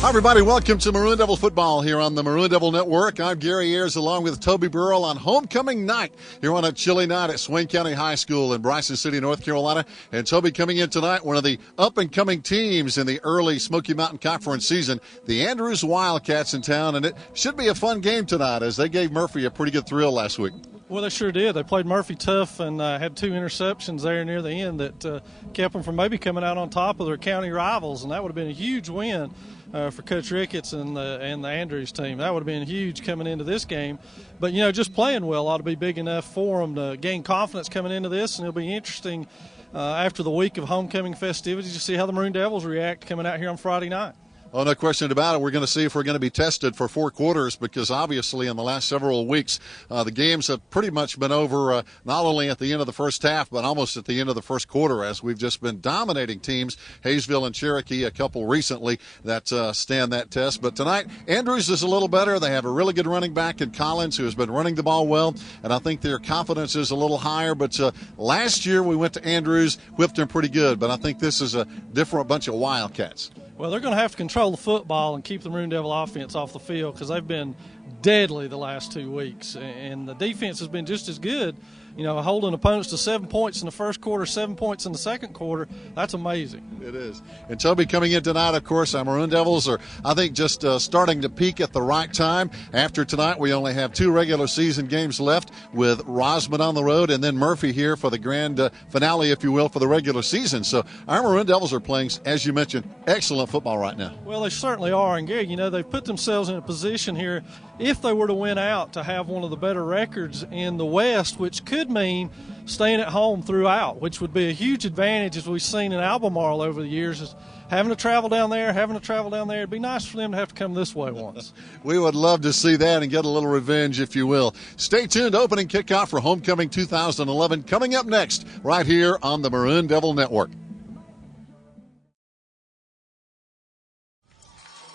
Hi, everybody. Welcome to Maroon Devil Football here on the Maroon Devil Network. I'm Gary Ayers along with Toby Burrell on homecoming night here on a chilly night at Swain County High School in Bryson City, North Carolina. And Toby coming in tonight, one of the up-and-coming teams in the early Smoky Mountain Conference season, the Andrews Wildcats in town. And it should be a fun game tonight as they gave Murphy a pretty good thrill last week. Well, they sure did. They played Murphy tough and had 2 interceptions there near the end that kept them from maybe coming out on top of their county rivals, and that would have been a huge win for Coach Ricketts and the Andrews team. That would have been huge coming into this game. But, you know, just playing well ought to be big enough for them to gain confidence coming into this, and it'll be interesting after the week of homecoming festivities to see how the Maroon Devils react coming out here on Friday night. Oh, no question about it. We're going to see if we're going to be tested for 4 quarters because obviously in the last several weeks, the games have pretty much been over not only at the end of the first half, but almost at the end of the first quarter as we've just been dominating teams, Hayesville and Cherokee, a couple recently that stand that test. But tonight, Andrews is a little better. They have a really good running back in Collins who has been running the ball well, and I think their confidence is a little higher. But last year we went to Andrews, whipped them pretty good, but I think this is a different bunch of Wildcats. Well, they're going to have to control the football and keep the Maroon Devil offense off the field because they've been deadly the last 2 weeks. And the defense has been just as good, you know, holding opponents to 7 points in the first quarter, 7 points in the second quarter. That's amazing. It is. And Toby coming in tonight, of course, our Maroon Devils are, I think, just starting to peak at the right time. After tonight, we only have 2 regular season games left with Rosman on the road and then Murphy here for the grand finale, if you will, for the regular season. So our Maroon Devils are playing, as you mentioned, excellent football right now. Well, they certainly are. And, Gary, you know, they've put themselves in a position here, if they were to win out, to have one of the better records in the West, which could mean staying at home throughout, which would be a huge advantage, as we've seen in Albemarle over the years, is having to travel down there. It'd be nice for them to have to come this way once. We would love to see that and get a little revenge, if you will. Stay tuned. Opening kickoff for Homecoming 2011 coming up next right here on the Maroon Devil Network.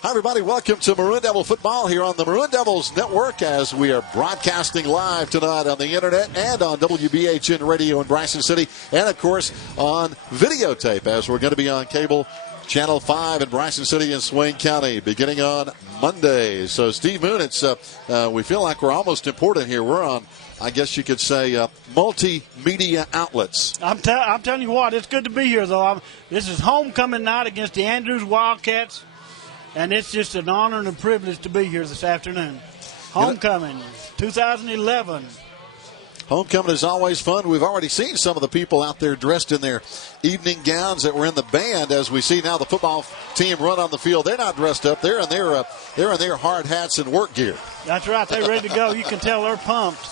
Hi, everybody. Welcome to Maroon Devil Football here on the Maroon Devils Network as we are broadcasting live tonight on the Internet and on WBHN Radio in Bryson City and, of course, on videotape as we're going to be on cable Channel 5 in Bryson City and Swain County beginning on Monday. So, Steve Moon, it's we feel like we're almost important here. We're on, I guess you could say, multimedia outlets. I'm telling you what, it's good to be here, though. This is homecoming night against the Andrews Wildcats. And it's just an honor and a privilege to be here this afternoon. Homecoming, 2011. Homecoming is always fun. We've already seen some of the people out there dressed in their evening gowns that were in the band. As we see now the football team run on the field, they're not dressed up. They're in their hard hats and work gear. That's right. They're ready to go. You can tell they're pumped.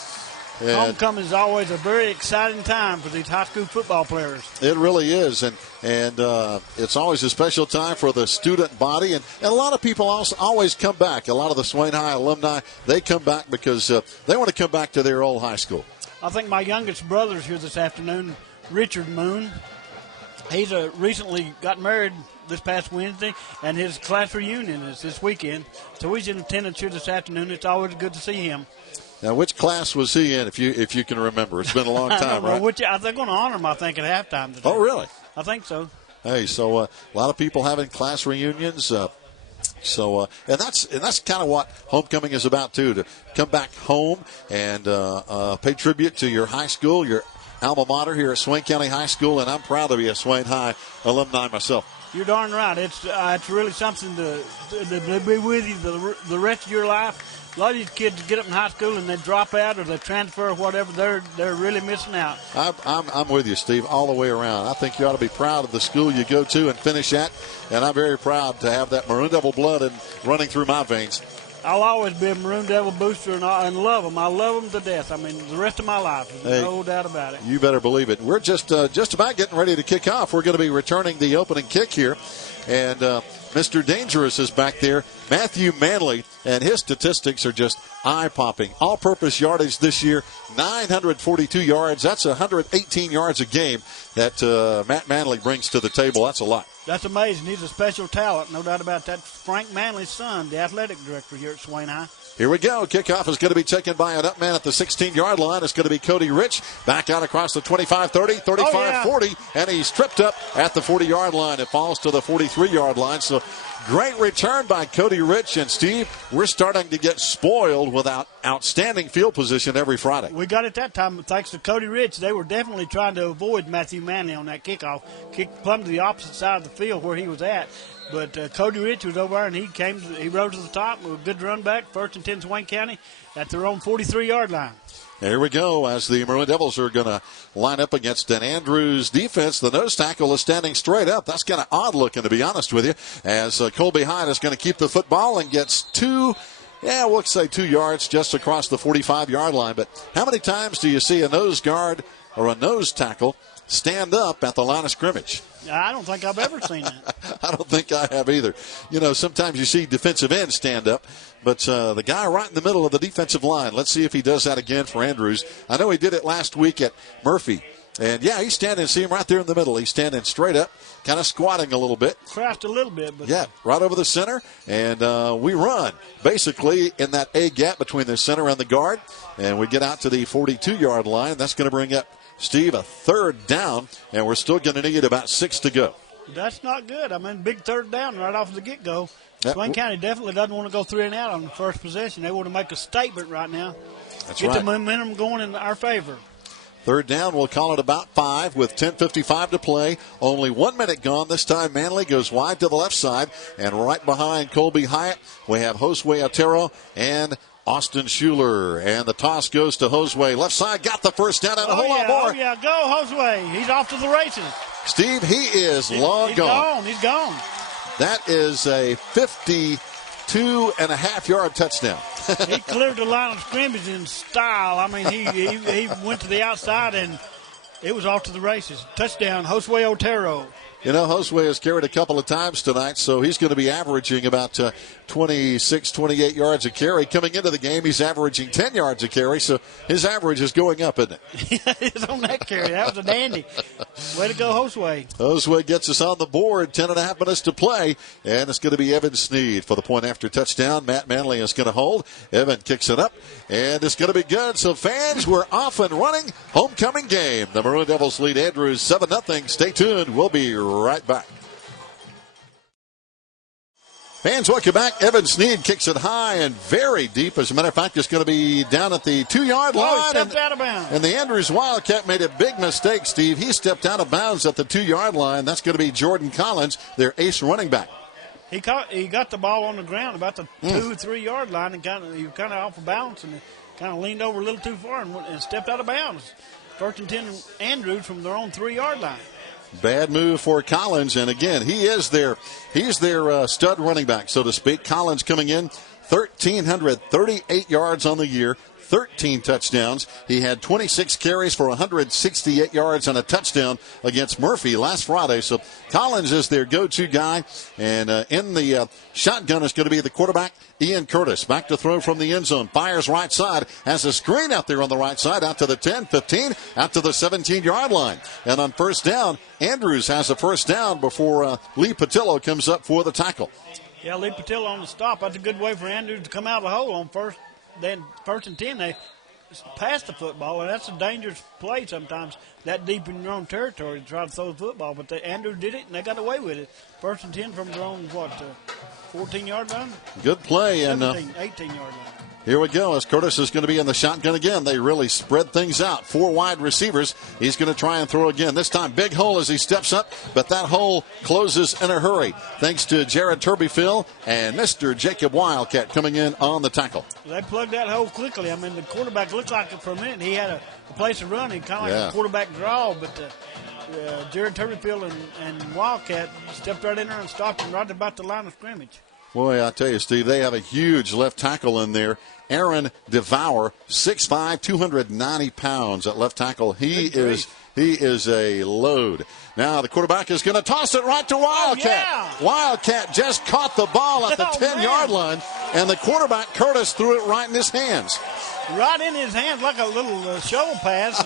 And homecoming is always a very exciting time for these high school football players. It really is, and it's always a special time for the student body, and a lot of people also always come back. A lot of the Swain High alumni, they come back because they want to come back to their old high school. I think my youngest brother's here this afternoon, Richard Moon. He's recently got married this past Wednesday, and his class reunion is this weekend. So he's in attendance here this afternoon. It's always good to see him. Now, which class was he in, if you can remember? It's been a long time, right? They're going to honor him, I think, at halftime today. Oh, really? I think so. Hey, so a lot of people having class reunions. And that's kind of what homecoming is about, too, to come back home and pay tribute to your high school, your alma mater here at Swain County High School, and I'm proud to be a Swain High alumni myself. You're darn right. It's really something to be with you the rest of your life. A lot of these kids get up in high school and they drop out or they transfer or whatever. They're really missing out. I'm with you, Steve, all the way around. I think you ought to be proud of the school you go to and finish at, and I'm very proud to have that Maroon Devil blood running through my veins. I'll always be a Maroon Devil booster and love them. I love them to death. I mean, the rest of my life. There's no doubt about it. You better believe it. We're just about getting ready to kick off. We're going to be returning the opening kick here, and Mr. Dangerous is back there, Matthew Manley, and his statistics are just eye-popping. All-purpose yardage this year, 942 yards. That's 118 yards a game that Matt Manley brings to the table. That's a lot. That's amazing. He's a special talent, no doubt about that. Frank Manley's son, the athletic director here at Swain High. Here we go. Kickoff is going to be taken by an up man at the 16-yard line. It's going to be Cody Rich. Back out across the 25-30, 35-40, and he's tripped up at the 40-yard line. It falls to the 43-yard line. So Great return by Cody Rich. And, Steve, we're starting to get spoiled with outstanding field position every Friday. We got it that time thanks to Cody Rich. They were definitely trying to avoid Matthew Manley on that kickoff. Kicked plumb to the opposite side of the field where he was at. But Cody Rich was over there, and he rose to the top with a good run back. 1st and 10 Swain County at their own 43-yard line. Here we go as the Maroon Devils are going to line up against an Andrews defense. The nose tackle is standing straight up. That's kind of odd looking, to be honest with you, as Colby Hyde is going to keep the football and gets 2 yards just across the 45-yard line. But how many times do you see a nose guard or a nose tackle stand up at the line of scrimmage? I don't think I've ever seen that. I don't think I have either. You know, sometimes you see defensive ends stand up, but the guy right in the middle of the defensive line, let's see if he does that again for Andrews. I know he did it last week at Murphy. And, yeah, he's standing, see him right there in the middle. He's standing straight up, kind of squatting a little bit. Crashed a little bit. But yeah, right over the center. And we run basically in that A gap between the center and the guard. And we get out to the 42-yard line. That's going to bring up, Steve, a 3rd down. And we're still going to need about 6 to go. That's not good. I mean, big 3rd down right off the get-go. Swain County definitely doesn't want to go 3 and out on the first possession. They want to make a statement right now. That's Get right. the momentum going in our favor. 3rd down, we'll call it about 5 with 10:55 to play. Only 1 minute gone. This time Manley goes wide to the left side. And right behind Colby Hyatt, we have Josue Otero and Austin Schuler. And the toss goes to Josue. Left side, got the first down and a whole lot more. Oh, yeah, go Josue. He's off to the races. Steve, he is long gone. He's gone. That is a 52.5-yard touchdown. He cleared the line of scrimmage in style. I mean, he went to the outside, and it was off to the races. Touchdown, Josue Otero. You know, Josue has carried a couple of times tonight, so he's going to be averaging about 26, 28 yards a carry. Coming into the game, he's averaging 10 yards a carry, so his average is going up, isn't it? It's on that carry. That was a dandy. Way to go, Josue. Josue gets us on the board, 10.5 minutes to play, and it's going to be Evan Sneed for the point after touchdown. Matt Manley is going to hold. Evan kicks it up, and it's going to be good. So, fans, we're off and running. Homecoming game. The Maroon Devils lead Andrews 7-0. Stay tuned. We'll be right back. Fans, welcome back. Evan Sneed kicks it high and very deep. As a matter of fact, it's going to be down at the 2-yard line. Oh, he stepped out of bounds. And the Andrews Wildcat made a big mistake, Steve. He stepped out of bounds at the 2-yard line. That's going to be Jordan Collins, their ace running back. He got the ball on the ground about the 2-3 yard line, and he was kind of off of balance and kind of leaned over a little too far and stepped out of bounds. 1st and 10 Andrews from their own 3-yard line. Bad move for Collins, and again, he's their stud running back, so to speak. Collins coming in, 1,338 yards on the year, 13 touchdowns. He had 26 carries for 168 yards and a touchdown against Murphy last Friday. So Collins is their go-to guy, and in the shotgun is going to be the quarterback, Ian Curtis. Back to throw from the end zone. Fires right side. Has a screen out there on the right side. Out to the 10, 15, out to the 17-yard line. And on first down, Andrews has a first down before Lee Patillo comes up for the tackle. Yeah, Lee Patillo on the stop. That's a good way for Andrews to come out of the hole on first. Then 1st and 10, they pass the football, and that's a dangerous play sometimes, that deep in your own territory to try to throw the football. But Andrews did it, and they got away with it. 1st and 10 from their own, 14-yard line? Good play. 18-yard line. Here we go as Curtis is going to be in the shotgun again. They really spread things out. 4 wide receivers. He's going to try and throw again. This time, big hole as he steps up, but that hole closes in a hurry. Thanks to Jared Turbyfield and Mr. Jacob Wildcat coming in on the tackle. They plugged that hole quickly. I mean, the quarterback looked like for a minute he had a place to run. He kind of like a quarterback draw, but Jared Turbyfield and Wildcat stepped right in there and stopped him right about the line of scrimmage. Boy, I tell you, Steve, they have a huge left tackle in there. Aaron DeVour, 6'5", 290 pounds at left tackle. He is a load. Now the quarterback is going to toss it right to Wildcat. Oh, yeah. Wildcat just caught the ball at the 10-yard line, and the quarterback, Curtis, threw it right in his hands. Right in his hands like a little shovel pass,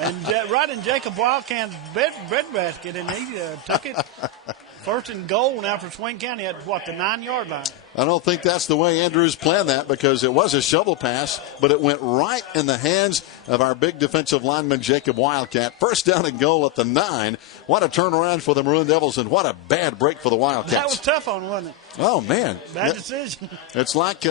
and right in Jacob Wildcat's breadbasket, and he took it. 1st and goal now for Swain County at, the 9-yard line. I don't think that's the way Andrews planned that, because it was a shovel pass, but it went right in the hands of our big defensive lineman, Jacob Wildcat. First down and goal at the 9. What a turnaround for the Maroon Devils, and what a bad break for the Wildcats. That was tough on, wasn't it? Oh, man. Bad decision. It's like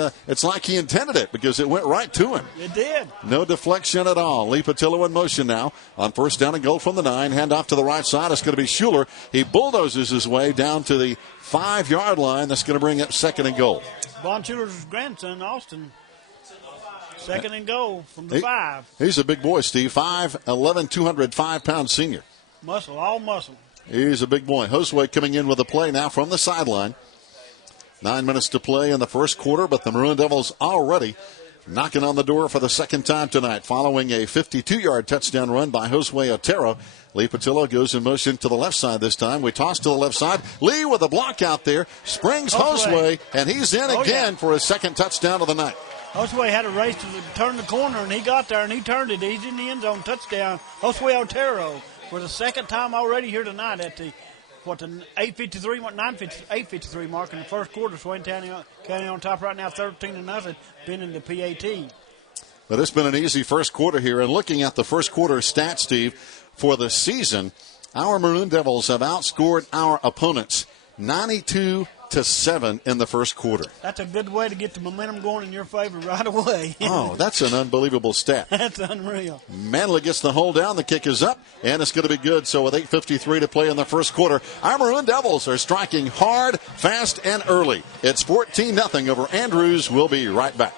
he intended it, because it went right to him. It did. No deflection at all. Lee Patillo in motion now on first down and goal from the 9. Hand off to the right side. It's going to be Schuler. He bulldozes his way down to the 5-yard line. That's going to bring up second and goal. Von Schuler's grandson, Austin. Second and goal from the 5. He's a big boy, Steve. 5'11", 205-pound senior. Muscle, all muscle. He's a big boy. Josue coming in with a play now from the sideline. 9 minutes to play in the first quarter, but the Maroon Devils already knocking on the door for the second time tonight, following a 52-yard touchdown run by Josue Otero. Lee Patillo goes in motion to the left side this time. We toss to the left side. Lee with a block out there. Springs Josue, and he's in again for his second touchdown of the night. Josue had a race to turn the corner, and he got there, and he turned it. He's in the end zone. Touchdown. Josue Otero for the second time already here tonight at the 8:53 mark in the first quarter. Swain County on top right now, 13-0, been in the PAT. But it's been an easy first quarter here. And looking at the first quarter stats, Steve, for the season, our Maroon Devils have outscored our opponents 92-7 in the first quarter. That's a good way to get the momentum going in your favor right away. Oh, that's an unbelievable stat. That's unreal. Manley gets the hold down. The kick is up, and it's going to be good. So with 8:53 to play in the first quarter, our Maroon Devils are striking hard, fast, and early. It's 14-0 over Andrews. We'll be right back.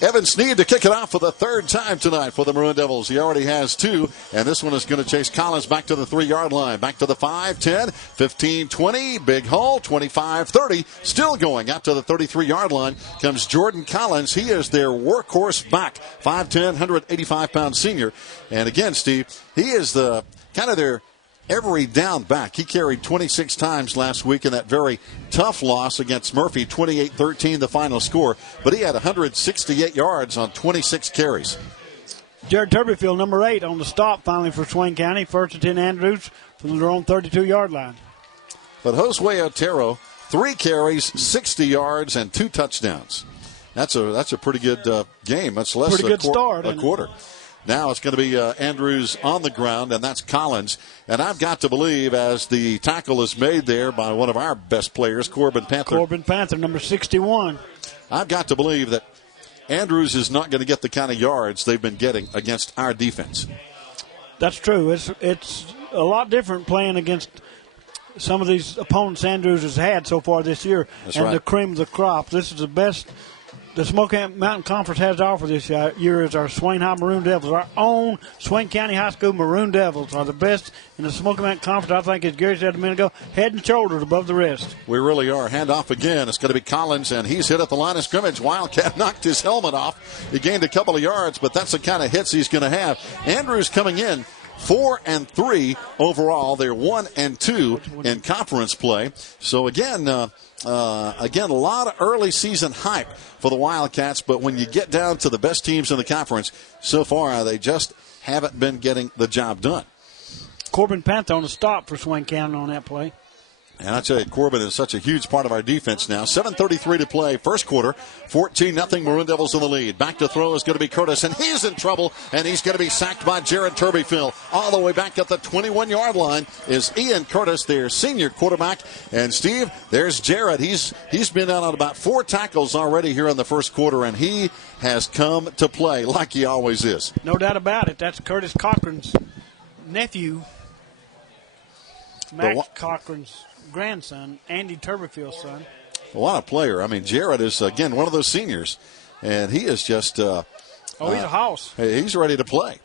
Evan Sneed to kick it off for the third time tonight for the Maroon Devils. He already has 2, and this one is going to chase Collins back to the 3-yard line. Back to the 5, 10, 15, 20. Big hole, 25, 30. Still going out to the 33-yard line comes Jordan Collins. He is their workhorse back, 5'10", 185-pound senior. And again, Steve, he is the kind of their every down back. He carried 26 times last week in that very tough loss against Murphy, 28-13 the final score. But he had 168 yards on 26 carries. Jared Turbyfield, number 8, on the stop finally for Swain County. First and 10 Andrews from their own 32-yard line. But Josue Otero, 3 carries, 60 yards, and 2 touchdowns. That's a pretty good game. That's less than a quarter. Now it's going to be Andrews on the ground, and that's Collins. And I've got to believe, as the tackle is made there by one of our best players, Corbin Panther, number 61. I've got to believe that Andrews is not going to get the kind of yards they've been getting against our defense. That's true. It's a lot different playing against some of these opponents Andrews has had so far this year. That's right. The cream of the crop. This is the best the Smoky Mountain Conference has to offer this year is our Swain High Maroon Devils. Our own Swain County High School Maroon Devils are the best in the Smoky Mountain Conference. I think, as Gary said a minute ago, head and shoulders above the rest. We really are. Hand off again. It's going to be Collins, and he's hit at the line of scrimmage. Wildcat knocked his helmet off. He gained a couple of yards, but that's the kind of hits he's going to have. Andrews coming in 4-3 overall. They're 1-2 in conference play. So again, a lot of early season hype for the Wildcats, but when you get down to the best teams in the conference, so far they just haven't been getting the job done. Corbin Panther on the stop for Swain County on that play. And I tell you, Corbin is such a huge part of our defense now. 7:33 to play, first quarter, 14-0 Maroon Devils in the lead. Back to throw is going to be Curtis, and he's in trouble, and he's going to be sacked by Jared Turbyfield. All the way back at the 21-yard line is Ian Curtis, their senior quarterback. And, Steve, there's Jared. He's been out on about 4 tackles already here in the first quarter, and he has come to play like he always is. No doubt about it. That's Curtis Cochran's nephew, Max Cochran's grandson, Andy Turbofield's son. What a player. I mean, Jared is, again, one of those seniors, and he is just he's a house. He's ready to play.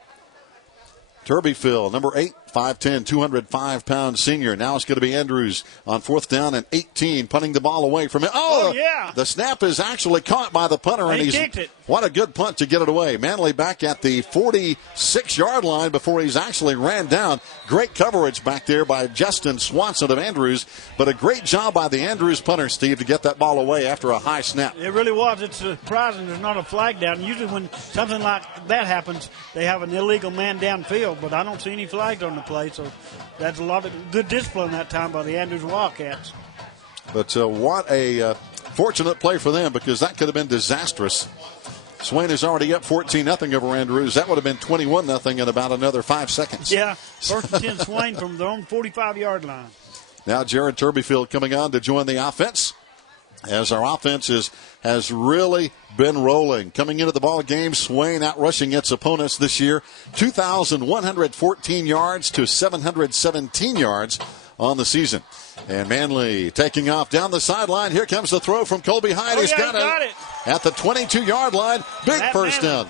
Turbyfield, number 8, 5'10", 205-pound senior. Now it's going to be Andrews on 4th down and 18, punting the ball away from him. Oh yeah. The snap is actually caught by the punter, and he's kicked it. What a good punt to get it away. Manley back at the 46-yard line before he's actually ran down. Great coverage back there by Justin Swanson of Andrews, but a great job by the Andrews punter, Steve, to get that ball away after a high snap. It really was. It's surprising there's not a flag down. Usually when something like that happens, they have an illegal man downfield, but I don't see any flags on the play. So that's a lot of good discipline that time by the Andrews Wildcats. But what a fortunate play for them, because that could have been disastrous. Swain is already up 14-0 over Andrews. That would have been 21-0 in about another 5 seconds. Yeah, 1st and 10 Swain from their own 45-yard line. Now Jared Turbyfield coming on to join the offense, as our offense has really been rolling. Coming into the ball game, Swain outrushing its opponents this year, 2,114 yards to 717 yards on the season. And Manley taking off down the sideline. Here comes the throw from Colby Hyde. He's got it at the 22-yard line. Big first down.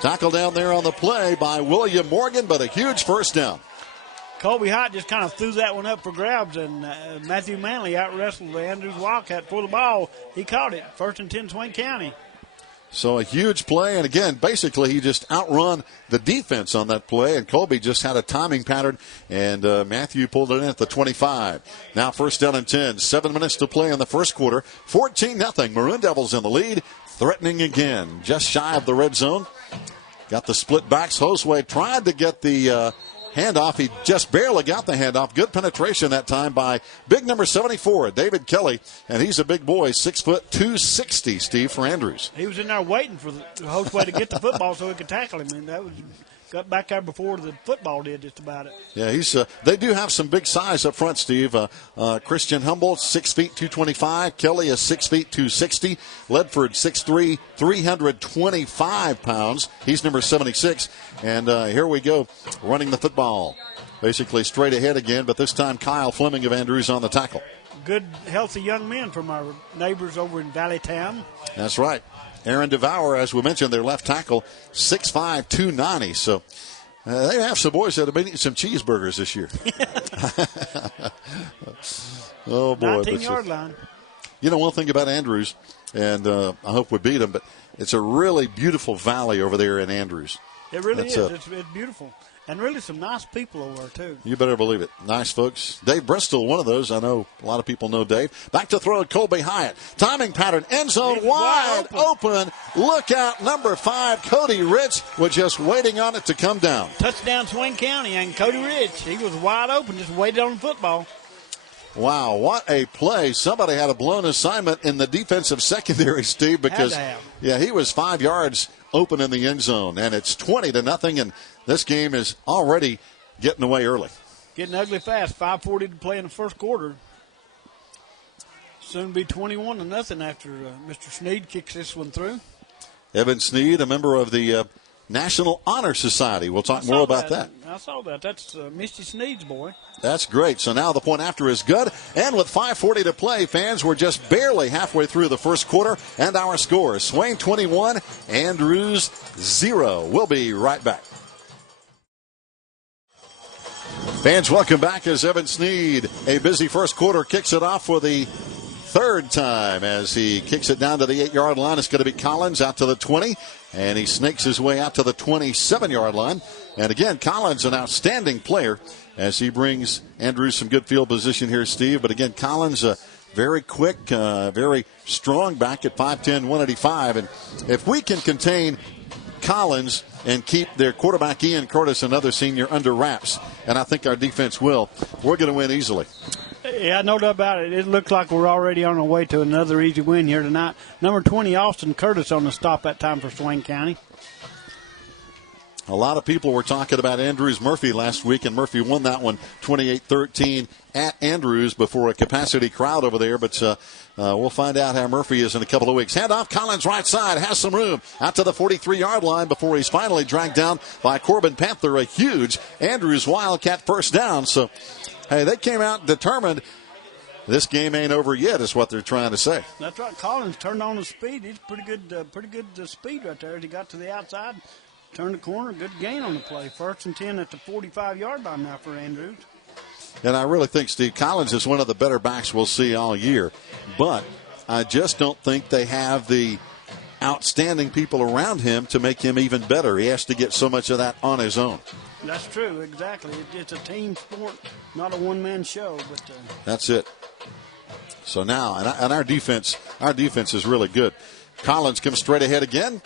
Tackle down there on the play by William Morgan, but a huge first down. Colby Hyde just kind of threw that one up for grabs, and Matthew Manley out-wrestled the Andrews Wildcat for the ball. He caught it. 1st and 10 Swain County. So a huge play, and again, basically he just outrun the defense on that play, and Colby just had a timing pattern, and Matthew pulled it in at the 25. Now 1st down and 10. 7 minutes to play in the first quarter. 14-0. Maroon Devils in the lead, threatening again. Just shy of the red zone. Got the split backs. Josue tried to get the handoff. He just barely got the handoff. Good penetration that time by big number 74, David Kelly. And he's a big boy, 6 foot 260, Steve, for Andrews. He was in there waiting for the host way to get the football so he could tackle him. And that was got back there before the football did just about it. Yeah, they do have some big size up front, Steve. Christian Humboldt, 6 feet 225. Kelly is 6 feet 260. Ledford, 6'3", 325 pounds. He's number 76. And here we go, running the football. Basically straight ahead again, but this time Kyle Fleming of Andrews on the tackle. Good, healthy young men from our neighbors over in Valley Town. That's right. Aaron Devour, as we mentioned, their left tackle, 6'5", 290. So they have some boys that have been eating some cheeseburgers this year. Oh, boy. 19-yard line. You know, one thing about Andrews, and I hope we beat them, but it's a really beautiful valley over there in Andrews. It really is. It's beautiful. And really some nice people over there, too. You better believe it. Nice folks. Dave Bristol, one of those. I know a lot of people know Dave. Back to throw at Colby Hyatt. Timing pattern. End zone wide open. Look out. Number 5, Cody Rich, was just waiting on it to come down. Touchdown Swain County and Cody Rich. He was wide open, just waited on the football. Wow, what a play. Somebody had a blown assignment in the defensive secondary, Steve, because he was 5 yards open in the end zone, and it's 20-0, and this game is already getting away early. Getting ugly fast. 5:40 to play in the first quarter. Soon be 21-0 after Mr. Sneed kicks this one through. Evan Sneed, a member of the National Honor Society. We'll talk more about that. I saw that. That's Misty Sneed's boy. That's great. So now the point after is good. And with 5:40 to play, fans, we're just barely halfway through the first quarter. And our scores, Swain 21, Andrews 0. We'll be right back. Fans, welcome back as Evan Sneed, a busy first quarter, kicks it off for the third time as he kicks it down to the 8-yard line. It's going to be Collins out to the 20, and he snakes his way out to the 27-yard line. And again, Collins, an outstanding player as he brings Andrews some good field position here, Steve. But again, Collins, very quick, very strong back at 5'10", 185. And if we can contain Collins and keep their quarterback Ian Curtis, another senior, under wraps, and I think our defense will, we're going to win easily. Yeah, no doubt about it. It looks like we're already on our way to another easy win here tonight. Number 20, Austin Curtis, on the stop that time for Swain County. A lot of people were talking about Andrews Murphy last week, and Murphy won that one 28-13 at Andrews before a capacity crowd over there. But we'll find out how Murphy is in a couple of weeks. Handoff, Collins right side, has some room out to the 43-yard line before he's finally dragged down by Corbin Panther. A huge Andrews Wildcat first down. So, hey, they came out determined. This game ain't over yet, is what they're trying to say. That's right. Collins turned on the speed. He's pretty good speed right there. He got to the outside, turned the corner, good gain on the play. 1st and 10 at the 45-yard line now for Andrews. And I really think Steve Collins is one of the better backs we'll see all year. But I just don't think they have the outstanding people around him to make him even better. He has to get so much of that on his own. That's true, exactly. It's a team sport, not a one-man show. But that's it. So now, and our defense is really good. Collins comes straight ahead again.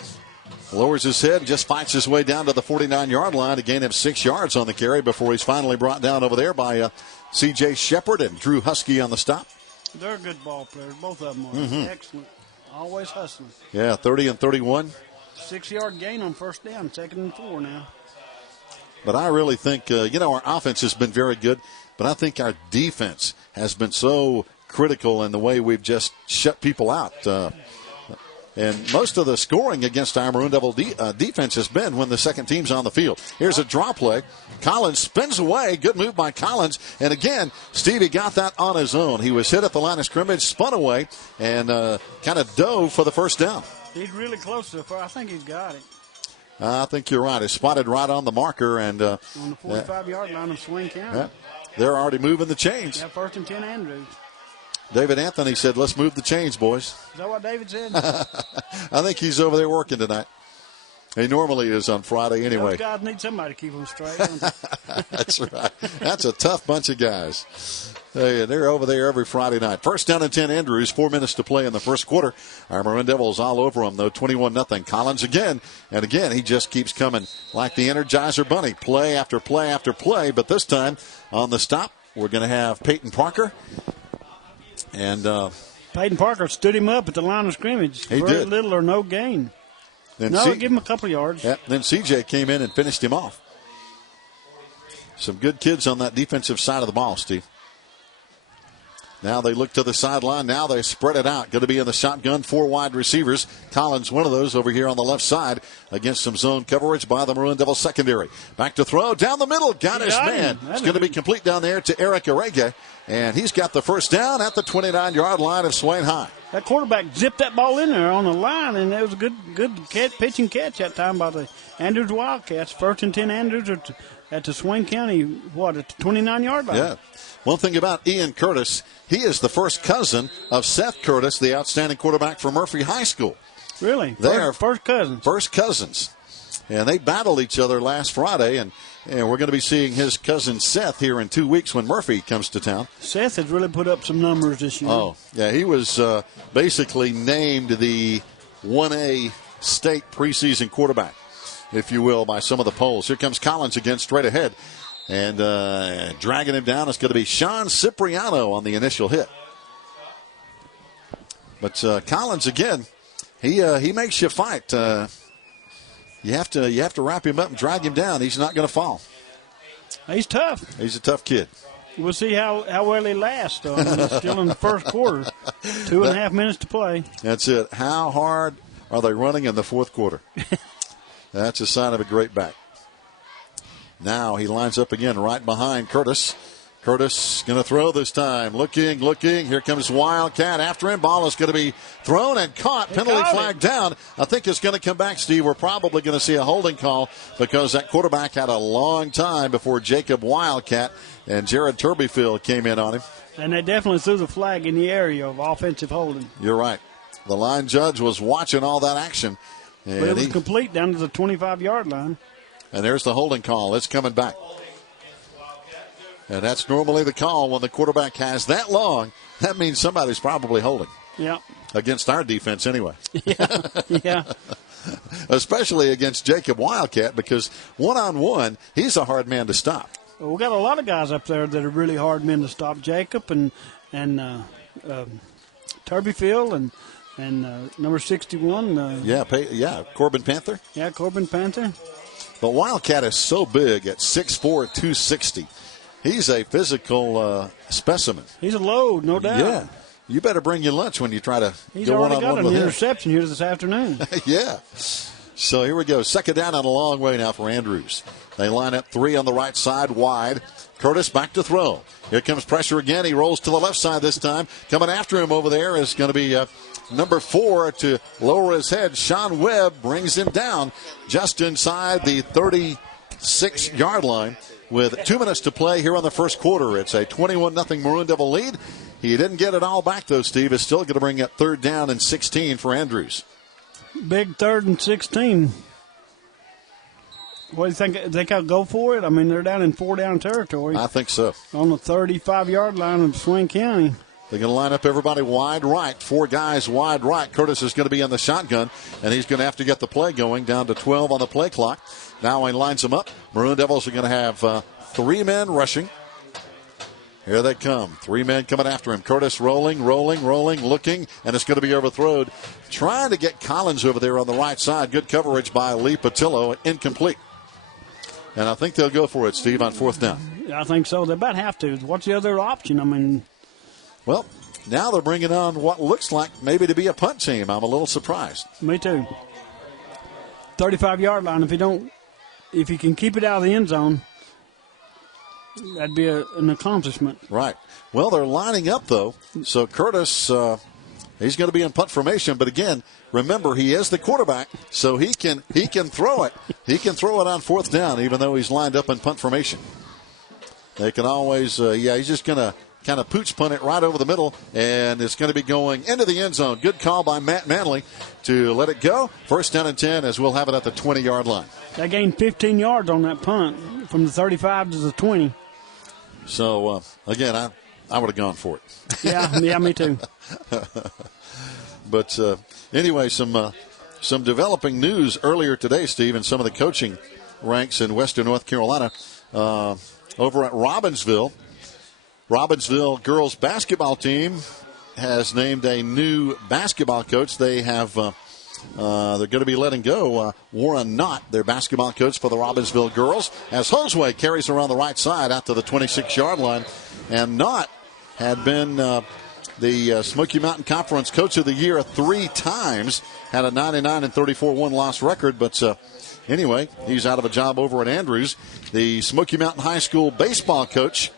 lowers his head and just fights his way down to the 49-yard line to gain him 6 yards on the carry before he's finally brought down over there by C.J. Shepard and Drew Husky on the stop. They're good ball players. Both of them are excellent. Always hustling. Yeah, 30 and 31. 6-yard gain on first down, 2nd and 4 now. But I really think, our offense has been very good, but I think our defense has been so critical in the way we've just shut people out. And most of the scoring against our Maroon Devil defense has been when the second team's on the field. Here's a draw play. Collins spins away. Good move by Collins. And again, Stevie got that on his own. He was hit at the line of scrimmage, spun away, and kind of dove for the first down. He's really close so far. I think he's got it. I think you're right. It's spotted right on the marker. And on the 45-yard line of Swain County. Yeah, they're already moving the chains. Yeah, 1st and 10 Andrews. David Anthony said, let's move the chains, boys. Is that what David said? I think he's over there working tonight. He normally is on Friday anyway. Those guys need somebody to keep them straight, don't they? That's right. That's a tough bunch of guys. They're over there every Friday night. 1st down and 10 Andrews, 4 minutes to play in the first quarter. Our Maroon Devils all over them, though, 21-0. Collins again, and again, he just keeps coming like the Energizer Bunny. Play after play after play, but this time on the stop, we're going to have Peyton Parker. And Peyton Parker stood him up at the line of scrimmage. He Very did. little or no gain. Then Give him a couple of yards. Yeah, then CJ came in and finished him off. Some good kids on that defensive side of the ball, Steve. Now they look to the sideline. Now they spread it out. Going to be in the shotgun, 4 wide receivers. Collins, one of those over here on the left side against some zone coverage by the Maroon Devils secondary. Back to throw down the middle. Got his man. It's going to be complete down there to Eric Arege. And he's got the first down at the 29-yard line of Swain High. That quarterback zipped that ball in there on the line, and it was a good pitch and catch that time by the Andrews Wildcats. 1st and 10 Andrews at the Swain County, at the 29-yard line. Yeah. One thing about Ian Curtis, he is the first cousin of Seth Curtis, the outstanding quarterback for Murphy High School. Really? They are first cousins. First cousins. And they battled each other last Friday, and we're going to be seeing his cousin Seth here in 2 weeks when Murphy comes to town. Seth has really put up some numbers this year. Oh, yeah, he was basically named the 1A state preseason quarterback, if you will, by some of the polls. Here comes Collins again straight ahead. And dragging him down is going to be Sean Cipriano on the initial hit. But Collins again, he makes you fight. You have to wrap him up and drag him down. He's not going to fall. He's tough. He's a tough kid. We'll see how well he lasts. He's still in the first quarter. 2.5 minutes to play. That's it. How hard are they running in the fourth quarter? That's a sign of a great back. Now he lines up again right behind Curtis. Curtis going to throw this time. Looking. Here comes Wildcat after him. Ball is going to be thrown and caught. Penalty flag down. I think it's going to come back, Steve. We're probably going to see a holding call because that quarterback had a long time before Jacob Wildcat and Jared Turbyfield came in on him. And they definitely threw the flag in the area of offensive holding. You're right. The line judge was watching all that action. But it was complete down to the 25-yard line. And there's the holding call. It's coming back. And that's normally the call when the quarterback has that long. That means somebody's probably holding. Yeah. Against our defense anyway. Yeah. Especially against Jacob Wildcat because one-on-one, he's a hard man to stop. Well, we got a lot of guys up there that are really hard men to stop. Jacob and Turbyfield and number 61. Corbin Panther. Yeah, Corbin Panther. But Wildcat is so big at 6'4", 260. He's a physical specimen. He's a load, no doubt. Yeah. You better bring your lunch when you try to go one-on-one with him. He's already got an interception here this afternoon. Yeah. So here we go. Second down and a long way now for Andrews. They line up 3 on the right side wide. Curtis back to throw. Here comes pressure again. He rolls to the left side this time. Coming after him over there is going to be number 4 to lower his head. Sean Webb brings him down just inside the 36-yard line with 2 minutes to play here on the first quarter. It's a 21-0 Maroon Devil lead. He didn't get it all back, though, Steve. It's still going to bring up 3rd down and 16 for Andrews. Big 3rd and 16. What do you think? Think I'll go for it? I mean, they're down in 4-down territory. I think so. On the 35-yard line of Swain County. They're going to line up everybody wide right. 4 guys wide right. Curtis is going to be in the shotgun, and he's going to have to get the play going, down to 12 on the play clock. Now he lines them up. Maroon Devils are going to have 3 men rushing. Here they come. 3 men coming after him. Curtis rolling, looking, and it's going to be overthrown. Trying to get Collins over there on the right side. Good coverage by Lee Patillo. Incomplete. And I think they'll go for it, Steve, on 4th down. I think so. They about have to. What's the other option? I mean, well, now they're bringing on what looks like maybe to be a punt team. I'm a little surprised. Me too. 35-yard line. If you can keep it out of the end zone, that'd be an accomplishment. Right. Well, they're lining up, though. So Curtis, he's going to be in punt formation. But again, remember, he is the quarterback, so he can throw it. He can throw it on 4th down, even though he's lined up in punt formation. They can always, he's just going to kind of pooch punt it right over the middle, and it's going to be going into the end zone. Good call by Matt Manley to let it go. 1st down and 10, as we'll have it at the 20-yard line. They gained 15 yards on that punt from the 35 to the 20. So, again, I would have gone for it. Yeah, me too. But anyway, some developing news earlier today, Steve, in some of the coaching ranks in Western North Carolina. Over at Robbinsville girls basketball team has named a new basketball coach. They have they're going to be letting go Warren Knott, their basketball coach for the Robbinsville girls, as Josue carries around the right side out to the 26-yard line. And Knott had been the Smoky Mountain Conference Coach of the Year 3 times, had a 99-34 win-loss record, but anyway, he's out of a job over at Andrews. The Smoky Mountain High School baseball coach,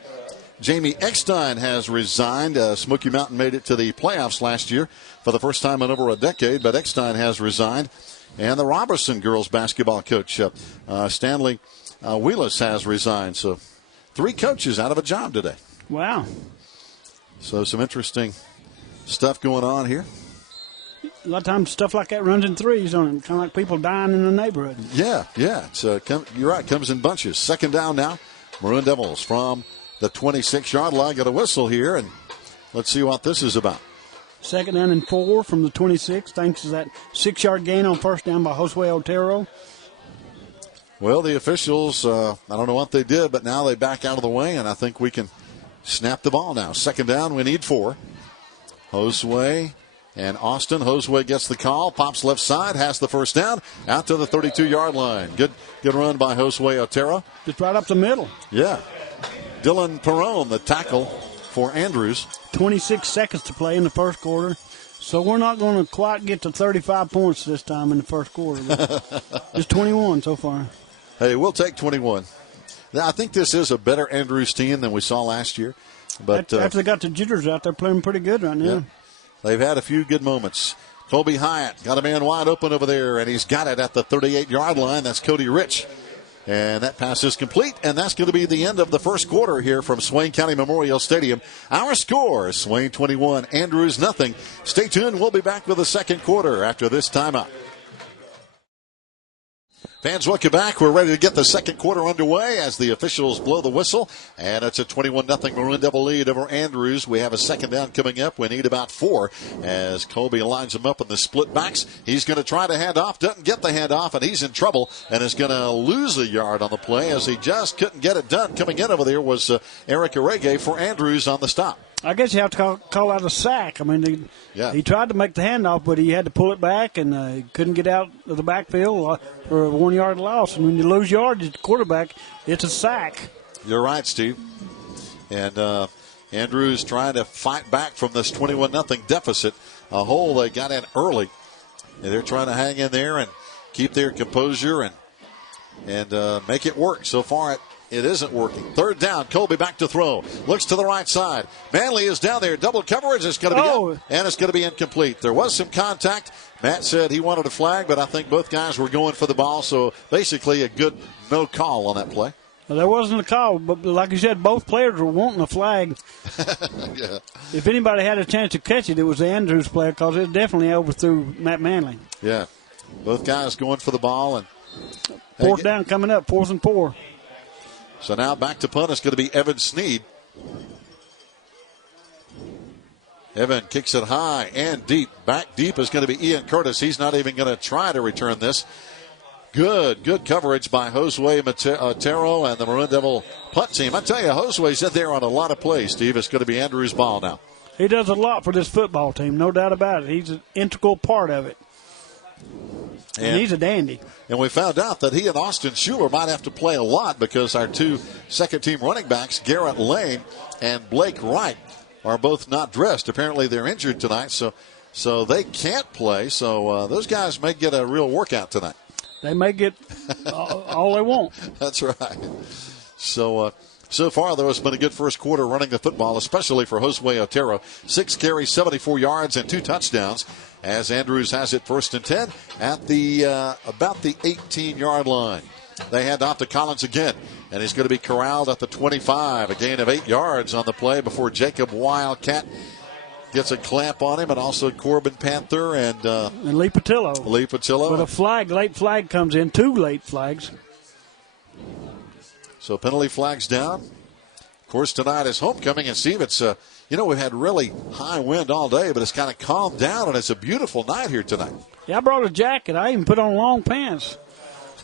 Jamie Eckstein, has resigned. Smoky Mountain made it to the playoffs last year for the first time in over a decade, but Eckstein has resigned. And the Robertson girls basketball coach, Stanley Wheelis, has resigned. So 3 coaches out of a job today. Wow. So some interesting stuff going on here. A lot of times stuff like that runs in threes, on it, kind of like people dying in the neighborhood. Yeah. It's, you're right, comes in bunches. 2nd down now. Maroon Devils from the 26-yard line. Got a whistle here, and let's see what this is about. 2nd down and 4 from the 26, thanks to that 6-yard gain on 1st down by Josue Otero. Well, the officials, I don't know what they did, but now they back out of the way, and I think we can snap the ball now. 2nd down, we need 4. Josue and Austin. Josue gets the call, pops left side, has the 1st down, out to the 32-yard line. Good run by Josue Otero. Just right up the middle. Yeah. Dylan Perrone, the tackle for Andrews. 26 seconds to play in the 1st quarter. So we're not going to quite get to 35 points this time in the 1st quarter. Just 21 so far. Hey, we'll take 21. I think this is a better Andrews team than we saw last year. But after they got the jitters out, they're playing pretty good right now. Yeah. They've had a few good moments. Colby Hyatt got a man wide open over there, and he's got it at the 38-yard line. That's Cody Rich. And that pass is complete, and that's going to be the end of the 1st quarter here from Swain County Memorial Stadium. Our score, Swain 21, Andrews nothing. Stay tuned. We'll be back with the 2nd quarter after this timeout. Fans, welcome back. We're ready to get the 2nd quarter underway as the officials blow the whistle. And it's a 21-0 Maroon Devil lead over Andrews. We have a 2nd down coming up. We need about 4 as Colby lines him up in the split backs. He's going to try to hand off, doesn't get the handoff, and he's in trouble and is going to lose a yard on the play as he just couldn't get it done. Coming in over there was Eric Arege for Andrews on the stop. I guess you have to call out a sack. I mean, he tried to make the handoff, but he had to pull it back and he couldn't get out of the backfield for a 1-yard loss. And when you lose yards as the quarterback, it's a sack. You're right, Steve. And Andrews trying to fight back from this 21-0 deficit. A hole they got in early. And they're trying to hang in there and keep their composure and make it work. So far, it isn't working. 3rd down. Colby back to throw. Looks to the right side. Manley is down there. Double coverage. It's going to be up, and it's going to be incomplete. There was some contact. Matt said he wanted a flag, but I think both guys were going for the ball. So basically a good no call on that play. Well, there wasn't a call, but like you said, both players were wanting a flag. Yeah. If anybody had a chance to catch it, it was the Andrews player because it definitely overthrew Matt Manley. Yeah. Both guys going for the ball. And 4th down coming up, 4th and 4. So now back to punt. It's going to be Evan Sneed. Evan kicks it high and deep. Back deep is going to be Ian Curtis. He's not even going to try to return this. Good coverage by Josue Otero and the Maroon Devil punt team. I tell you, Josue's in there on a lot of plays, Steve. It's going to be Andrews' ball now. He does a lot for this football team, no doubt about it. He's an integral part of it. And he's a dandy. And we found out that he and Austin Schuler might have to play a lot because our two second-team running backs, Garrett Lane and Blake Wright, are both not dressed. Apparently they're injured tonight, so they can't play. So those guys may get a real workout tonight. They may get all they want. That's right. So far, though, it's been a good first quarter running the football, especially for Josue Otero. 6 carries, 74 yards, and 2 touchdowns as Andrews has it 1st and 10 at the about the 18-yard line. They hand off to Collins again, and he's going to be corralled at the 25. A gain of 8 yards on the play before Jacob Wildcat gets a clamp on him, and also Corbin Panther and Lee Patillo. But a late flag comes in, 2 late flags. So penalty flags down. Of course, tonight is homecoming, and Steve, it's we've had really high wind all day, but it's kind of calmed down, and it's a beautiful night here tonight. Yeah, I brought a jacket. I even put on long pants.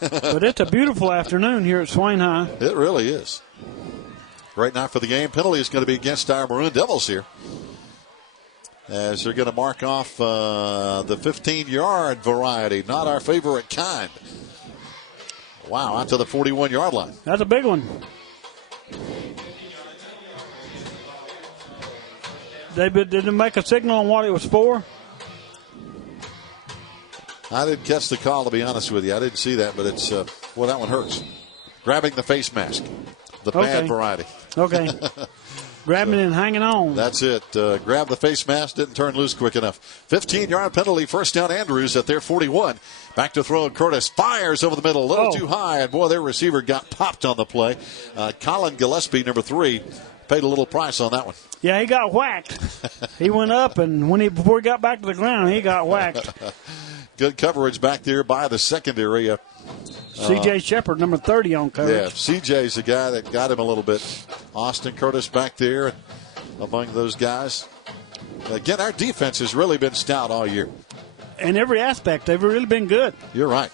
But it's a beautiful afternoon here at Swain High. It really is. Right now for the game, penalty is going to be against our Maroon Devils here, as they're going to mark off the 15-yard variety, not our favorite kind. Wow, out to the 41-yard line. That's a big one. Did they make a signal on what it was for? I didn't catch the call, to be honest with you. I didn't see that, but it's, that one hurts. Grabbing the face mask, the bad variety. Okay. Grabbing and hanging on. That's it. Grab the face mask, didn't turn loose quick enough. 15-yard penalty, 1st down Andrews at their 41. Back to throw, Curtis fires over the middle, a little too high, and boy, their receiver got popped on the play. Colin Gillespie, number 3, paid a little price on that one. Yeah, he got whacked. He went up, and before he got back to the ground, he got whacked. Good coverage back there by the secondary. C.J. Shepard, number 30 on coverage. Yeah, C.J.'s the guy that got him a little bit. Austin Curtis back there among those guys. Again, our defense has really been stout all year. In every aspect, they've really been good. You're right.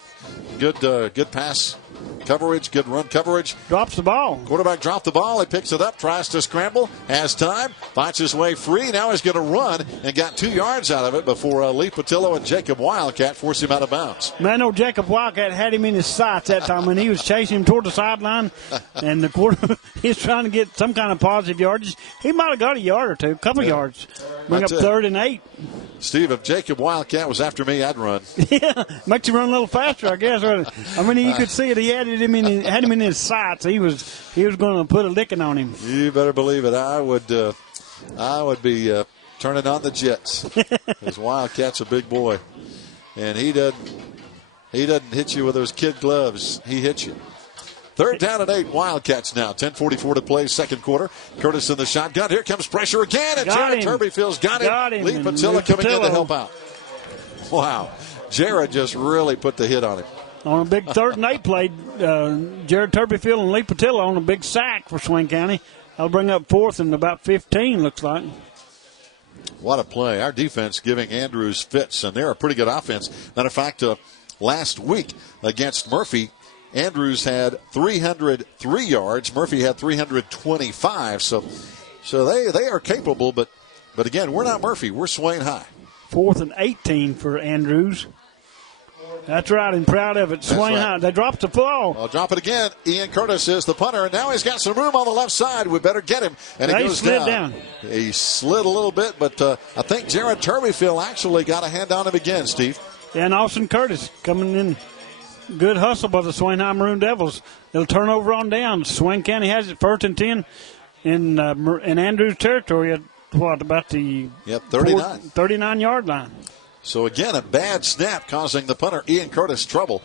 Good pass coverage, good run coverage. Drops the ball. Quarterback dropped the ball. He picks it up, tries to scramble, has time, finds his way free. Now he's going to run and got 2 yards out of it before Lee Patillo and Jacob Wildcat force him out of bounds. Man, I know Jacob Wildcat had him in his sights that time when he was chasing him toward the sideline, and the quarterback he's trying to get some kind of positive yardage. He might have got a yard or two, a couple yards. Bring up 3rd and 8. Steve, if Jacob Wildcat was after me, I'd run. Yeah, makes you run a little faster, I guess. I mean, you could see it. He had him in his sights. He was going to put a licking on him. You better believe it. I would be turning on the jets. Because Wildcat's a big boy, and he doesn't hit you with those kid gloves. He hits you. 3rd down and 8, Wildcats now. 10:44 to play, second quarter. Curtis in the shotgun. Here comes pressure again, and Jared Turbyfield's got him. Lee Patillo coming in to help out. Wow. Jared just really put the hit on him. On a big 3rd and 8 play, Jared Turbyfield and Lee Patillo on a big sack for Swain County. That'll bring up 4th and about 15, looks like. What a play. Our defense giving Andrews fits, and they're a pretty good offense. Matter of fact, last week against Murphy, Andrews had 303 yards. Murphy had 325. So they are capable, but again, we're not Murphy. We're Swain High. 4th and 18 for Andrews. That's right, and proud of it. Swain High. They dropped the ball. I'll drop it again. Ian Curtis is the punter, and now he's got some room on the left side. We better get him. And he goes slid down. He slid a little bit, but I think Jared Turbyfield actually got a hand on him again, Steve. Yeah, and Austin Curtis coming in. Good hustle by the Swain High Maroon Devils. They'll turn over on down. Swain County has it 1st and 10 in Andrews territory at about the 39-yard line. So again, a bad snap causing the punter Ian Curtis trouble.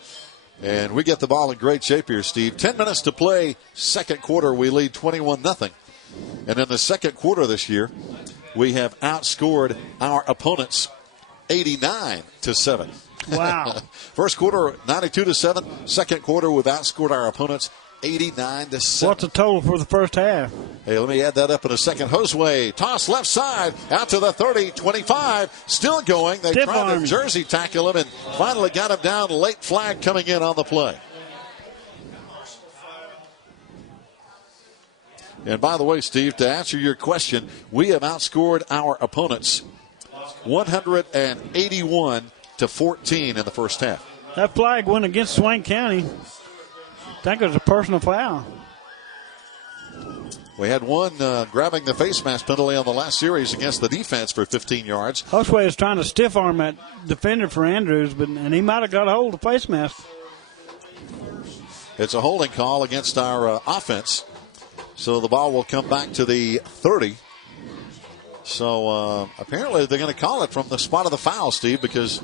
And we get the ball in great shape here, Steve. 10 minutes to play, second quarter. We lead 21-0. And in the second quarter this year, we have outscored our opponents 89-7. Wow. First quarter, 92-7. Second quarter, we've outscored our opponents 89-7. What's the total for the first half? Hey, let me add that up in a second. Josue, toss left side, out to the 30, 25, still going. They tried to jersey tackle him and finally got him down. Late flag coming in on the play. And by the way, Steve, to answer your question, we have outscored our opponents 181-14 in the first half. That flag went against Swain County. I think it was a personal foul. We had one grabbing the face mask penalty on the last series against the defense for 15 yards. Josue is trying to stiff arm that defender for Andrews, and he might have got a hold of the face mask. It's a holding call against our offense. So the ball will come back to the 30. So apparently they're going to call it from the spot of the foul, Steve, because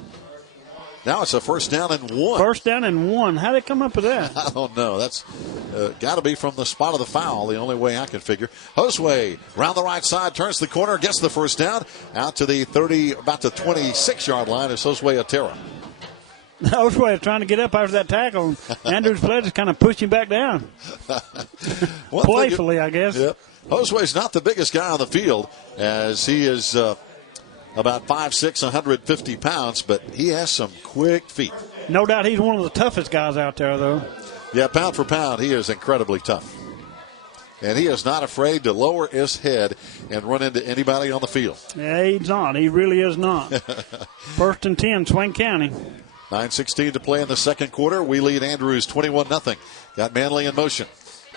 now it's a first down and 1. First down and 1. How did they come up with that? I don't know. That's got to be from the spot of the foul, the only way I can figure. Josue, round the right side, turns the corner, gets the first down, out to the 30, about the 26-yard line is Josue Otero. Josue is trying to get up after that tackle. Andrews players kind of pushed him back down. Playfully, I guess. Yep. Josue's not the biggest guy on the field, as he is about 5'6", 150 pounds, but he has some quick feet. No doubt he's one of the toughest guys out there, though. Yeah, pound for pound, he is incredibly tough. And he is not afraid to lower his head and run into anybody on the field. Yeah, he's not. He really is not. First and 10, Swain County. 9:16 to play in the second quarter. We lead Andrews 21-0. Got Manley in motion.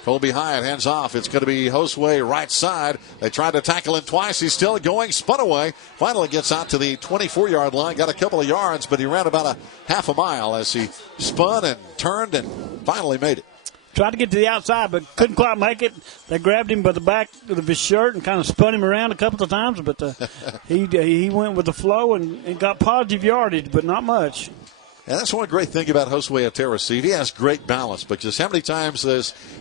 Colby Hyatt hands off. It's going to be Josue right side. They tried to tackle him twice. He's still going. Spun away. Finally gets out to the 24-yard line. Got a couple of yards, but he ran about a half a mile as he spun and turned and finally made it. Tried to get to the outside, but couldn't quite make it. They grabbed him by the back of his shirt and kind of spun him around a couple of times, but he went with the flow and got positive yardage, but not much. And that's one great thing about Josue Otero, Steve. He has great balance, because how many times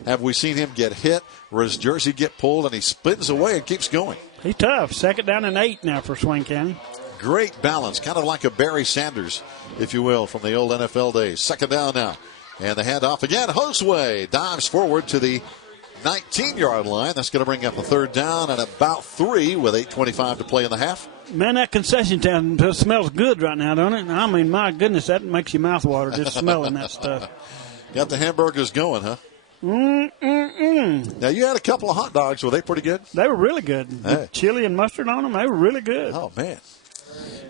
have we seen him get hit or his jersey get pulled and he spins away and keeps going? He's tough. Second down and 8 now for Swain County. Great balance, kind of like a Barry Sanders, if you will, from the old NFL days. Second down now. And the handoff again. Josue dives forward to the 19-yard line. That's going to bring up a third down and about 3 with 8:25 to play in the half. Man, that concession stand smells good right now, don't it? I mean, my goodness, that makes your mouth water just smelling that stuff. Got the hamburgers going, huh? Mm-mm-mm. Now, you had a couple of hot dogs. Were they pretty good? They were really good. Hey. Chili and mustard on them, they were really good. Oh, man.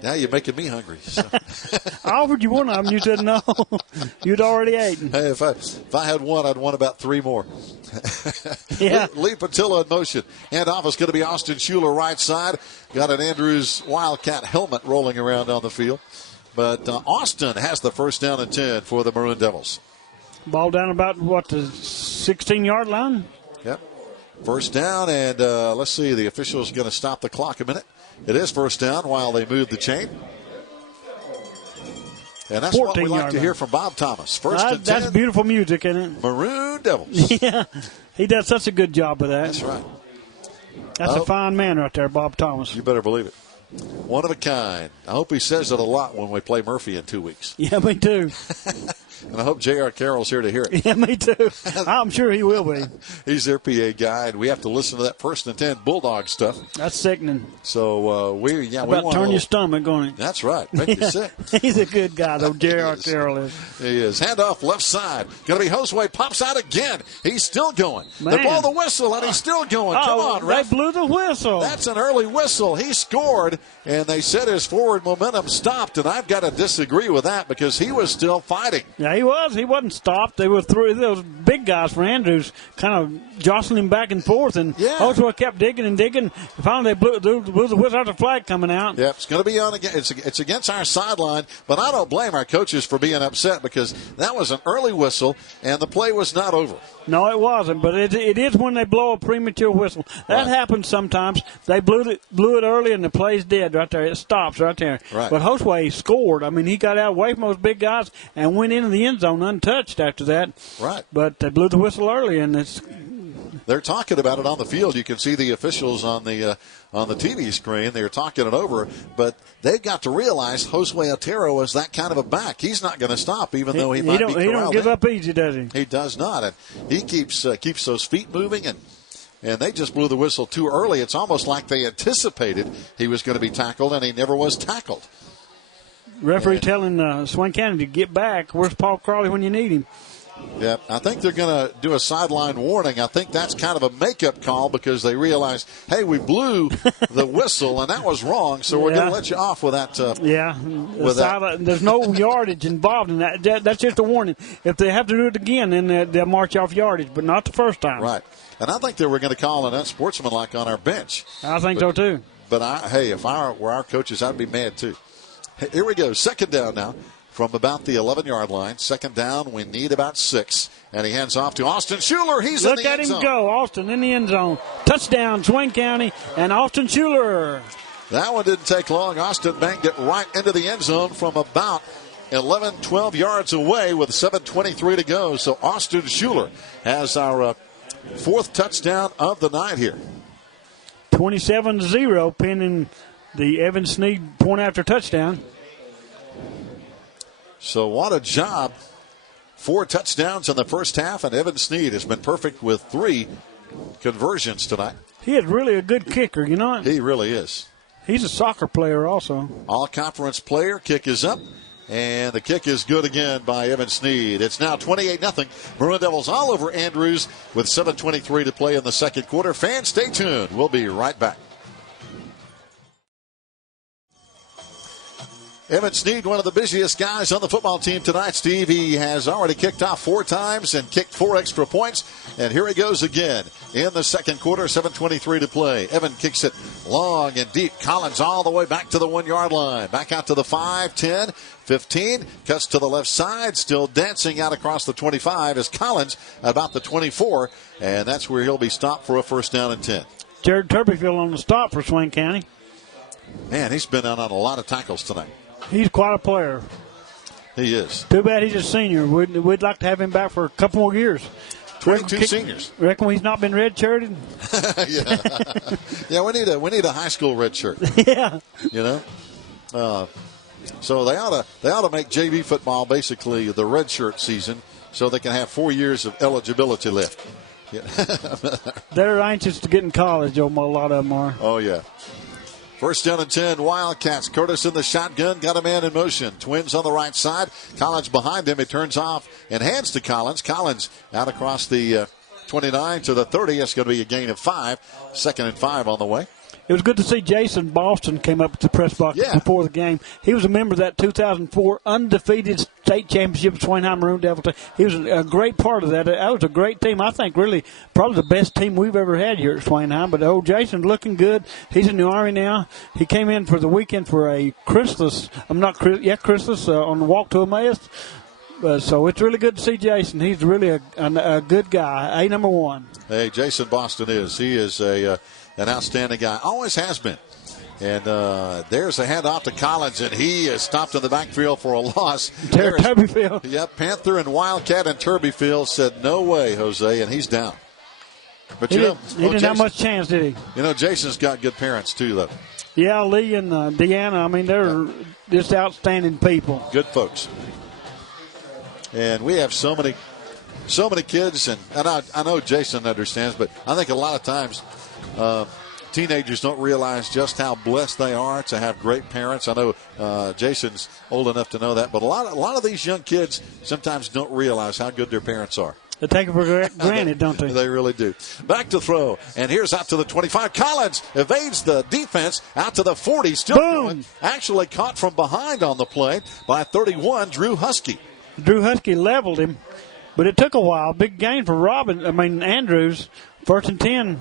Now you're making me hungry. So. I offered you one of them. You said no. You'd already eaten. Hey, if I had one, I'd want about 3 more. Yeah. Lee Patillo in motion. Handoff is going to be Austin Schuler right side. Got an Andrews Wildcat helmet rolling around on the field. But Austin has the first down and 10 for the Maroon Devils. Ball down about, the 16-yard line? Yep. First down, and let's see. The official's going to stop the clock a minute. It is first down while they move the chain. And that's what we like to hear from Bob Thomas. First and 10. That's beautiful music, isn't it? Maroon Devils. Yeah. He does such a good job with that. That's right. That's a fine man right there, Bob Thomas. You better believe it. One of a kind. I hope he says it a lot when we play Murphy in 2 weeks. Yeah, me too. And I hope J.R. Carroll's here to hear it. Yeah, me too. I'm sure he will be. He's their PA guy, and we have to listen to that first and 10 Bulldog stuff. That's sickening. So we want turn your stomach, going it? That's right. Make you sick. He's a good guy, though. J.R. Carroll is. He is. Handoff left side. Going to be Josue. Pops out again. He's still going. Man. They blow the whistle, and he's still going. Come on, ref. They blew the whistle. That's an early whistle. He scored, and they said his forward momentum stopped, and I've got to disagree with that because he was still fighting. Yeah, he was. He wasn't stopped. They were through. Those big guys for Andrews kind of jostling him back and forth, and Josue kept digging and digging. Finally, they blew the whistle out the flag coming out. Yep, it's going to be on again. It's against our sideline, but I don't blame our coaches for being upset because that was an early whistle, and the play was not over. No, it wasn't, but it is when they blow a premature whistle. That happens sometimes. They blew it early, and the play's dead right there. It stops right there. Right. But Josue scored. I mean, he got out away from those big guys and went into the end zone untouched after that. Right. But they blew the whistle early, and it's they're talking about it on the field. You can see the officials on the TV screen. They're talking it over, but they've got to realize Josue Otero is that kind of a back. He's not going to stop, even though he might be corralled. He don't give up easy, does he? He does not, and he keeps those feet moving, and they just blew the whistle too early. It's almost like they anticipated he was going to be tackled, and he never was tackled. Referee telling Swain County to get back. Where's Paul Crawley when you need him? Yeah, I think they're going to do a sideline warning. I think that's kind of a makeup call because they realized, hey, we blew the whistle, and that was wrong, so we're going to let you off with that. There's no yardage involved in that. That's just a warning. If they have to do it again, then they'll march off yardage, but not the first time. Right. And I think they were going to call an unsportsmanlike on our bench. I think so, too. But, if I were our coaches, I'd be mad, too. Here we go. Second down now from about the 11-yard line. Second down, we need about 6. And he hands off to Austin Schuler. He's in the end zone. Look at him go. Austin in the end zone. Touchdown, Swain County, and Austin Schuler. That one didn't take long. Austin banged it right into the end zone from about 11, 12 yards away with 7:23 to go. So Austin Schuler has our fourth touchdown of the night here. 27-0, pending the Evan Sneed point after touchdown. So what a job. 4 touchdowns in the first half, and Evan Sneed has been perfect with 3 conversions tonight. He is really a good kicker, you know. He really is. He's a soccer player also. All-conference player. Kick is up, and the kick is good again by Evan Sneed. It's now 28-0. Maroon Devils all over Andrews with 7:23 to play in the second quarter. Fans, stay tuned. We'll be right back. Evan Sneed, one of the busiest guys on the football team tonight, Steve. He has already kicked off 4 times and kicked 4 extra points. And here he goes again in the second quarter, 7:23 to play. Evan kicks it long and deep. Collins all the way back to the 1-yard line. Back out to the 5, 10, 15. Cuts to the left side. Still dancing out across the 25 is Collins about the 24. And that's where he'll be stopped for a first down and 10. Jared Turbyfield on the stop for Swain County. Man, he's been out on a lot of tackles tonight. He's quite a player. He is. Too bad he's a senior. We'd like to have him back for a couple more years. 22 seniors. Reckon he's not been redshirted? Yeah, we need a high school red shirt. Yeah. You know? So they ought to make JV football basically the red shirt season so they can have 4 years of eligibility left. Yeah. They're anxious to get in college, a lot of them are. Oh, yeah. First down and 10, Wildcats. Curtis in the shotgun, got a man in motion. Twins on the right side. Collins behind him. It turns off and hands to Collins. Collins out across the 29 to the 30. It's going to be a gain of 5. 2nd and 5 on the way. It was good to see Jason Boston came up to the press box before the game. He was a member of that 2004 undefeated state championship Swainheim Maroon Devil team. He was a great part of that. That was a great team. I think really probably the best team we've ever had here at Swainheim. But old Jason's looking good. He's in the Army now. He came in for the weekend for a Christmas. Christmas on the walk to Emmaus. So it's really good to see Jason. He's really a good guy. Number 1. Hey, Jason Boston is. He is an outstanding guy. Always has been. And there's a handoff to Collins, and he is stopped in the backfield for a loss. Turbyfield. Yep, Panther and Wildcat and Turbyfield said, no way, Jose, and he's down. But he didn't have much chance, did he? You know, Jason's got good parents, too, though. Yeah, Lee and Deanna, I mean, they're just outstanding people. Good folks. And we have so many kids, and I know Jason understands, but I think a lot of times teenagers don't realize just how blessed they are to have great parents. I know Jason's old enough to know that, but a lot of these young kids sometimes don't realize how good their parents are. They take it for granted, don't they? They really do. Back to throw, and here's out to the 25. Collins evades the defense out to the 40. Still going. Actually caught from behind on the play by 31, Drew Husky. Drew Husky leveled him, but it took a while. Big gain for Andrews. 1st and 10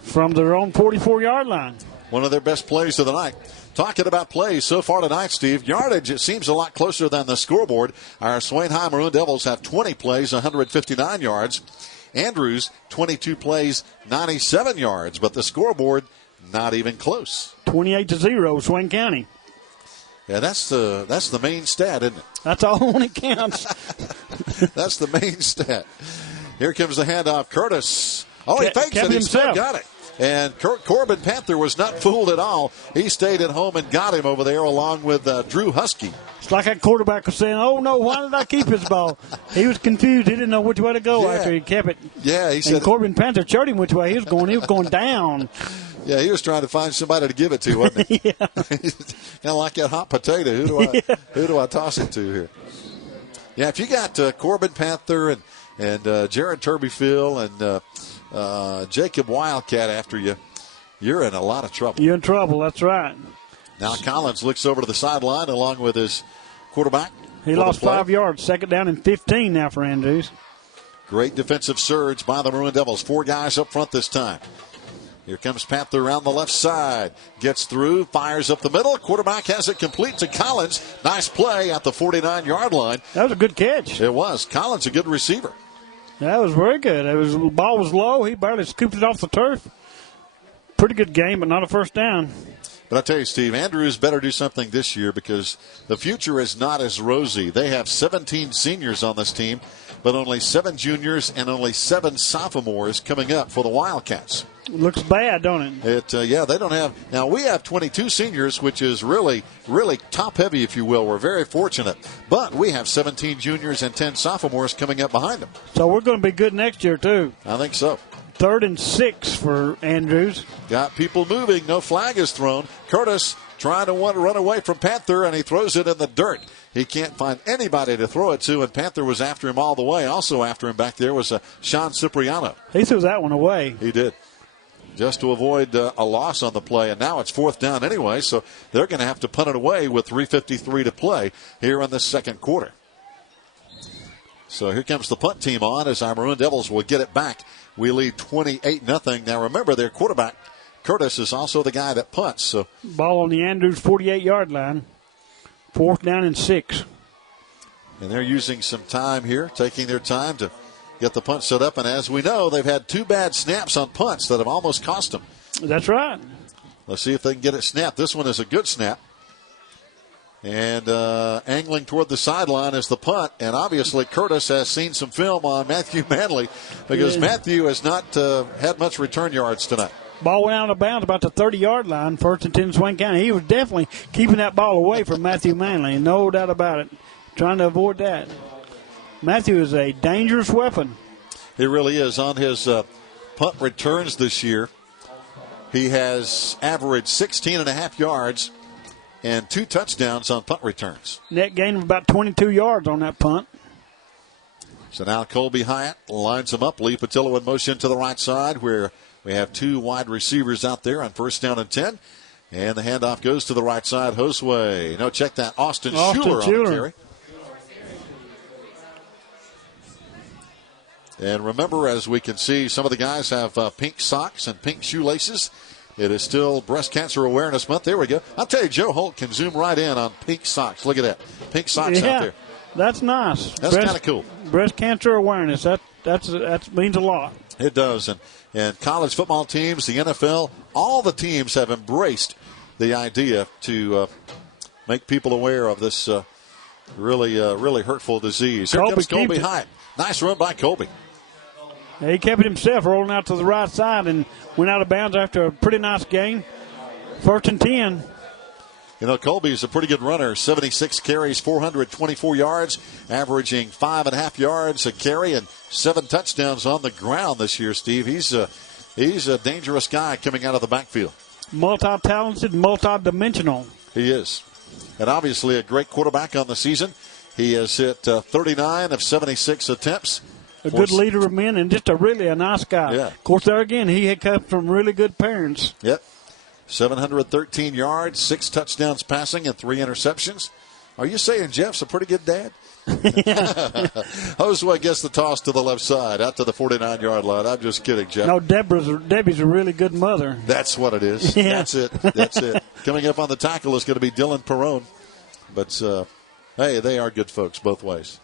from their own 44-yard line. One of their best plays of the night. Talking about plays so far tonight, Steve, yardage, it seems a lot closer than the scoreboard. Our Swainheim Maroon Devils have 20 plays, 159 yards. Andrews, 22 plays, 97 yards. But the scoreboard, not even close. 28-0, Swain County. Yeah, that's the main stat, isn't it? That's all when it counts. That's the main stat. Here comes the handoff. Curtis Oh, he fakes it. He still himself. got it. And Corbin Panther was not fooled at all. He stayed at home and got him over there along with Drew Husky. It's like that quarterback was saying, "Oh no, why did I keep his ball?" He was confused. He didn't know which way to go after he kept it. Yeah, he said. And Corbin Panther showed him which way he was going. He was going down. Yeah, he was trying to find somebody to give it to, wasn't he? Yeah. Kind of like that hot potato. Who do I toss it to here? Yeah, if you got Corbin Panther and Jared Turbyfield and Jacob Wildcat after you, you're in a lot of trouble. You're in trouble. That's right. Now Collins looks over to the sideline along with his quarterback. He lost 5 yards. Second down and 15 now for Andrews. Great defensive surge by the Maroon Devils. 4 guys up front this time. Here comes Panther around the left side. Gets through, fires up the middle. Quarterback has it complete to Collins. Nice play at the 49-yard line. That was a good catch. It was. Collins, a good receiver. That was very good. The ball was low. He barely scooped it off the turf. Pretty good game, but not a first down. But I tell you, Steve, Andrews better do something this year because the future is not as rosy. They have 17 seniors on this team, but only 7 juniors and only 7 sophomores coming up for the Wildcats. Looks bad, don't it? Yeah, they don't have. Now, we have 22 seniors, which is really, really top-heavy, if you will. We're very fortunate. But we have 17 juniors and 10 sophomores coming up behind them. So we're going to be good next year, too. I think so. 3rd and 6 for Andrews. Got people moving. No flag is thrown. Curtis trying to run away from Panther, and he throws it in the dirt. He can't find anybody to throw it to, and Panther was after him all the way. Also after him back there was Sean Cipriano. He threw that one away. He did. Just to avoid a loss on the play, and now it's 4th down anyway, so they're going to have to punt it away with 3:53 to play here in the second quarter. So here comes the punt team on as our Maroon Devils will get it back. We lead 28-0. Now remember, their quarterback, Curtis, is also the guy that punts. So ball on the Andrews 48-yard line. 4th down and 6. And they're using some time here, taking their time to get the punt set up. And as we know, they've had 2 bad snaps on punts that have almost cost them. That's right. Let's see if they can get it snapped. This one is a good snap. And angling toward the sideline is the punt. And obviously Curtis has seen some film on Matthew Manley because Matthew has not had much return yards tonight. Ball went out of bounds about the 30-yard line, 1st and 10 Swain County. He was definitely keeping that ball away from Matthew Manley, no doubt about it, trying to avoid that. Matthew is a dangerous weapon. He really is. On his punt returns this year, he has averaged 16.5 yards and 2 touchdowns on punt returns. Net gain of about 22 yards on that punt. So now Colby Hyatt lines them up. Lee Patillo in motion to the right side where we have 2 wide receivers out there on 1st down and 10. And the handoff goes to the right side. Josue. No, check that. Austin Schuler on the carry. And remember, as we can see, some of the guys have pink socks and pink shoelaces. It is still Breast Cancer Awareness Month. There we go. I'll tell you, Joe Holt can zoom right in on pink socks. Look at that. Pink socks out there. That's nice. That's kind of cool. Breast Cancer Awareness. That means a lot. It does. And college football teams, the NFL, all the teams have embraced the idea to make people aware of this really hurtful disease. Here comes Colby Hyatt. Nice run by Colby. He kept it himself, rolling out to the right side and went out of bounds after a pretty nice gain. 1st and 10. You know, Colby's a pretty good runner. 76 carries, 424 yards, averaging 5.5 yards a carry and 7 touchdowns on the ground this year, Steve. He's a dangerous guy coming out of the backfield. Multi-talented, multi-dimensional. He is. And obviously a great quarterback on the season. He has hit 39 of 76 attempts. A good leader of men and just a nice guy. Yeah. Of course, there again, he had come from really good parents. Yep. 713 yards, 6 touchdowns passing, and 3 interceptions. Are you saying Jeff's a pretty good dad? Josue gets the toss to the left side, out to the 49-yard line. I'm just kidding, Jeff. No, Debbie's a really good mother. That's what it is. Yeah. That's it. Coming up on the tackle is going to be Dylan Perrone. But, hey, they are good folks both ways.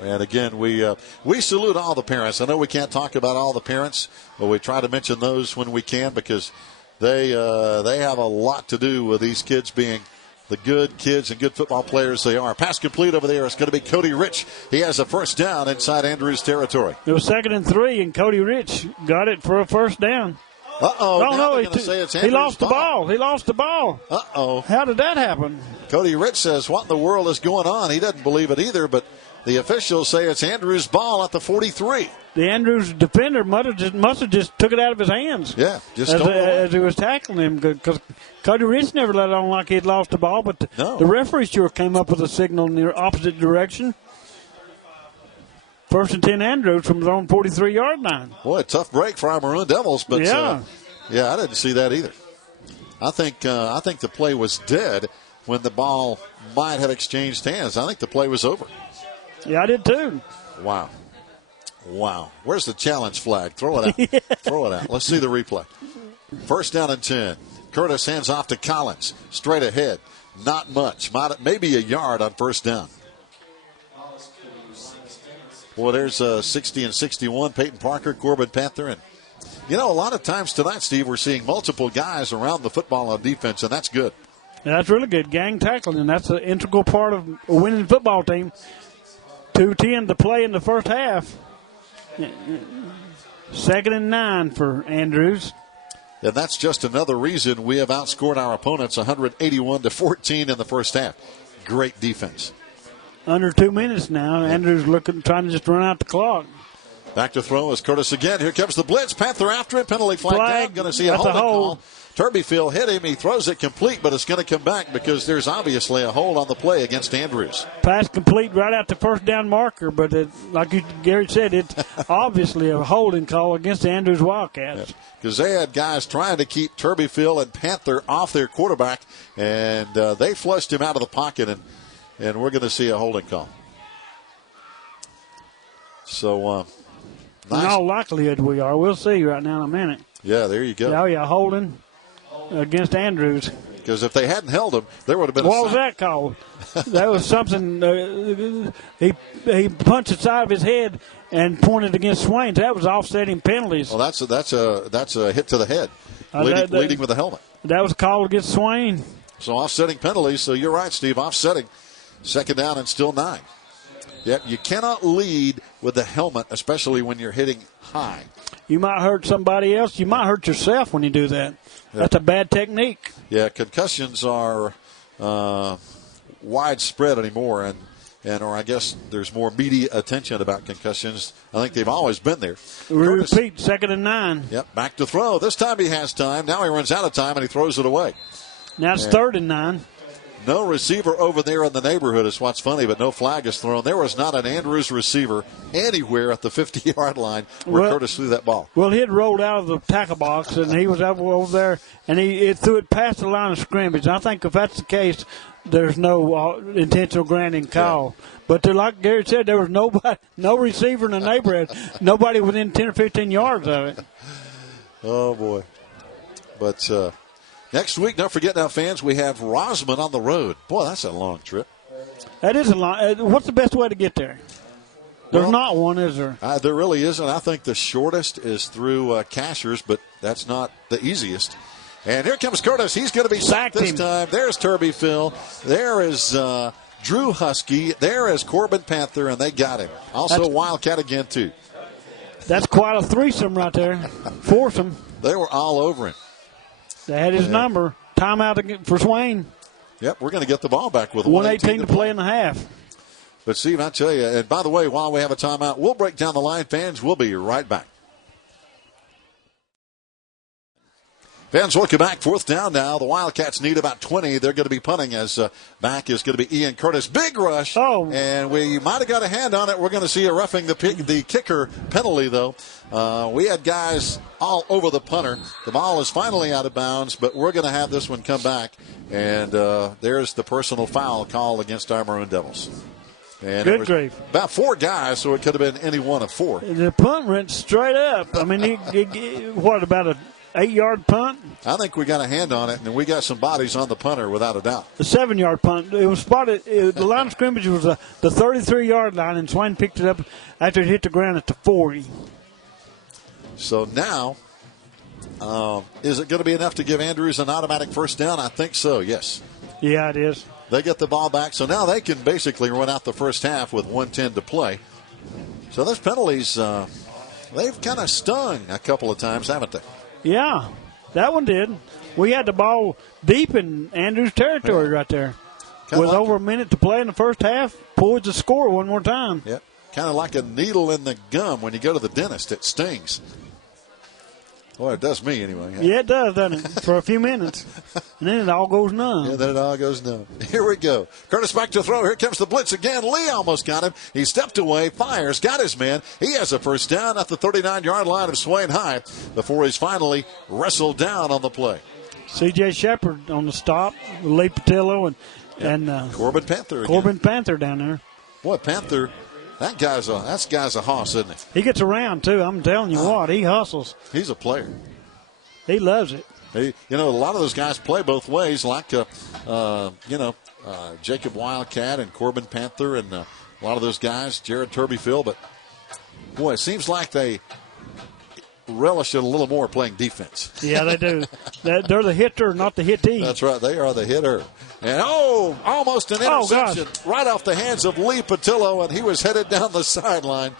And again, we salute all the parents. I know we can't talk about all the parents, but we try to mention those when we can because they have a lot to do with these kids being the good kids and good football players they are. Pass complete over there. It's going to be Cody Rich. He has a first down inside Andrews territory. It was 2nd and 3, and Cody Rich got it for a first down. He lost the ball. He lost the ball. Uh-oh. How did that happen? Cody Rich says, what in the world is going on? He doesn't believe it either, but the officials say it's Andrews' ball at the 43. The Andrews defender must have just took it out of his hands. Yeah, as he was tackling him, because Cody Rich never let on like he'd lost the ball, but the referee sure came up with a signal in the opposite direction. 1st and 10 Andrews from his own 43-yard line. Boy, a tough break for our Maroon Devils, but I didn't see that either. I think the play was dead when the ball might have exchanged hands. I think the play was over. Yeah, I did too. Wow. Where's the challenge flag? Throw it out. Throw it out. Let's see the replay. 1st down and 10. Curtis hands off to Collins. Straight ahead. Not much. Maybe a yard on 1st down. Well, there's 60 and 61. Peyton Parker, Corbin Panther. And, a lot of times tonight, Steve, we're seeing multiple guys around the football on defense, and that's good. Yeah, that's really good. Gang tackling, and that's an integral part of a winning football team. 2:10 to play in the first half. 2nd and 9 for Andrews. And that's just another reason we have outscored our opponents 181-14 in the first half. Great defense. Under 2 minutes now. Andrews trying to just run out the clock. Back to throw is Curtis again. Here comes the blitz. Panther after it. Penalty flag down. Going to see a holding call. Turbyfield hit him. He throws it complete, but it's going to come back because there's obviously a hold on the play against Andrews. Pass complete right at the 1st down marker, but Gary said, it's obviously a holding call against the Andrews Wildcats. Because they had guys trying to keep Turbyfield and Panther off their quarterback, and they flushed him out of the pocket, and we're going to see a holding call. So, nice. In all likelihood, we are. We'll see right now in a minute. Yeah, there you go. Holding against Andrews. Because if they hadn't held him, there would have been What was that called? That was something. He punched the side of his head and pointed against Swain. That was offsetting penalties. Well, that's a hit to the head, leading with the helmet. That was called against Swain. So offsetting penalties. So you're right, Steve. Offsetting. 2nd down and still 9. Yet you cannot lead with the helmet, especially when you're hitting high. You might hurt somebody else. You might hurt yourself when you do that. That's a bad technique. Yeah, concussions are widespread anymore, or I guess there's more media attention about concussions. I think they've always been there. Repeat, 2nd and 9. Yep, back to throw. This time he has time. Now he runs out of time, and he throws it away. Now it's 3rd and 9. No receiver over there in the neighborhood is what's funny, but no flag is thrown. There was not an Andrews receiver anywhere at the 50-yard line where Curtis threw that ball. Well, he had rolled out of the tackle box, and he was over there, and he threw it past the line of scrimmage. I think if that's the case, there's no intentional granting call. Yeah. But like Gary said, there was no receiver in the neighborhood, nobody within 10 or 15 yards of it. Oh, boy. But next week, don't forget now, fans, we have Rosman on the road. Boy, that's a long trip. That is a long. What's the best way to get there? There's not one, is there? There really isn't. I think the shortest is through Cashers, but that's not the easiest. And here comes Curtis. He's going to be sacked this time. There's Turbyfield. There is Drew Husky. There is Corbin Panther, and they got him. Also Wildcat again, too. That's quite a threesome right there. Foursome. They were all over him. They had his number. Timeout for Swain. Yep, we're going to get the ball back with 1:18 to play in the half. But, Steve, I tell you, and by the way, while we have a timeout, we'll break down the line. Fans, we'll be right back. Fans, welcome back. 4th down now. The Wildcats need about 20. They're going to be punting as back is going to be Ian Curtis. Big rush. Oh. And we might have got a hand on it. We're going to see a roughing the kicker penalty, though. We had guys all over the punter. The ball is finally out of bounds, but we're going to have this one come back. And there's the personal foul call against our Maroon Devils. And good grief. About 4 guys, so it could have been any one of 4. The punt went straight up. I mean, what, about a 8-yard punt? I think we got a hand on it, and we got some bodies on the punter without a doubt. The 7-yard punt. It was spotted. The line of scrimmage was the 33-yard line, and Swain picked it up after it hit the ground at the 40. So now, is it going to be enough to give Andrews an automatic first down? I think so, yes. Yeah, it is. They get the ball back, so now they can basically run out the first half with 1:10 to play. So those penalties, they've kind of stung a couple of times, haven't they? Yeah, that one did. We had the ball deep in Andrews' territory right there. With like over a minute to play in the first half, pulled the score one more time. Yep, kind of like a needle in the gum when you go to the dentist. It stings. Well, it does me anyway. Yeah, it does, doesn't it? For a few minutes. And then it all goes numb. Yeah, then it all goes numb. Here we go. Curtis back to throw. Here comes the blitz again. Lee almost got him. He stepped away, fires, got his man. He has a first down at the 39-yard line of Swain High before he's finally wrestled down on the play. C.J. Shepard on the stop, Lee Patillo, and Corbin Panther again. Corbin Panther down there. Boy, Panther, that guy's a hoss, isn't he? He gets around, too. I'm telling you what, he hustles. He's a player. He loves it. A lot of those guys play both ways, like, Jacob Wildcat and Corbin Panther and a lot of those guys, Jared Turbyfield. But, boy, it seems like they relish it a little more playing defense. Yeah, they do. They're the hitter, not the hittee. That's right. They are the hitter. And, almost an interception right off the hands of Lee Patillo, and he was headed down the sideline,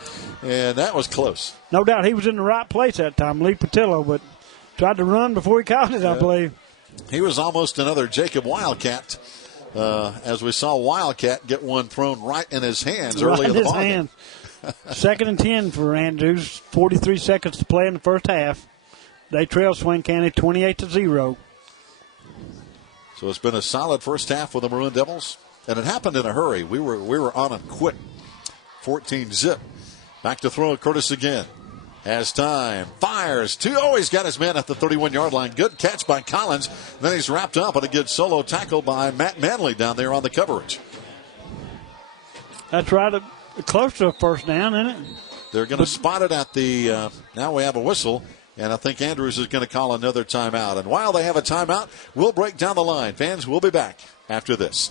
and that was close. No doubt he was in the right place that time, Lee Patillo, but tried to run before he caught it, I believe. He was almost another Jacob Wildcat, as we saw Wildcat get one thrown right in his hands early in the ball game. 2nd and 10 for Andrews. 43 seconds to play in the first half. They trail Swain County 28-0. So it's been a solid first half for the Maroon Devils, and it happened in a hurry. We were on them quick. 14-zip. Back to throw Curtis again. Has time. Fires. He's got his man at the 31-yard line. Good catch by Collins. Then he's wrapped up on a good solo tackle by Matt Manley down there on the coverage. That's right. Close to a first down, isn't it? They're going to spot it at the now we have a whistle, and I think Andrews is going to call another timeout. And while they have a timeout, we'll break down the line. Fans, we'll be back after this.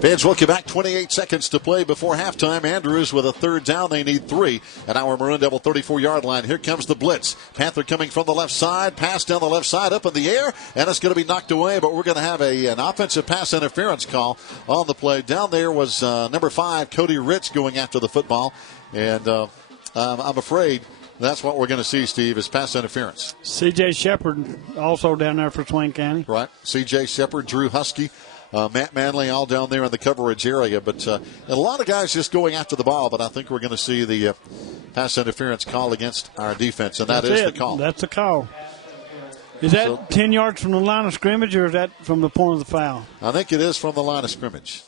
Fans, welcome back. 28 seconds to play before halftime. Andrews with a third down. They need 3 at our Maroon Devil 34-yard line. Here comes the blitz. Panther coming from the left side. Pass down the left side up in the air, and it's going to be knocked away, but we're going to have an offensive pass interference call on the play. Down there was number 5, Cody Ritz, going after the football, and I'm afraid that's what we're going to see, Steve, is pass interference. C.J. Shepard also down there for Swain County. Right. C.J. Shepard, Drew Husky. Matt Manley all down there in the coverage area. But a lot of guys just going after the ball, but I think we're going to see the pass interference call against our defense, and that's the call. That's the call. Is that 10 yards from the line of scrimmage, or is that from the point of the foul? I think it is from the line of scrimmage.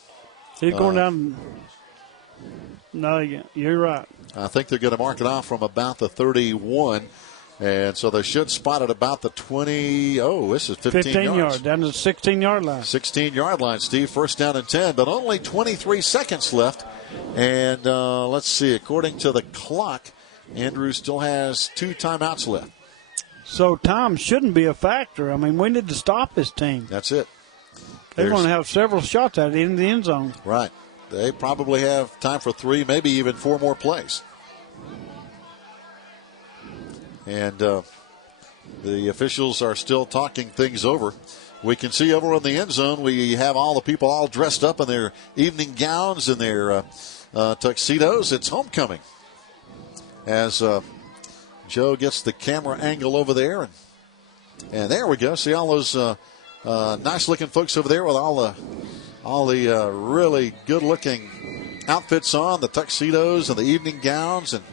He's going down. No, you're right. I think they're going to mark it off from about the 31. And so they should spot it about the 20. Oh, this is 15 yards. Down to the 16-yard line. 16-yard line, Steve. First down and 10, but only 23 seconds left. And let's see. According to the clock, Andrews still has 2 timeouts left. So time shouldn't be a factor. I mean, we need to stop this team. That's it. They're going to have several shots at it in the end zone. Right. They probably have time for 3, maybe even 4 more plays. And the officials are still talking things over. We can see over in the end zone, we have all the people all dressed up in their evening gowns and their tuxedos. It's homecoming. As Joe gets the camera angle over there. And there we go. See all those nice-looking folks over there with all the really good-looking outfits on, the tuxedos and the evening gowns. And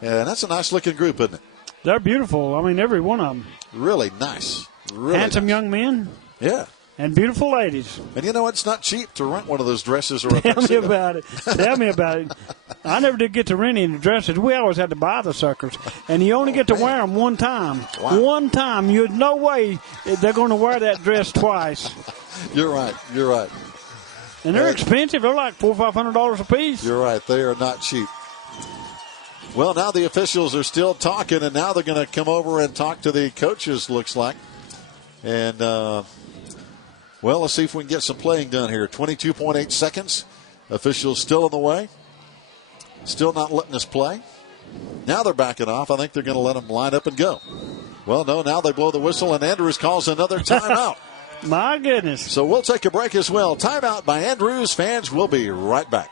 that's a nice-looking group, isn't it? They're beautiful. I mean, every one of them. Really nice. Really handsome nice. Young men. Yeah. And beautiful ladies. And you know, it's not cheap to rent one of those dresses or a tuxedo. Tell me about it. Tell me about it. I never did get to rent any dresses. We always had to buy the suckers. And you only get to wear them one time. Wow. One time. There's no way they're going to wear that dress twice. You're right. You're right. And they're expensive. They're like $400 or $500 a piece. You're right. They are not cheap. Well, now the officials are still talking, and now they're going to come over and talk to the coaches, looks like. And, well, let's see if we can get some playing done here. 22.8 seconds. Officials still in the way. Still not letting us play. Now they're backing off. I think they're going to let them line up and go. Well, no, now they blow the whistle, and Andrews calls another timeout. My goodness. So we'll take a break as well. Timeout by Andrews. Fans, will be right back.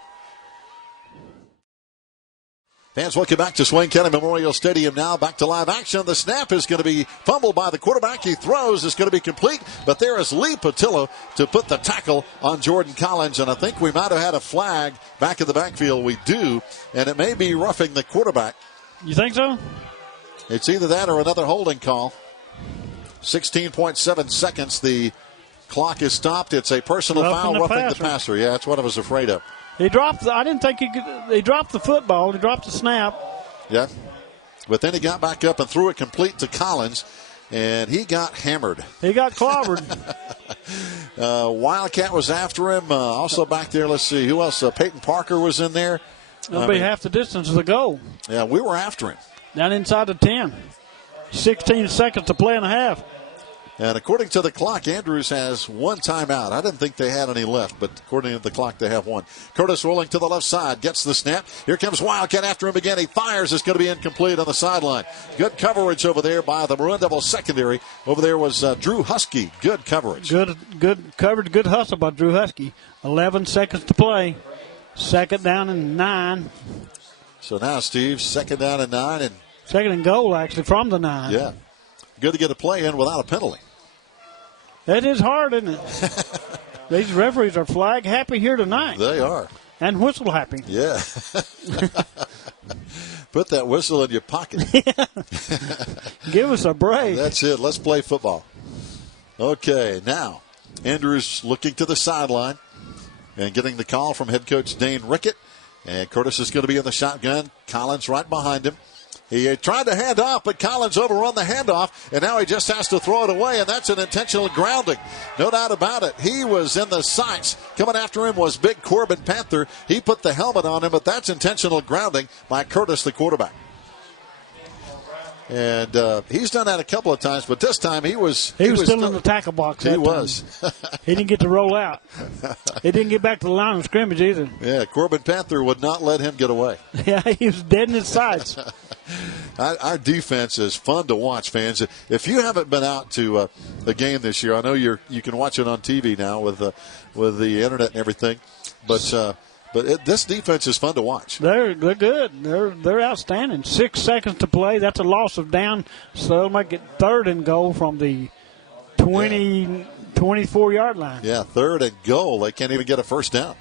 Fans, welcome back to Swain County Memorial Stadium now. Back to live action. The snap is going to be fumbled by the quarterback. He throws. It's going to be complete. But there is Lee Patillo to put the tackle on Jordan Collins. And I think we might have had a flag back in the backfield. We do. And it may be roughing the quarterback. You think so? It's either that or another holding call. 16.7 seconds. The clock is stopped. It's a personal foul roughing the passer. Yeah, that's what I was afraid of. He dropped. I didn't think he dropped the football. He dropped the snap. Yeah, but then he got back up and threw it complete to Collins, and he got hammered. He got clobbered. Wildcat was after him. Also back there, let's see who else. Peyton Parker was in there. That'll be half the distance of the goal. Yeah, we were after him. Down inside the 10. 16 seconds to play and a half. And according to the clock, Andrews has one timeout. I didn't think they had any left, but according to the clock, they have one. Curtis rolling to the left side, gets the snap. Here comes Wildcat after him again. He fires. It's going to be incomplete on the sideline. Good coverage over there by the Maroon Devils secondary. Over there was Drew Husky. Good coverage. Good coverage. Good hustle by Drew Husky. 11 seconds to play. Second down and 9. So now, Steve, second down and 9. And second and goal, actually, from the 9. Yeah. Good to get a play in without a penalty. That is hard, isn't it? These referees are flag happy here tonight. They are. And whistle happy. Yeah. Put that whistle in your pocket. Give us a break. That's it. Let's play football. Okay, now Andrews looking to the sideline and getting the call from head coach Dane Rickett. And Curtis is going to be in the shotgun. Collins right behind him. He tried to hand off, but Collins overrun the handoff, and now he just has to throw it away, and that's an intentional grounding. No doubt about it. He was in the sights. Coming after him was big Corbin Panther. He put the helmet on him, but that's intentional grounding by Curtis, the quarterback. And he's done that a couple of times, but this time he was still in the tackle box. He was. He didn't get to roll out. He didn't get back to the line of scrimmage either. Yeah, Corbin Panther would not let him get away. Yeah, he was dead in his sights. Our defense is fun to watch, fans. If you haven't been out to a game this year, I know you can watch it on TV now with the internet and everything, but this defense is fun to watch. They're good. They're outstanding. 6 seconds to play. That's a loss of down, so they'll make it third and goal from the 24-yard line. Yeah, third and goal. They can't even get a first down.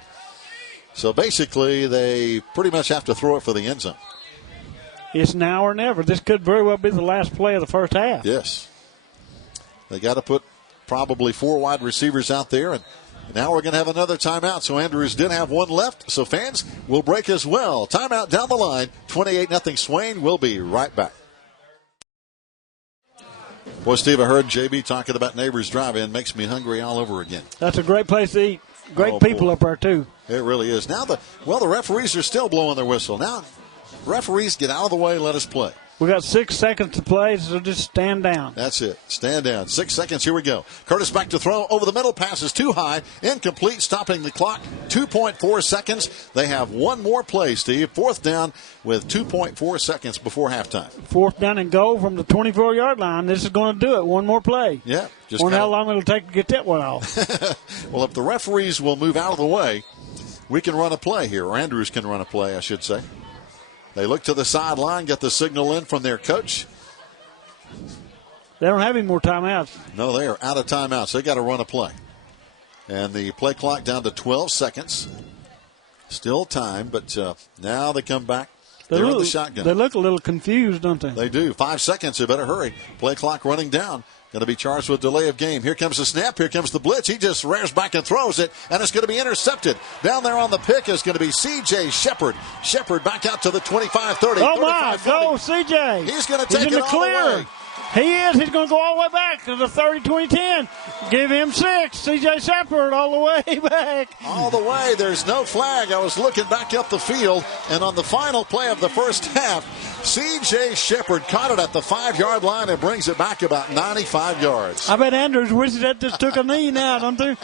So basically, they pretty much have to throw it for the end zone. It's now or never. This could very well be the last play of the first half. Yes. They got to put probably 4 wide receivers out there, and now we're going to have another timeout. So Andrews did have one left. So fans will break as well. Timeout down the line. 28-0 Swain. We'll be right back. Boy, Steve, I heard JB talking about Neighbors Drive-In. Makes me hungry all over again. That's a great place to eat. Great people up there, too. It really is. Now, the referees are still blowing their whistle. Now, referees, get out of the way. Let us play. We got 6 seconds to play, so just stand down. That's it. Stand down. 6 seconds. Here we go. Curtis back to throw. Over the middle. Pass is too high. Incomplete. Stopping the clock. 2.4 seconds. They have one more play, Steve. Fourth down with 2.4 seconds before halftime. Fourth down and goal from the 24-yard line. This is going to do it. One more play. Yeah. Wonder how long it'll take to get that one off. Well, if the referees will move out of the way, we can run a play here. Or Andrews can run a play, I should say. They look to the sideline, get the signal in from their coach. They don't have any more timeouts. No, they are out of timeouts. They got to run a play. And the play clock down to 12 seconds. Still time, but now they come back. They're in the shotgun. They look a little confused, don't they? They do. 5 seconds. They better hurry. Play clock running down. Going to be charged with delay of game. Here comes the snap. Here comes the blitz. He just rears back and throws it, and it's going to be intercepted. Down there on the pick is going to be C.J. Shepard. Shepard back out to the 25-30. Oh, my. Go, C.J. He's going to take it all the way. He is. He's going to go all the way back to the 30-20-10. Give him 6. C.J. Shepard all the way back. All the way. There's no flag. I was looking back up the field, and on the final play of the first half, C.J. Shepard caught it at the 5-yard line and brings it back about 95 yards. I bet Andrews wishes that just took a knee now, don't they?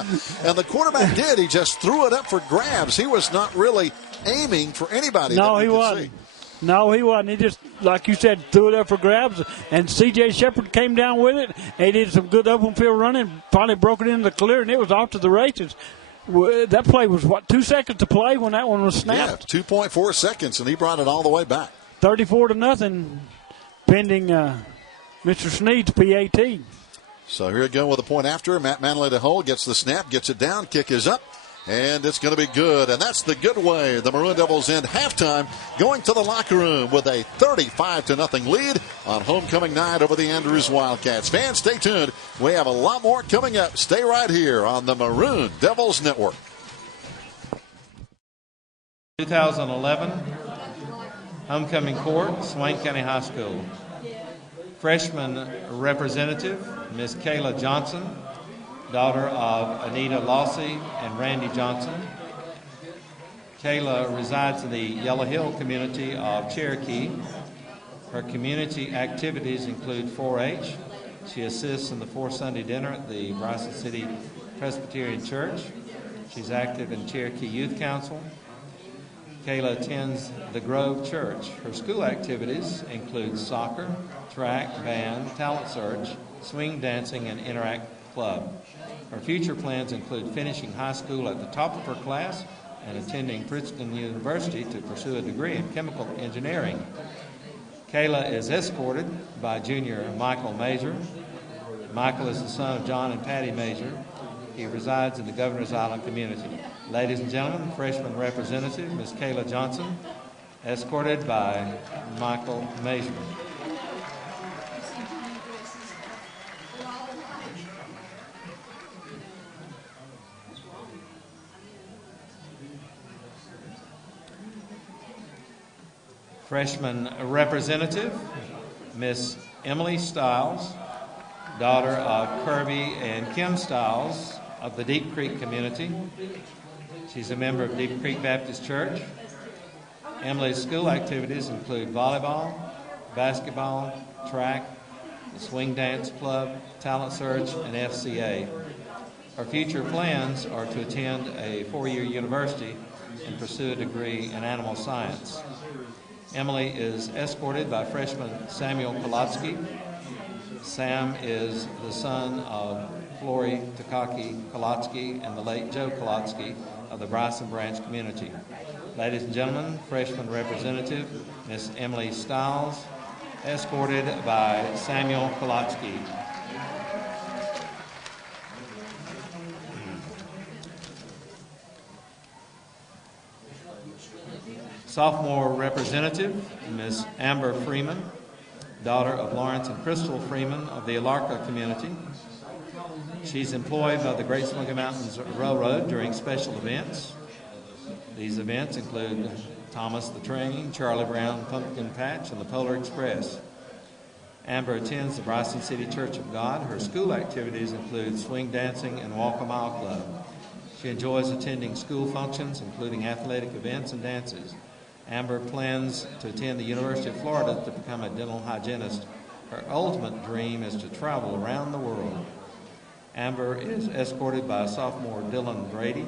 And the quarterback did. He just threw it up for grabs. He was not really aiming for anybody. No, he wasn't. No, he wasn't. He just, like you said, threw it up for grabs, and C.J. Shepard came down with it. He did some good open field running, finally broke it into the clear, and it was off to the races. That play was, 2 seconds to play when that one was snapped? Yeah, 2.4 seconds, and he brought it all the way back. 34-0, pending Mr. Snead's PAT. So here we go with a point after. Matt Manley to hold, gets the snap, gets it down, kick is up. And it's going to be good, and that's the good way. The Maroon Devils end halftime, going to the locker room with a 35-0 lead on homecoming night over the Andrews Wildcats. Fans, stay tuned. We have a lot more coming up. Stay right here on the Maroon Devils Network. 2011 homecoming court, Swain County High School. Freshman representative, Miss Kayla Johnson, daughter of Anita Lossey and Randy Johnson. Kayla resides in the Yellow Hill community of Cherokee. Her community activities include 4-H. She assists in the fourth Sunday dinner at the Bryson City Presbyterian Church. She's active in Cherokee Youth Council. Kayla attends the Grove Church. Her school activities include soccer, track, band, talent search, swing dancing, and interact club. Her future plans include finishing high school at the top of her class and attending Princeton University to pursue a degree in chemical engineering. Kayla is escorted by junior Michael Major. Michael is the son of John and Patty Major. He resides in the Governor's Island community. Ladies and gentlemen, freshman representative, Ms. Kayla Johnson, escorted by Michael Major. Freshman representative, Miss Emily Stiles, daughter of Kirby and Kim Stiles of the Deep Creek community. She's a member of Deep Creek Baptist Church. Emily's school activities include volleyball, basketball, track, the swing dance club, talent search, and FCA. Her future plans are to attend a 4-year university and pursue a degree in animal science. Emily is escorted by freshman Samuel Kolotsky. Sam is the son of Flory Takaki Kolotsky and the late Joe Kolotsky of the Bryson Branch community. Ladies and gentlemen, freshman representative Miss Emily Stiles, escorted by Samuel Kolotsky. Sophomore representative, Miss Amber Freeman, daughter of Lawrence and Crystal Freeman of the Alarka community. She's employed by the Great Smoky Mountains Railroad during special events. These events include Thomas the Train, Charlie Brown Pumpkin Patch, and the Polar Express. Amber attends the Bryson City Church of God. Her school activities include swing dancing and Walk a Mile Club. She enjoys attending school functions, including athletic events and dances. Amber plans to attend the University of Florida to become a dental hygienist. Her ultimate dream is to travel around the world. Amber is escorted by sophomore Dylan Brady.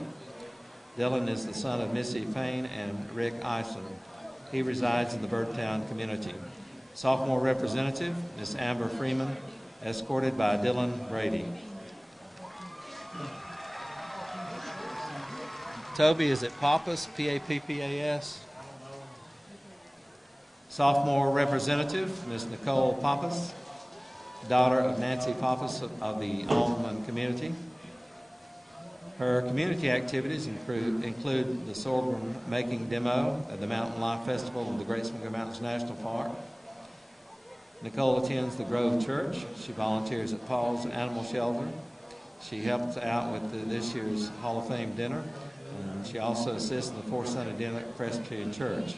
Dylan is the son of Missy Payne and Rick Eisen. He resides in the Birdtown community. Sophomore representative, Miss Amber Freeman, escorted by Dylan Brady. Toby is at Pappas, P-A-P-P-A-S. Sophomore representative, Ms. Nicole Pappas, daughter of Nancy Pappas of the Alderman community. Her community activities include the sorghum making demo at the Mountain Life Festival of the Great Smoky Mountains National Park. Nicole attends the Grove Church. She volunteers at Paul's Animal Shelter. She helps out with this year's Hall of Fame dinner. And she also assists in the fourth Sunday dinner at Presbyterian Church.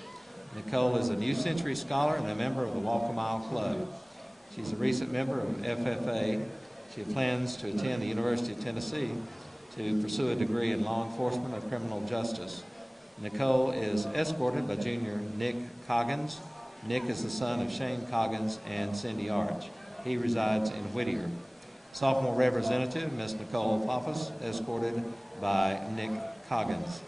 Nicole is a New Century Scholar and a member of the Walk a Mile Club. She's a recent member of FFA. She plans to attend the University of Tennessee to pursue a degree in law enforcement or criminal justice. Nicole is escorted by junior Nick Coggins. Nick is the son of Shane Coggins and Cindy Arch. He resides in Whittier. Sophomore representative, Ms. Nicole Pappas, escorted by Nick Coggins.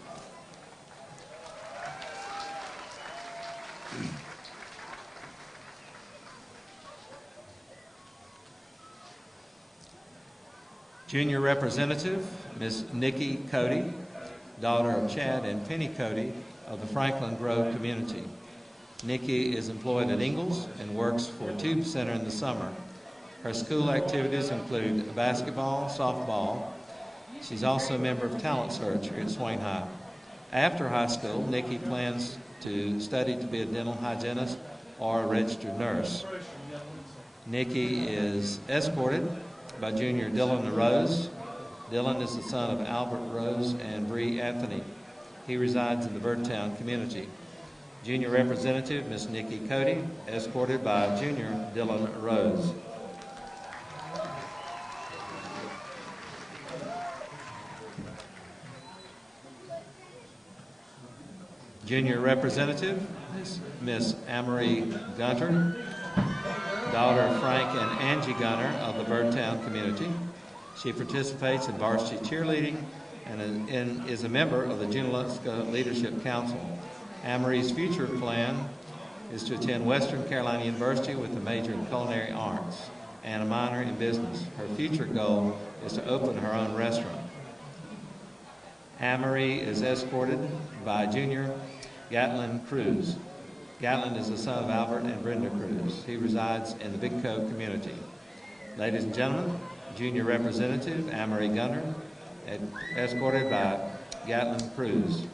Junior Representative, Ms. Nikki Cody, daughter of Chad and Penny Cody of the Franklin Grove community. Nikki is employed at Ingalls and works for Tube Center in the summer. Her school activities include basketball, softball. She's also a member of Talent Search here at Swain High. After high school, Nikki plans to study to be a dental hygienist or a registered nurse. Nikki is escorted by junior Dylan Rose. Dylan is the son of Albert Rose and Bree Anthony. He resides in the Birdtown community. Junior Representative, Ms. Nikki Cody, escorted by junior Dylan Rose. Junior Representative, Miss Amory Gunter, daughter of Frank and Angie Gunter of the Birdtown community. She participates in varsity cheerleading and is a member of the Junaluska Leadership Council. Amory's future plan is to attend Western Carolina University with a major in culinary arts and a minor in business. Her future goal is to open her own restaurant. Amory is escorted by junior Gatlin Cruz. Gatlin is the son of Albert and Brenda Cruz. He resides in the Big Cove community. Ladies and gentlemen, Junior Representative Amory Gunter, escorted by Gatlin Cruz.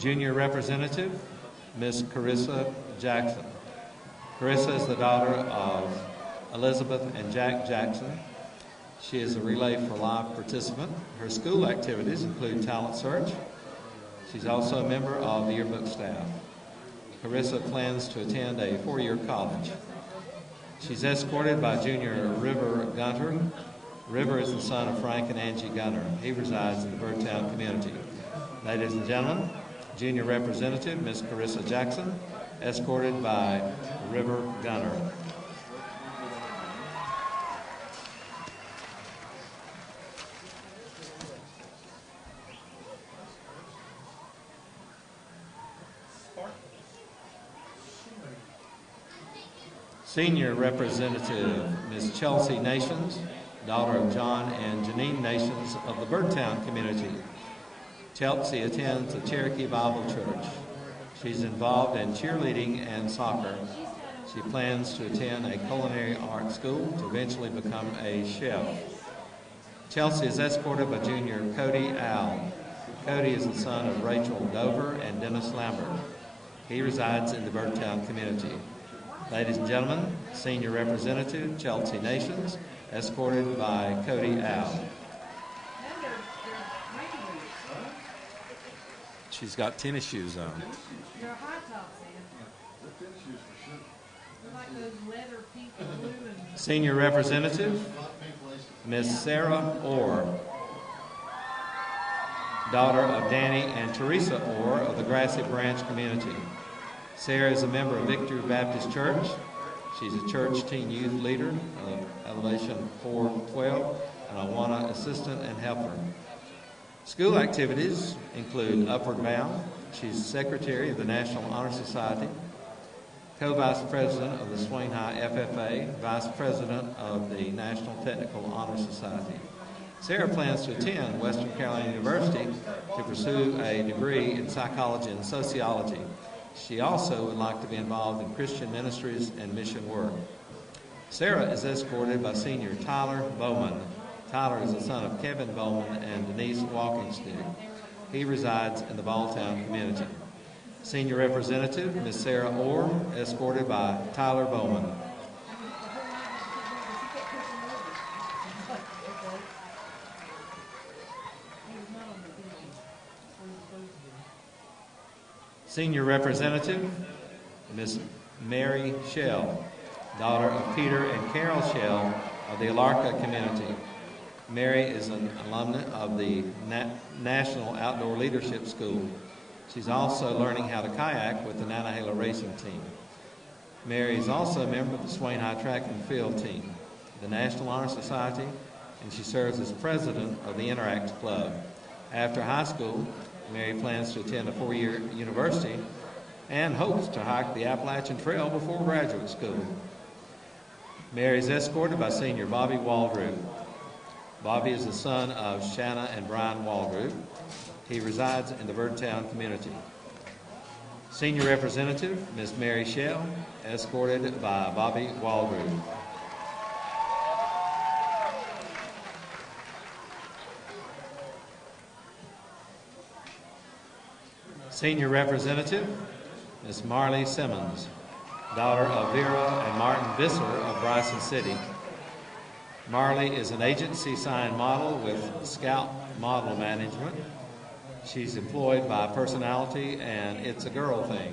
Junior Representative, Miss Carissa Jackson. Carissa is the daughter of Elizabeth and Jack Jackson. She is a Relay for Life participant. Her school activities include Talent Search. She's also a member of the yearbook staff. Carissa plans to attend a 4-year college. She's escorted by junior River Gunter. River is the son of Frank and Angie Gunter. He resides in the Birdtown community. Ladies and gentlemen, Junior Representative Miss Carissa Jackson, escorted by River Gunter. Senior Representative Ms. Chelsea Nations, daughter of John and Janine Nations of the Birdtown community. Chelsea attends the Cherokee Bible Church. She's involved in cheerleading and soccer. She plans to attend a culinary arts school to eventually become a chef. Chelsea is escorted by junior Cody Al. Cody is the son of Rachel Dover and Dennis Lambert. He resides in the Birdtown community. Ladies and gentlemen, Senior Representative Chelsea Nations, escorted by Cody Al. She's got tennis shoes on. They're a high top, Sam. They're like those leather pink and blue and... Senior Representative, Miss Sarah Orr, daughter of Danny and Teresa Orr of the Grassy Branch community. Sarah is a member of Victory Baptist Church. She's a church teen youth leader of Elevation 412 and Awana assistant and helper. School activities include Upward Bound. She's secretary of the National Honor Society, co-vice president of the Swain High FFA, vice president of the National Technical Honor Society. Sarah plans to attend Western Carolina University to pursue a degree in psychology and sociology. She also would like to be involved in Christian ministries and mission work. Sarah is escorted by senior Tyler Bowman. Tyler is the son of Kevin Bowman and Denise Walkingstick. He resides in the Balltown community. Senior Representative Ms. Sarah Orr, escorted by Tyler Bowman. Senior Representative Ms. Mary Shell, daughter of Peter and Carol Shell of the Alarka community. Mary is an alumna of the National Outdoor Leadership School. She's also learning how to kayak with the Nantahala racing team. Mary is also a member of the Swain High Track and Field team, the National Honor Society, and she serves as president of the Interact Club. After high school, Mary plans to attend a 4-year university and hopes to hike the Appalachian Trail before graduate school. Mary is escorted by senior Bobby Waldrop. Bobby is the son of Shanna and Brian Waldrop. He resides in the Birdtown community. Senior representative, Miss Mary Shell, escorted by Bobby Waldrop. Senior representative, Miss Marley Simmons, daughter of Vera and Martin Visser of Bryson City. Marley is an agency-signed model with Scout Model Management. She's employed by Personality and It's a Girl Thing.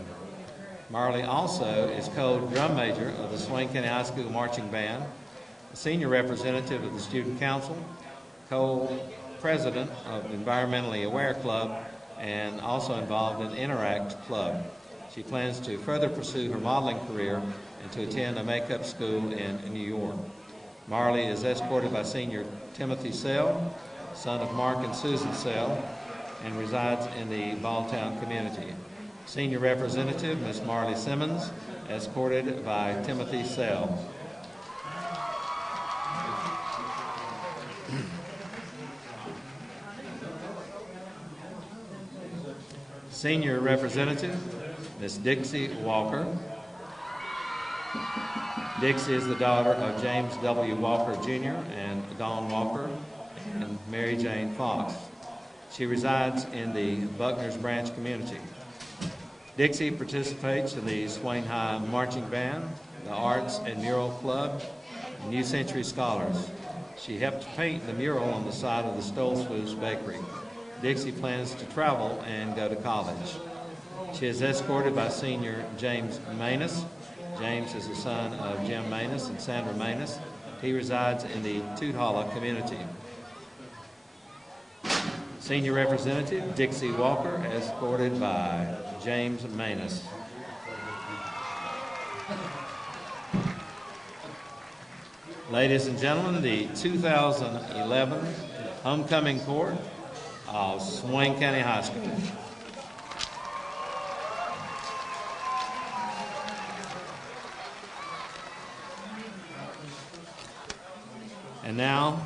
Marley also is co-drum major of the Swain County High School Marching Band, a senior representative of the Student Council, co-president of the Environmentally Aware Club, and also involved in Interact Club. She plans to further pursue her modeling career and to attend a makeup school in New York. Marley is escorted by senior Timothy Sell, son of Mark and Susan Sell, and resides in the Balltown community. Senior representative, Ms. Marley Simmons, escorted by Timothy Sell. Senior representative, Ms. Dixie Walker. Dixie is the daughter of James W. Walker Jr. and Dawn Walker and Mary Jane Fox. She resides in the Buckner's Branch community. Dixie participates in the Swain High Marching Band, the Arts and Mural Club, and New Century Scholars. She helped paint the mural on the side of the Stolzfus Bakery. Dixie plans to travel and go to college. She is escorted by senior James Manus. James is the son of Jim Manus and Sandra Manus. He resides in the Toothala community. Senior representative Dixie Walker, escorted by James Manus. Ladies and gentlemen, the 2011 homecoming court of Swain County High School. And now,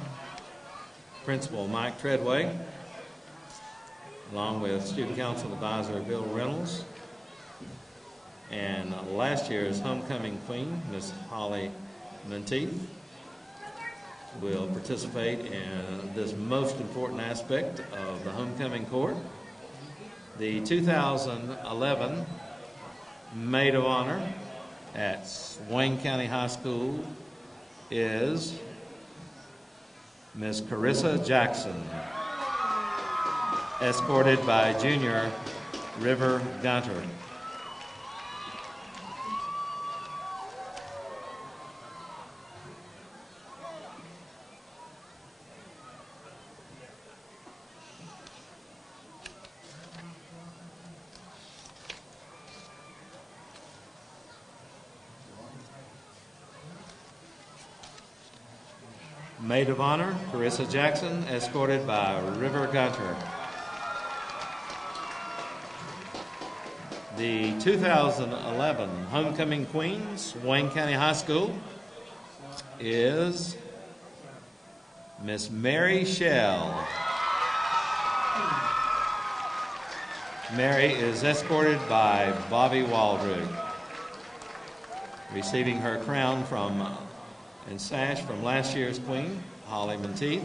Principal Mike Treadway, along with Student Council Advisor Bill Reynolds, and last year's homecoming queen, Miss Holly Menteith, will participate in this most important aspect of the homecoming court. The 2011 Maid of Honor at Swain County High School is Miss Carissa Jackson, escorted by junior River Gunter. Maid of Honor, Carissa Jackson, escorted by River Gunter. The 2011 homecoming queen, Swain County High School, is Miss Mary Shell. Mary is escorted by Bobby Waldrop, receiving her crown and sash from last year's queen, Holly Menteith.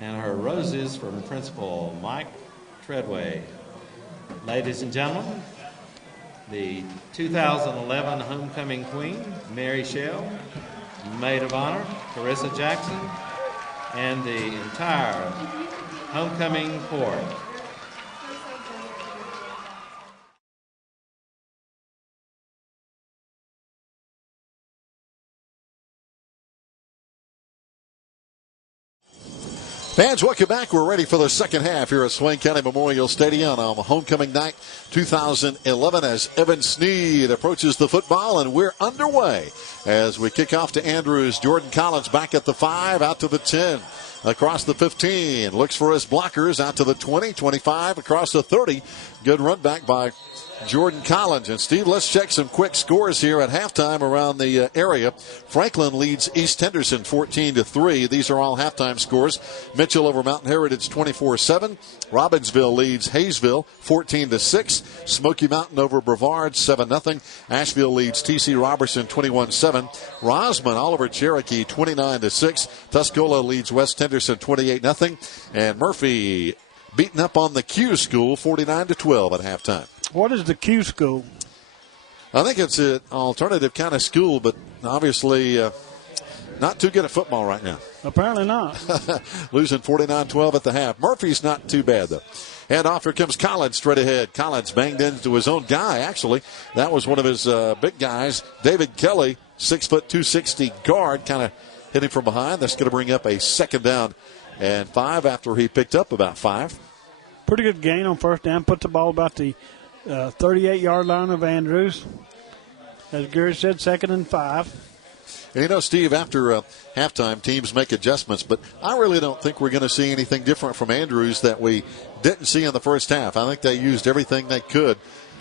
And her roses from Principal Mike Treadway. Ladies and gentlemen, the 2011 homecoming queen, Mary Shell, Maid of Honor, Carissa Jackson, and the entire homecoming court. Fans, welcome back. We're ready for the second half here at Swain County Memorial Stadium on homecoming night 2011 as Evan Sneed approaches the football, and we're underway as we kick off to Andrews. Jordan Collins back at the 5, out to the 10, across the 15, looks for his blockers, out to the 20, 25, across the 30. Good run back by Jordan Collins. And Steve, let's check some quick scores here at halftime around the area. Franklin leads East Henderson 14-3. These are all halftime scores. Mitchell over Mountain Heritage 24-7. Robbinsville leads Hayesville 14-6. Smoky Mountain over Brevard 7-0. Asheville leads TC Robertson 21-7. Rosman all over Cherokee 29-6. Tuscola leads West Henderson 28-0. And Murphy beaten up on the Q School 49-12 at halftime. What is the Q School? I think it's an alternative kind of school, but obviously not too good at football right now. Apparently not. Losing 49-12 at the half. Murphy's not too bad, though. And off here comes Collins straight ahead. Collins banged into his own guy, actually. That was one of his big guys. David Kelly, 6', 260 guard, kind of hit him from behind. That's going to bring up a second down and 5 after he picked up about 5. Pretty good gain on first down. Put the ball about the 38-yard line of Andrews. As Gary said, 2nd and 5. And you know, Steve, after halftime, teams make adjustments, but I really don't think we're going to see anything different from Andrews that we didn't see in the first half. I think they used everything they could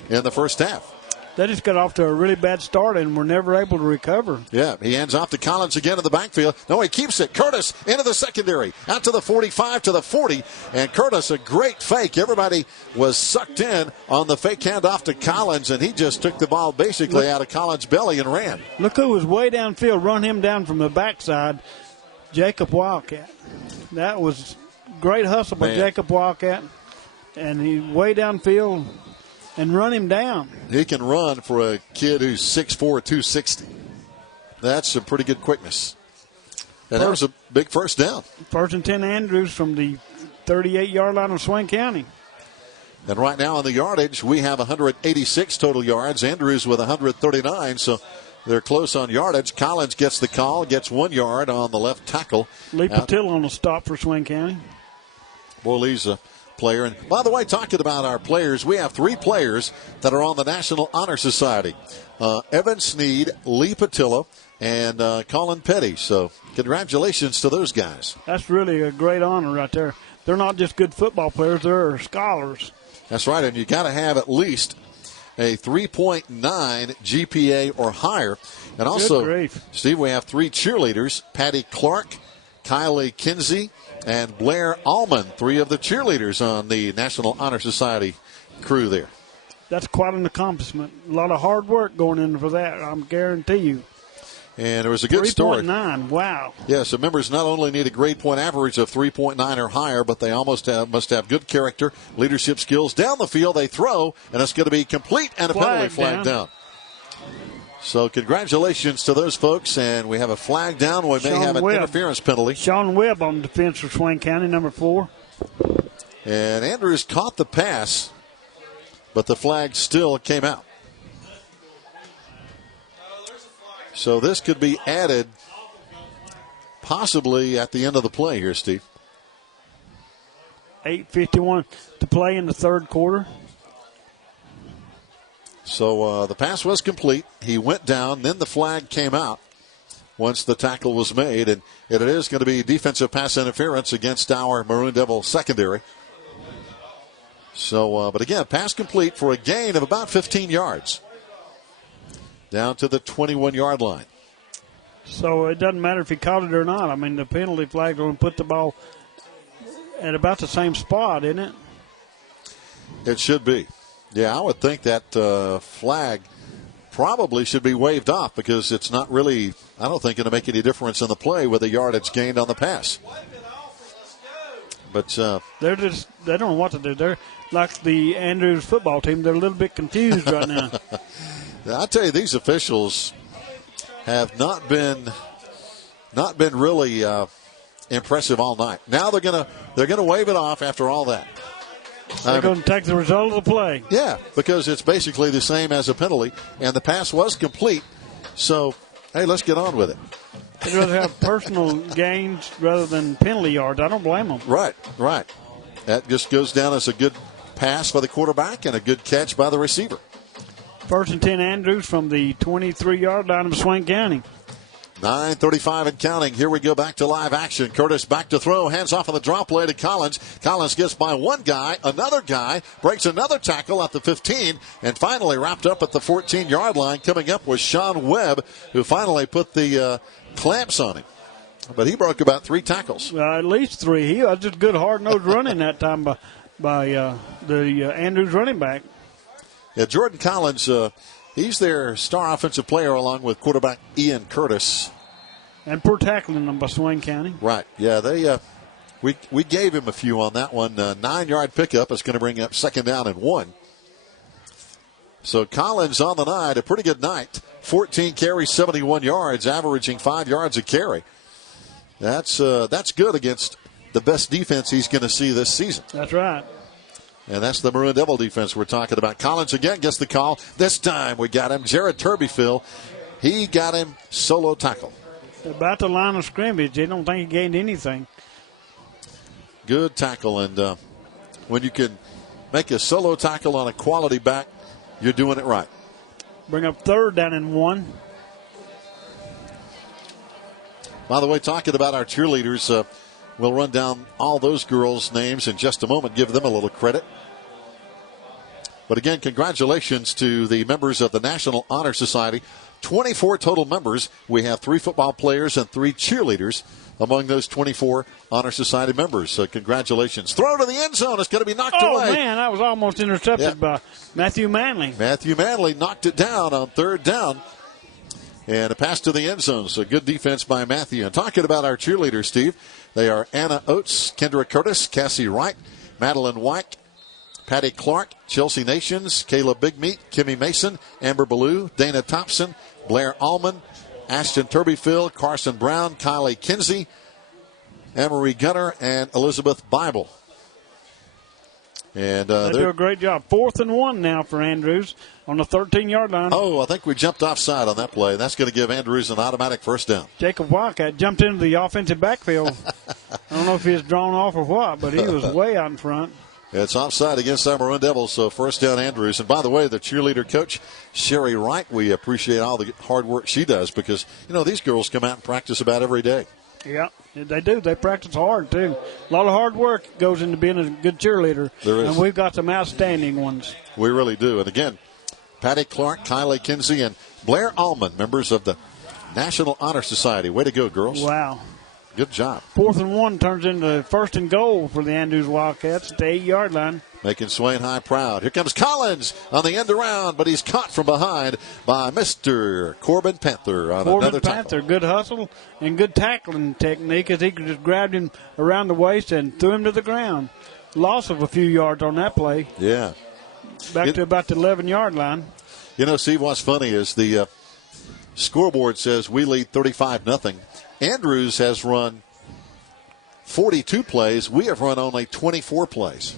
in the first half. They just got off to a really bad start and were never able to recover. Yeah, he hands off to Collins again in the backfield. No, he keeps it. Curtis into the secondary. Out to the 45, to the 40. And Curtis, a great fake. Everybody was sucked in on the fake handoff to Collins, and he just took the ball basically out of Collins' belly and ran. Look who was way downfield, run him down from the backside, Jacob Wildcat. That was great hustle by Jacob Wildcat. And he way downfield and run him down. He can run for a kid who's 6'4", 260. That's some pretty good quickness. And that was a big first down. 1st and 10 Andrews from the 38-yard line of Swain County. And right now in the yardage, we have 186 total yards. Andrews with 139, so they're close on yardage. Collins gets the call, gets 1 yard on the left tackle. Lee Patil on the stop for Swain County. Boy, Lee's a player. And by the way, talking about our players, we have 3 players that are on the National Honor Society. Evan Sneed, Lee Patillo, and Colin Petty. So congratulations to those guys. That's really a great honor right there. They're not just good football players, they're scholars. That's right, and you got to have at least a 3.9 GPA or higher. And also, Steve, we have 3 cheerleaders, Patty Clark, Kylie Kinsey, and Blair Allman, 3 of the cheerleaders on the National Honor Society crew there. That's quite an accomplishment. A lot of hard work going in for that, I guarantee you. And it was a good story. 3.9, wow. Yeah, so members not only need a grade point average of 3.9 or higher, but they must have good character, leadership skills. Down the field, they throw, and it's going to be complete and a penalty flag down. So congratulations to those folks, and we have a flag down. We may have an interference penalty. Sean Webb on defense for Swain County, number 4. And Andrews caught the pass, but the flag still came out. So this could be added possibly at the end of the play here, Steve. 8:51 to play in the third quarter. So the pass was complete. He went down, then the flag came out once the tackle was made, and it is going to be defensive pass interference against our Maroon Devil secondary. So, but again, pass complete for a gain of about 15 yards. Down to the 21-yard line. So it doesn't matter if he caught it or not. I mean, the penalty flag will put the ball at about the same spot, isn't it? It should be. Yeah, I would think that flag probably should be waved off because it's not really, I don't think, going to make any difference in the play with the yardage gained on the pass. But they don't know what to do. They're like the Andrews football team. They're a little bit confused right now. I tell you, these officials have not been really impressive all night. Now they're gonna wave it off after all that. They're going to take the result of the play. Yeah, because it's basically the same as a penalty, and the pass was complete. So, hey, let's get on with it. They'd rather have personal gains rather than penalty yards. I don't blame them. Right. That just goes down as a good pass by the quarterback and a good catch by the receiver. 1st and 10 Andrews from the 23-yard line of Swain County. 9:35 and counting. Here we go back to live action. Curtis back to throw. Hands off on the drop play to Collins. Collins gets by one guy. Another guy breaks another tackle at the 15 and finally wrapped up at the 14-yard line. Coming up was Sean Webb, who finally put the clamps on him. But he broke about 3 tackles. At least 3. He was just good hard-nosed running that time by the Andrews running back. Yeah, Jordan Collins, he's their star offensive player along with quarterback Ian Curtis. And poor tackling them by Swain County. Right. Yeah, they we gave him a few on that one. 9-yard pickup is going to bring up 2nd down and 1. So Collins on the night, a pretty good night. 14 carries, 71 yards, averaging 5 yards a carry. That's good against the best defense he's going to see this season. That's right. And that's the Maroon Devil defense we're talking about. Collins again gets the call. This time we got him. Jared Turbyfield, he got him solo tackle. About the line of scrimmage, they don't think he gained anything. Good tackle. And when you can make a solo tackle on a quality back, you're doing it right. Bring up 3rd down and 1. By the way, talking about our cheerleaders, we'll run down all those girls' names in just a moment, give them a little credit. But again, congratulations to the members of the National Honor Society. 24 total members. We have 3 football players and 3 cheerleaders among those 24 Honor Society members. So congratulations. Throw to the end zone. It's going to be knocked away. Oh, man, that was almost intercepted by Matthew Manley. Matthew Manley knocked it down on 3rd down. And a pass to the end zone. So good defense by Matthew. And talking about our cheerleaders, Steve, they are Anna Oates, Kendra Curtis, Cassie Wright, Madeline White, Patty Clark, Chelsea Nations, Kayla Bigmeat, Kimmy Mason, Amber Ballou, Dana Thompson, Blair Allman, Ashton Turbyfield, Carson Brown, Kylie Kinsey, Anne-Marie Gunner, and Elizabeth Bible. And they do a great job. 4th and 1 now for Andrews on the 13-yard line. Oh, I think we jumped offside on that play. That's going to give Andrews an automatic 1st down. Jacob Wildcat jumped into the offensive backfield. I don't know if he was drawn off or what, but he was way out in front. It's offside against our Maroon Devils, so 1st down Andrews. And by the way, the cheerleader coach, Sherry Wright, we appreciate all the hard work she does because, these girls come out and practice about every day. Yeah, they do. They practice hard, too. A lot of hard work goes into being a good cheerleader. There is. And we've got some outstanding ones. We really do. And again, Patty Clark, Kylie Kinsey, and Blair Allman, members of the National Honor Society. Way to go, girls. Wow. Good job. 4th and 1 turns into 1st and goal for the Andrews Wildcats at the 8-yard line. Making Swain High proud. Here comes Collins on the end around, but he's caught from behind by Mr. Corbin Panther on another tackle. Panther, good hustle and good tackling technique as he just grabbed him around the waist and threw him to the ground. Loss of a few yards on that play. Yeah. Back to about the 11-yard line. Steve, what's funny is the scoreboard says we lead 35-0. Andrews has run 42 plays. We have run only 24 plays.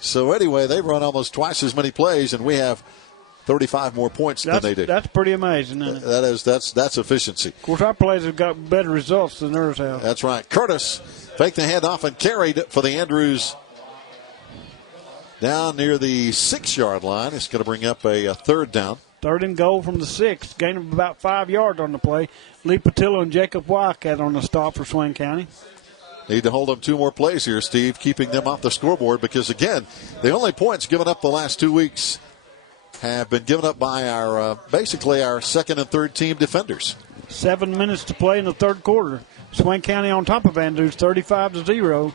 So anyway, they've run almost twice as many plays, and we have 35 more points than they do. That's pretty amazing, isn't it? That's efficiency. Of course, our players have got better results than theirs have. That's right. Curtis faked the handoff and carried it for the Andrews down near the 6-yard line. It's going to bring up a 3rd down. 3rd and goal from the 6. Gain of about 5 yards on the play. Lee Patillo and Jacob Wildcat on the stop for Swain County. Need to hold them 2 more plays here, Steve, keeping them off the scoreboard because, again, the only points given up the last 2 weeks have been given up by our basically our 2nd and 3rd team defenders. 7 minutes to play in the 3rd quarter. Swain County on top of Andrews, 35-0.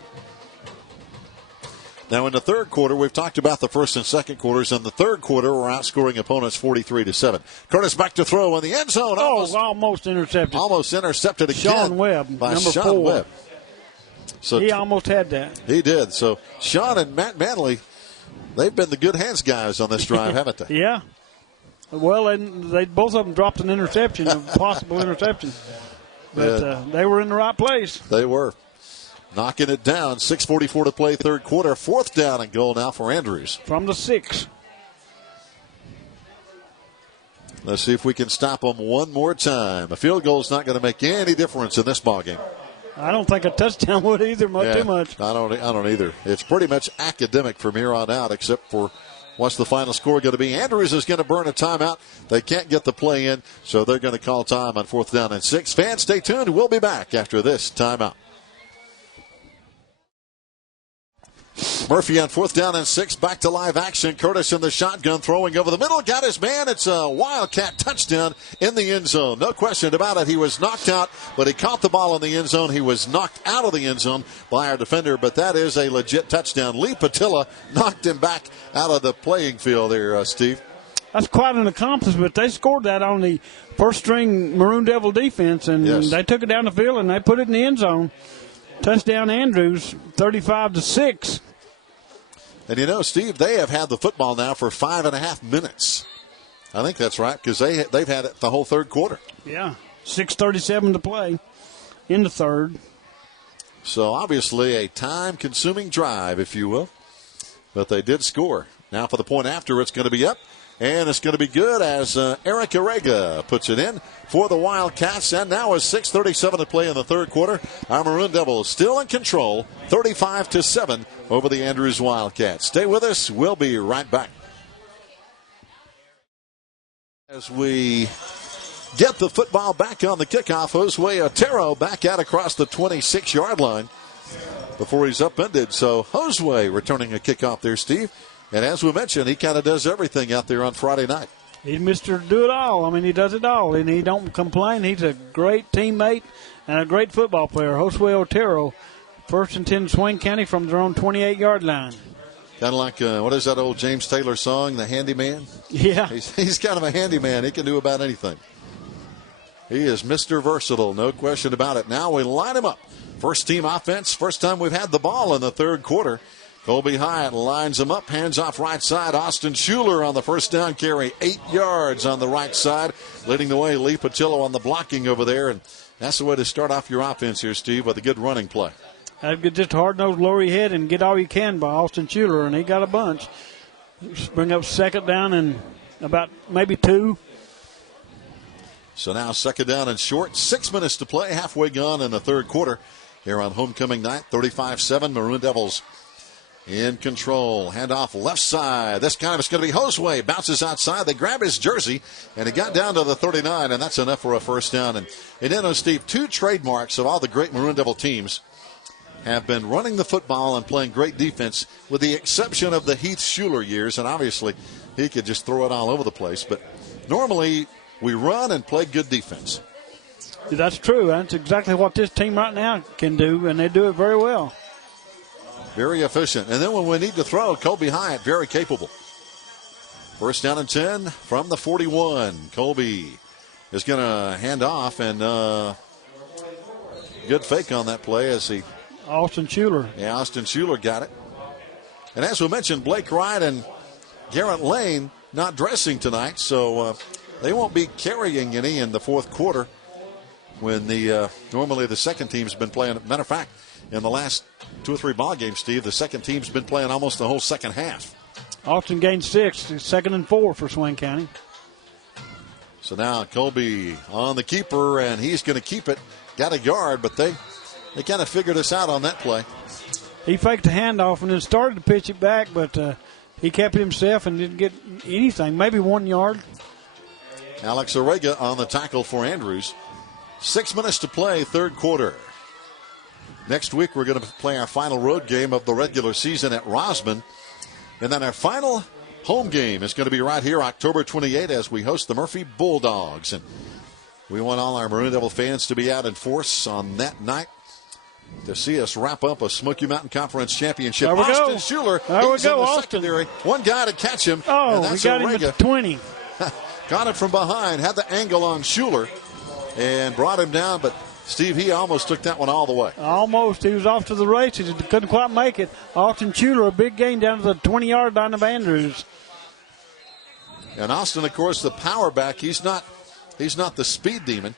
Now, in the 3rd quarter, we've talked about the 1st and 2nd quarters. In the 3rd quarter, we're outscoring opponents 43-7. Curtis back to throw in the end zone. Almost intercepted. Almost intercepted again. Sean Webb, by number Sean 4. Webb. So he almost had that. He did. So Sean and Matt Manley, they've been the good hands guys on this drive, haven't they? Yeah. Well, and they both of them dropped an interception, a possible interception. But they were in the right place. They were. Knocking it down. 6:44 to play, 3rd quarter. 4th down and goal now for Andrews. From the 6. Let's see if we can stop them one more time. A field goal is not going to make any difference in this ballgame. I don't think a touchdown would either, too much. I don't either. It's pretty much academic from here on out, except for what's the final score going to be. Andrews is going to burn a timeout. They can't get the play in, so they're going to call time on 4th down and 6. Fans, stay tuned. We'll be back after this timeout. Murphy on 4th down and 6. Back to live action. Curtis in the shotgun, throwing over the middle. Got his man. It's a Wildcat touchdown in the end zone. No question about it. He was knocked out, but he caught the ball in the end zone. He was knocked out of the end zone by our defender, but that is a legit touchdown. Lee Patilla knocked him back out of the playing field there, Steve. That's quite an accomplishment. They scored that on the first-string Maroon Devil defense, and they took it down the field, and they put it in the end zone. Touchdown Andrews, 35-6. And you know, Steve, they have had the football now for 5.5 minutes. I think that's right, because they've had it the whole third quarter. Yeah, 6:37 to play in the third. So obviously a time-consuming drive, if you will. But they did score. Now for the point after, it's going to be up. And it's going to be good as Eric Arega puts it in for the Wildcats. And now is 6:37 to play in the third quarter. Our Maroon Devils still in control, 35-7 over the Andrews Wildcats. Stay with us. We'll be right back. As we get the football back on the kickoff, Josue Otero back out across the 26-yard line before he's upended. So Josue returning a kickoff there, Steve. And as we mentioned, he kind of does everything out there on Friday night. He's Mr. Do It All. I mean, he does it all, and he don't complain. He's a great teammate and a great football player. Josue Otero, 1st and 10 Swain County from their own 28-yard line. Kind of like, what is that old James Taylor song, The Handyman? Yeah. He's kind of a handyman. He can do about anything. He is Mr. Versatile, no question about it. Now we line him up. First team offense, first time we've had the ball in the third quarter. Colby Hyatt lines him up, hands off right side. Austin Schuler on the first down carry, 8 yards on the right side. Leading the way, Lee Patillo on the blocking over there. And that's the way to start off your offense here, Steve, with a good running play. Just hard-nosed, lower your head, and get all you can by Austin Schuler, and he got a bunch. Bring up 2nd down and about maybe 2. So now 2nd down and short. 6 minutes to play, halfway gone in the third quarter. Here on homecoming night, 35-7, Maroon Devils in control. Handoff left side. This time it's going to be Josue. Bounces outside. They grab his jersey, and he got down to the 39, and that's enough for a first down. And you know, Steve, 2 trademarks of all the great Maroon Devil teams have been running the football and playing great defense, with the exception of the Heath Schuler years, and obviously he could just throw it all over the place. But normally we run and play good defense. That's true. That's exactly what this team right now can do, and they do it very well. Very efficient. And then when we need to throw, Colby Hyatt, very capable. First down and 10 from the 41. Colby is going to hand off, and good fake on that play as he... Austin Schuler. Yeah, Austin Schuler got it. And as we mentioned, Blake Wright and Garrett Lane not dressing tonight, so they won't be carrying any in the fourth quarter when normally the second team's been playing. Matter of fact, in the last 2 or 3 ball games, Steve, the second team's been playing almost the whole second half. Austin gained 6, 2nd and 4 for Swain County. So now Colby on the keeper, and he's going to keep it. Got a yard, but they kind of figured us out on that play. He faked the handoff and then started to pitch it back, but he kept it himself and didn't get anything, maybe 1 yard. Alex Orega on the tackle for Andrews. 6 minutes to play, third quarter. Next week, we're going to play our final road game of the regular season at Rosman. And then our final home game is going to be right here, October 28, as we host the Murphy Bulldogs. And we want all our Maroon Devil fans to be out in force on that night to see us wrap up a Smoky Mountain Conference championship. There we Austin go. Schuler, there we he's go, in the Austin. secondary. One guy to catch him. Oh, and that's we got Orega. him at the 20. Got it from behind, had the angle on Schuler, and brought him down, but Steve, he almost took that one all the way. Almost. He was off to the races. He couldn't quite make it. Austin Schuler, a big gain down to the 20-yard line of Andrews. And Austin, of course, the power back. He's not the speed demon,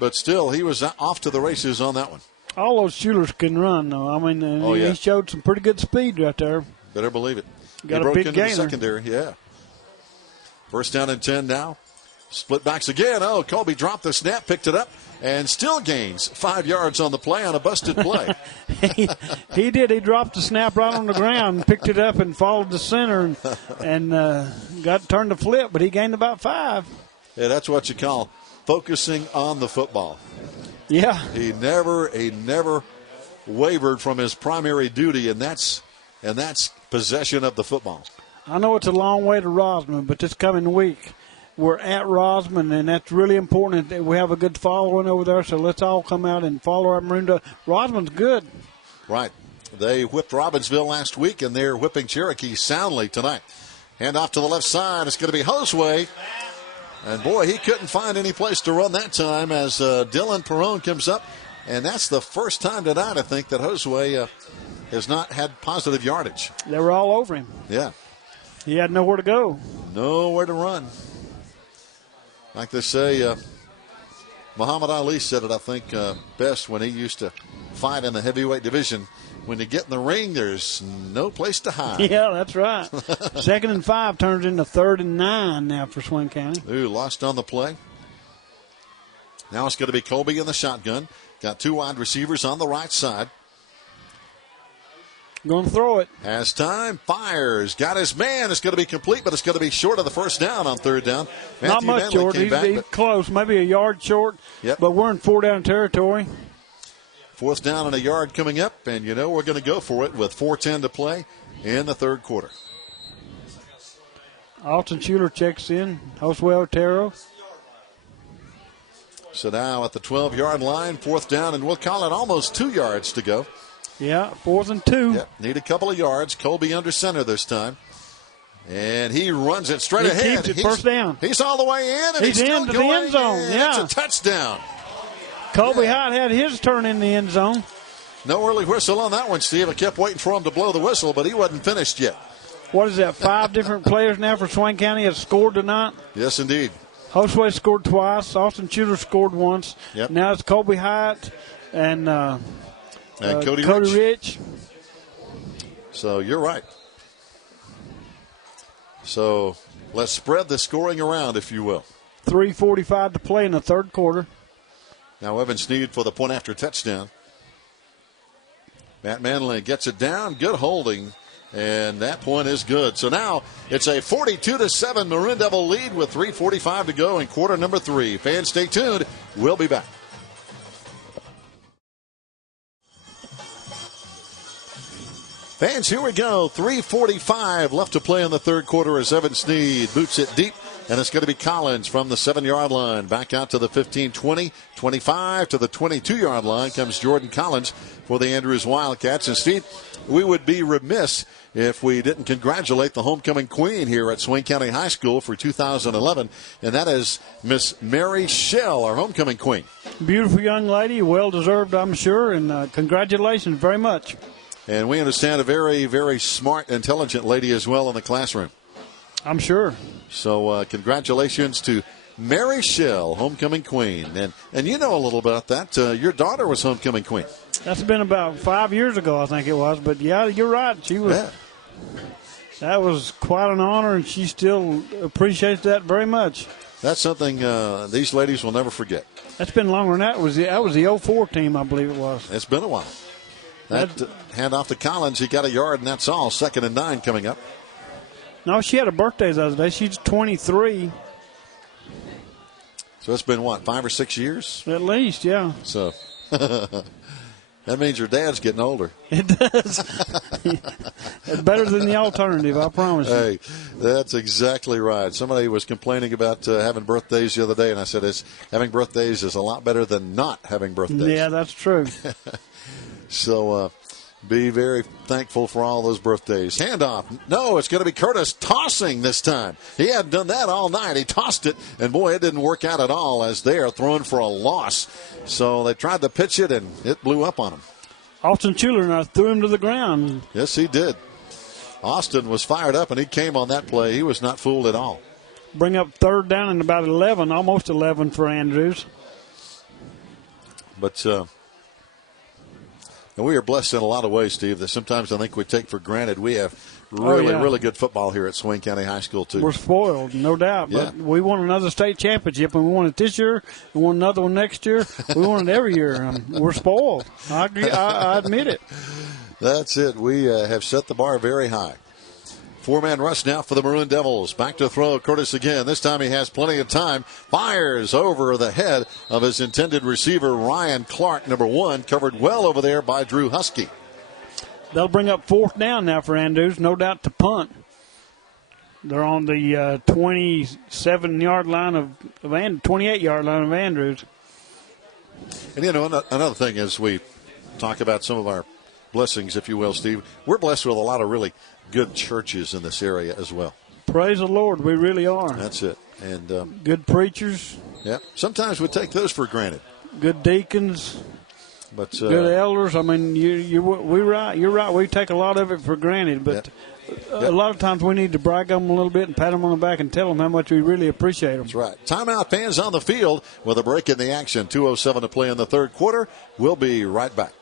but still, he was off to the races on that one. All those Schulers can run, though. I mean, he showed some pretty good speed right there. Better believe it. Got he a broke big into gainer. the secondary, yeah. First down and 10 now. Split backs again. Oh, Colby dropped the snap, picked it up, and still gains 5 yards on the play on a busted play. He did. He dropped the snap right on the ground, picked it up, and followed the center, and got turned to flip, but he gained about 5. Yeah, that's what you call focusing on the football. Yeah. He never wavered from his primary duty, and that's possession of the football. I know it's a long way to Rosman, but this coming week we're at Rosman, and that's really important that we have a good following over there, so let's all come out and follow our Maroon. Rosman's good. Right. They whipped Robbinsville last week, and they're whipping Cherokee soundly tonight. Hand off to the left side. It's going to be Josue. And, boy, he couldn't find any place to run that time as Dylan Perone comes up. And that's the first time tonight, I think, that Josue has not had positive yardage. They were all over him. Yeah. He had nowhere to go. Nowhere to run. Like they say, Muhammad Ali said it, I think, best when he used to fight in the heavyweight division. When you get in the ring, there's no place to hide. Yeah, that's right. 2nd and 5 turns into 3rd and 9 now for Swain County. Ooh, lost on the play. Now it's going to be Colby in the shotgun. Got 2 wide receivers on the right side. Going to throw it. Has time, fires, got his man. It's going to be complete, but it's going to be short of the first down on 3rd down. Not much short. He's close, maybe a yard short. Yep. But we're in 4-down territory. 4th down and a yard coming up, and you know we're going to go for it with 4:10 to play in the 3rd quarter. Alton Schuler checks in. Josue Otero. So now at the 12-yard line, 4th down, and we'll call it almost 2 yards to go. Yeah, 4th and 2. Yep, need a couple of yards. Colby under center this time. And he runs it straight ahead. Keeps it first down. He's all the way in, and he's still into going the end zone. in. Yeah. It's a touchdown. Colby Hyatt had his turn in the end zone. No early whistle on that one, Steve. I kept waiting for him to blow the whistle, but he wasn't finished yet. What is that, 5 different players now for Swain County have scored tonight? Yes, indeed. Josue scored twice. Austin Schuler scored once. Yep. Now it's Colby Hyatt and Cody Rich. So you're right. So let's spread the scoring around, if you will. 3:45 to play in the 3rd quarter. Now Evan Sneed for the point after touchdown. Matt Manley gets it down. Good holding. And that point is good. So now it's a 42-7 Maroon Devil lead with 3:45 to go in quarter number 3. Fans, stay tuned. We'll be back. Fans, here we go. 3:45 left to play in the 3rd quarter as Evan Sneed boots it deep. And it's going to be Collins from the 7-yard line. Back out to the 15, 20, 25 to the 22-yard line comes Jordan Collins for the Andrews Wildcats. And Steve, we would be remiss if we didn't congratulate the homecoming queen here at Swain County High School for 2011. And that is Miss Mary Shell, our homecoming queen. Beautiful young lady, well-deserved, I'm sure. And congratulations very much. And we understand a very, very smart, intelligent lady as well in the classroom. I'm sure. So congratulations to Mary Shell, homecoming queen. And you know a little about that. Your daughter was homecoming queen. That's been about 5 years ago, I think it was. But, yeah, you're right. She was. Yeah. That was quite an honor, and she still appreciates that very much. That's something these ladies will never forget. That's been longer than that. That was the 04 team, I believe it was. It's been a while. That handoff to Collins. He got a yard, and that's all. 2nd and 9 coming up. No, she had a birthday the other day. She's 23. So it's been, what, 5 or 6 years? At least, yeah. So that means your dad's getting older. It does. It's better than the alternative, I promise you. Hey, that's exactly right. Somebody was complaining about having birthdays the other day, and I said having birthdays is a lot better than not having birthdays. Yeah, that's true. So be very thankful for all those birthdays. Handoff. No, it's going to be Curtis tossing this time. He hadn't done that all night. He tossed it, and boy, it didn't work out at all as they are throwing for a loss. So they tried to pitch it, and it blew up on them. Austin Schuler threw him to the ground. Yes, he did. Austin was fired up, and he came on that play. He was not fooled at all. Bring up 3rd down and about 11, almost 11 for Andrews. But and we are blessed in a lot of ways, Steve, that sometimes I think we take for granted. We have really good football here at Swain County High School, too. We're spoiled, no doubt. But we want another state championship, and we want it this year. We want another one next year. We want it every year. We're spoiled. I admit it. That's it. We have set the bar very high. 4-man rush now for the Maroon Devils. Back to throw. Curtis again. This time he has plenty of time. Fires over the head of his intended receiver, Ryan Clark, number 1, covered well over there by Drew Husky. They'll bring up 4th down now for Andrews, no doubt to punt. They're on the 27-yard line of 28-yard line of Andrews. And, another thing is we talk about some of our blessings, if you will, Steve. We're blessed with a lot of really good churches in this area as well. Praise the Lord, we really are. That's it. And good preachers. Yeah. Sometimes we take those for granted. Good deacons. But good elders. I mean, you're right. You're right. We take a lot of it for granted, but a lot of times we need to brag on them a little bit and pat them on the back and tell them how much we really appreciate them. That's right. Timeout, fans on the field with a break in the action. 2:07 to play in the third quarter. We'll be right back.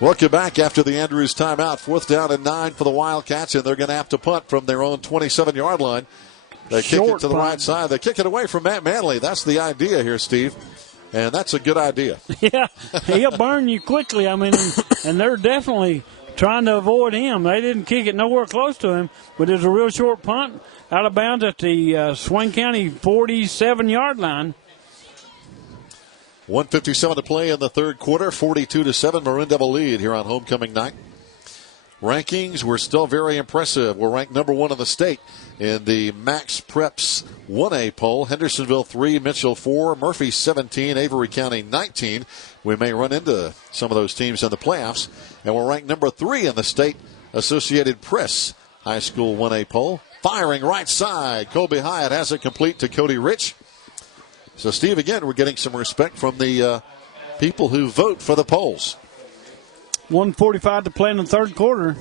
Welcome back after the Andrews timeout. 4th down and 9 for the Wildcats, and they're going to have to punt from their own 27-yard line. They kick it to the right side. They kick it away from Matt Manley. That's the idea here, Steve. And that's a good idea. Yeah, he'll burn you quickly. I mean, and they're definitely trying to avoid him. They didn't kick it nowhere close to him, but it's a real short punt out of bounds at the Swain County 47-yard line. 1:57 to play in the third quarter. 42-7, Maroon Devil lead here on homecoming night. Rankings, we're still very impressive. We're ranked number 1 in the state in the Max Preps 1A poll. Hendersonville 3, Mitchell 4, Murphy 17, Avery County 19. We may run into some of those teams in the playoffs. And we're ranked number 3 in the state Associated Press High School 1A poll. Firing right side. Colby Hyatt has it complete to Cody Rich. So, Steve, again, we're getting some respect from the people who vote for the polls. 1:45 to play in the third quarter.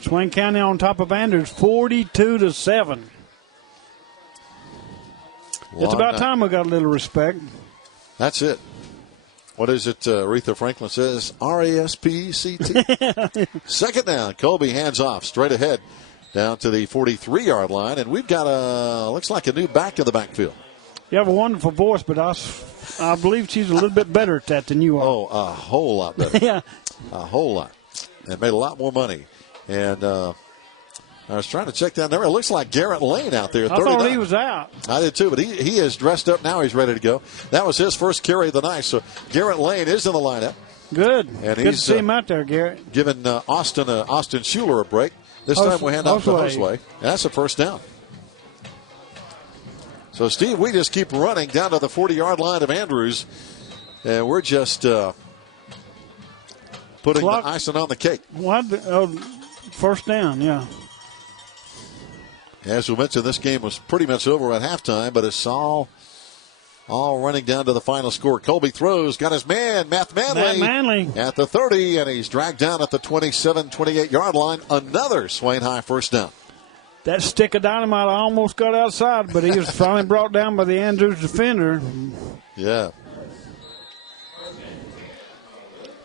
Swain County on top of Andrews, 42-7. It's about time we got a little respect. That's it. What is it? Aretha Franklin says, RASPCT. Second down. Colby hands off straight ahead down to the 43-yard line. And we've got looks like a new back in the backfield. You have a wonderful voice, but I believe she's a little bit better at that than you are. Oh, a whole lot better. Yeah. A whole lot. And made a lot more money. And I was trying to check that number. It looks like Garrett Lane out there. I thought he was out. I did too, but he is dressed up now. He's ready to go. That was his first carry of the night. So Garrett Lane is in the lineup. Good. And good to see him out there, Garrett. Giving Austin Schuler a break. This time we hand off to Hoseway. And that's a first down. So, Steve, we just keep running down to the 40-yard line of Andrews, and we're just putting the icing on the cake. First down, yeah. As we mentioned, this game was pretty much over at halftime, but it's all running down to the final score. Colby throws, got his man, Matt Manley, at the 30, and he's dragged down at the 27, 28-yard line. Another Swain High first down. That stick of dynamite almost got outside, but he was finally brought down by the Andrews defender. Yeah.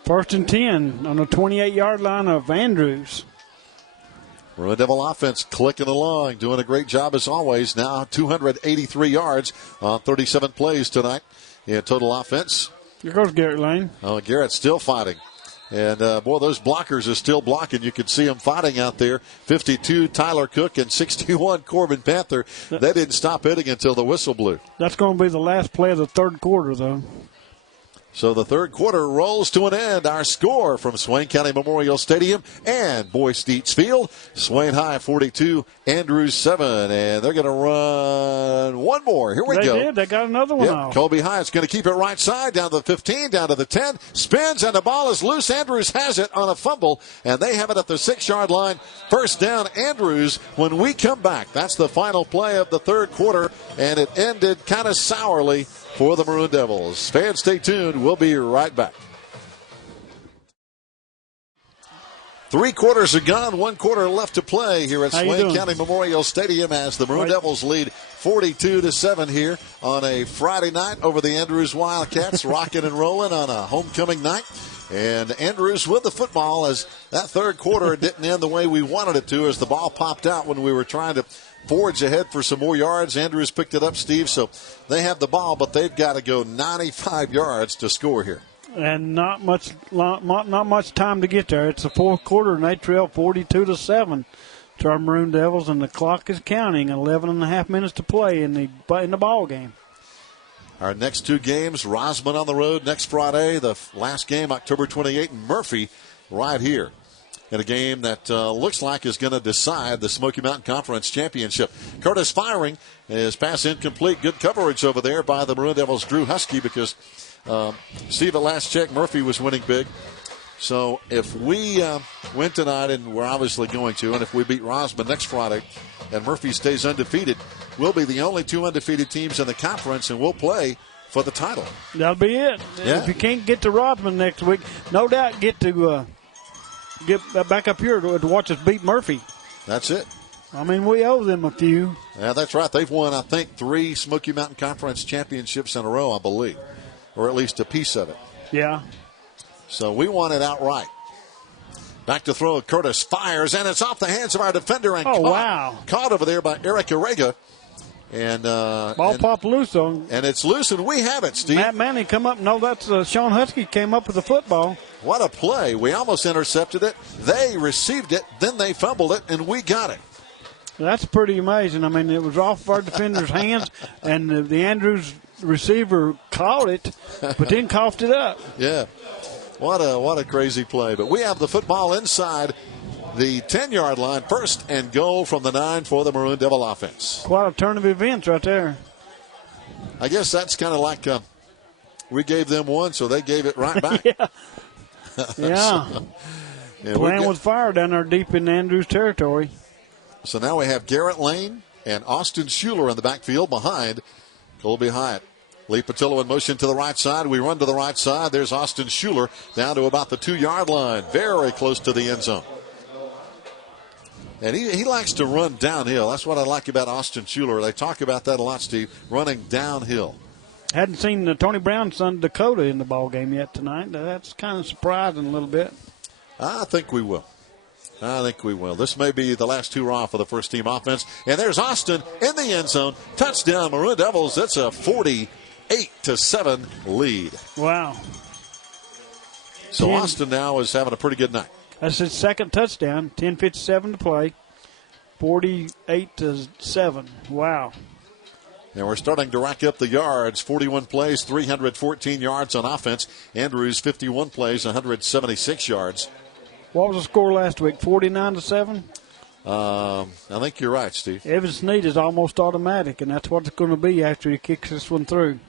1st and 10 on the 28-yard line of Andrews. Maroon Devil offense clicking along, doing a great job as always. Now 283 yards on 37 plays tonight in total offense. Here goes Garrett Lane. Oh, Garrett's still fighting. And, boy, those blockers are still blocking. You can see them fighting out there. 52, Tyler Cook, and 61, Corbin Panther. They didn't stop hitting until the whistle blew. That's going to be the last play of the third quarter, though. So the third quarter rolls to an end. Our score from Swain County Memorial Stadium and Boyce Dietz Field. Swain High 42, Andrews 7. And they're going to run one more. Here we go. They did. They got another one off. Colby Hyatt's going to keep it right side down to the 15, down to the 10. Spins and the ball is loose. Andrews has it on a fumble. And they have it at the 6-yard line. First down, Andrews. When we come back, that's the final play of the third quarter. And it ended kind of sourly for the Maroon Devils. Fans, stay tuned. We'll be right back. 3 quarters are gone. 1 quarter left to play here at Swain County Memorial Stadium as the Maroon Devils lead 42-7 here on a Friday night over the Andrews Wildcats, rocking and rolling on a homecoming night. And Andrews with the football, as that third quarter didn't end the way we wanted it to, as the ball popped out when we were trying to forge ahead for some more yards. Andrews picked it up, Steve, so they have the ball, but they've got to go 95 yards to score here. And not much time to get there. It's the fourth quarter, and they trail 42-7 to our Maroon Devils, and the clock is counting. 11 and a half minutes to play in the ball game. Our next two games, Rosman on the road next Friday. The last game, October 28th, Murphy right here in a game that looks like is going to decide the Smoky Mountain Conference Championship. Curtis firing. His pass incomplete. Good coverage over there by the Maroon Devils' Drew Husky, because Steve, at last check, Murphy was winning big. So if we win tonight, and we're obviously going to, and if we beat Rosman next Friday and Murphy stays undefeated, we'll be the only two undefeated teams in the conference, and we'll play for the title. That'll be it. Yeah. If you can't get to Rosman next week, no doubt get back up here to watch us beat Murphy. That's it. I mean, we owe them a few. Yeah, that's right. They've won, I think, 3 Smoky Mountain Conference championships in a row, I believe, or at least a piece of it. Yeah. So we won it outright. Back to throw. Curtis fires, and it's off the hands of our defender. And caught over there by Eric Arega. And ball popped loose on. And it's loose, and we have it, Steve. Matt Manning come up. No, that's Sean Husky came up with the football. What a play. We almost intercepted it. They received it, then they fumbled it, and we got it. That's pretty amazing. I mean, it was off our defender's hands, and the Andrews receiver caught it, but then coughed it up. Yeah. What a crazy play. But we have the football inside the 10-yard line. First and goal from the 9 for the Maroon Devil offense. Quite a turn of events right there. I guess that's kind of like we gave them one, so they gave it right back. Yeah. Plan was fired down there deep in Andrews territory. So now we have Garrett Lane and Austin Schuler in the backfield behind Colby Hyatt. Lee Patillo in motion to the right side. We run to the right side. There's Austin Schuler down to about the 2-yard line. Very close to the end zone. And he likes to run downhill. That's what I like about Austin Schuler. They talk about that a lot, Steve, running downhill. Hadn't seen Tony Brown's son Dakota in the ball game yet tonight. That's kind of surprising a little bit. I think we will. This may be the last hurrah for the first team offense. And there's Austin in the end zone. Touchdown, Maroon Devils. It's a 48-7 lead. Wow. So Austin now is having a pretty good night. That's his second touchdown. 10:57 to play. 48-7. Wow. And we're starting to rack up the yards. 41 plays, 314 yards on offense. Andrews, 51 plays, 176 yards. What was the score last week? 49-7? I think you're right, Steve. Evan Snead is almost automatic, and that's what it's going to be after he kicks this one through.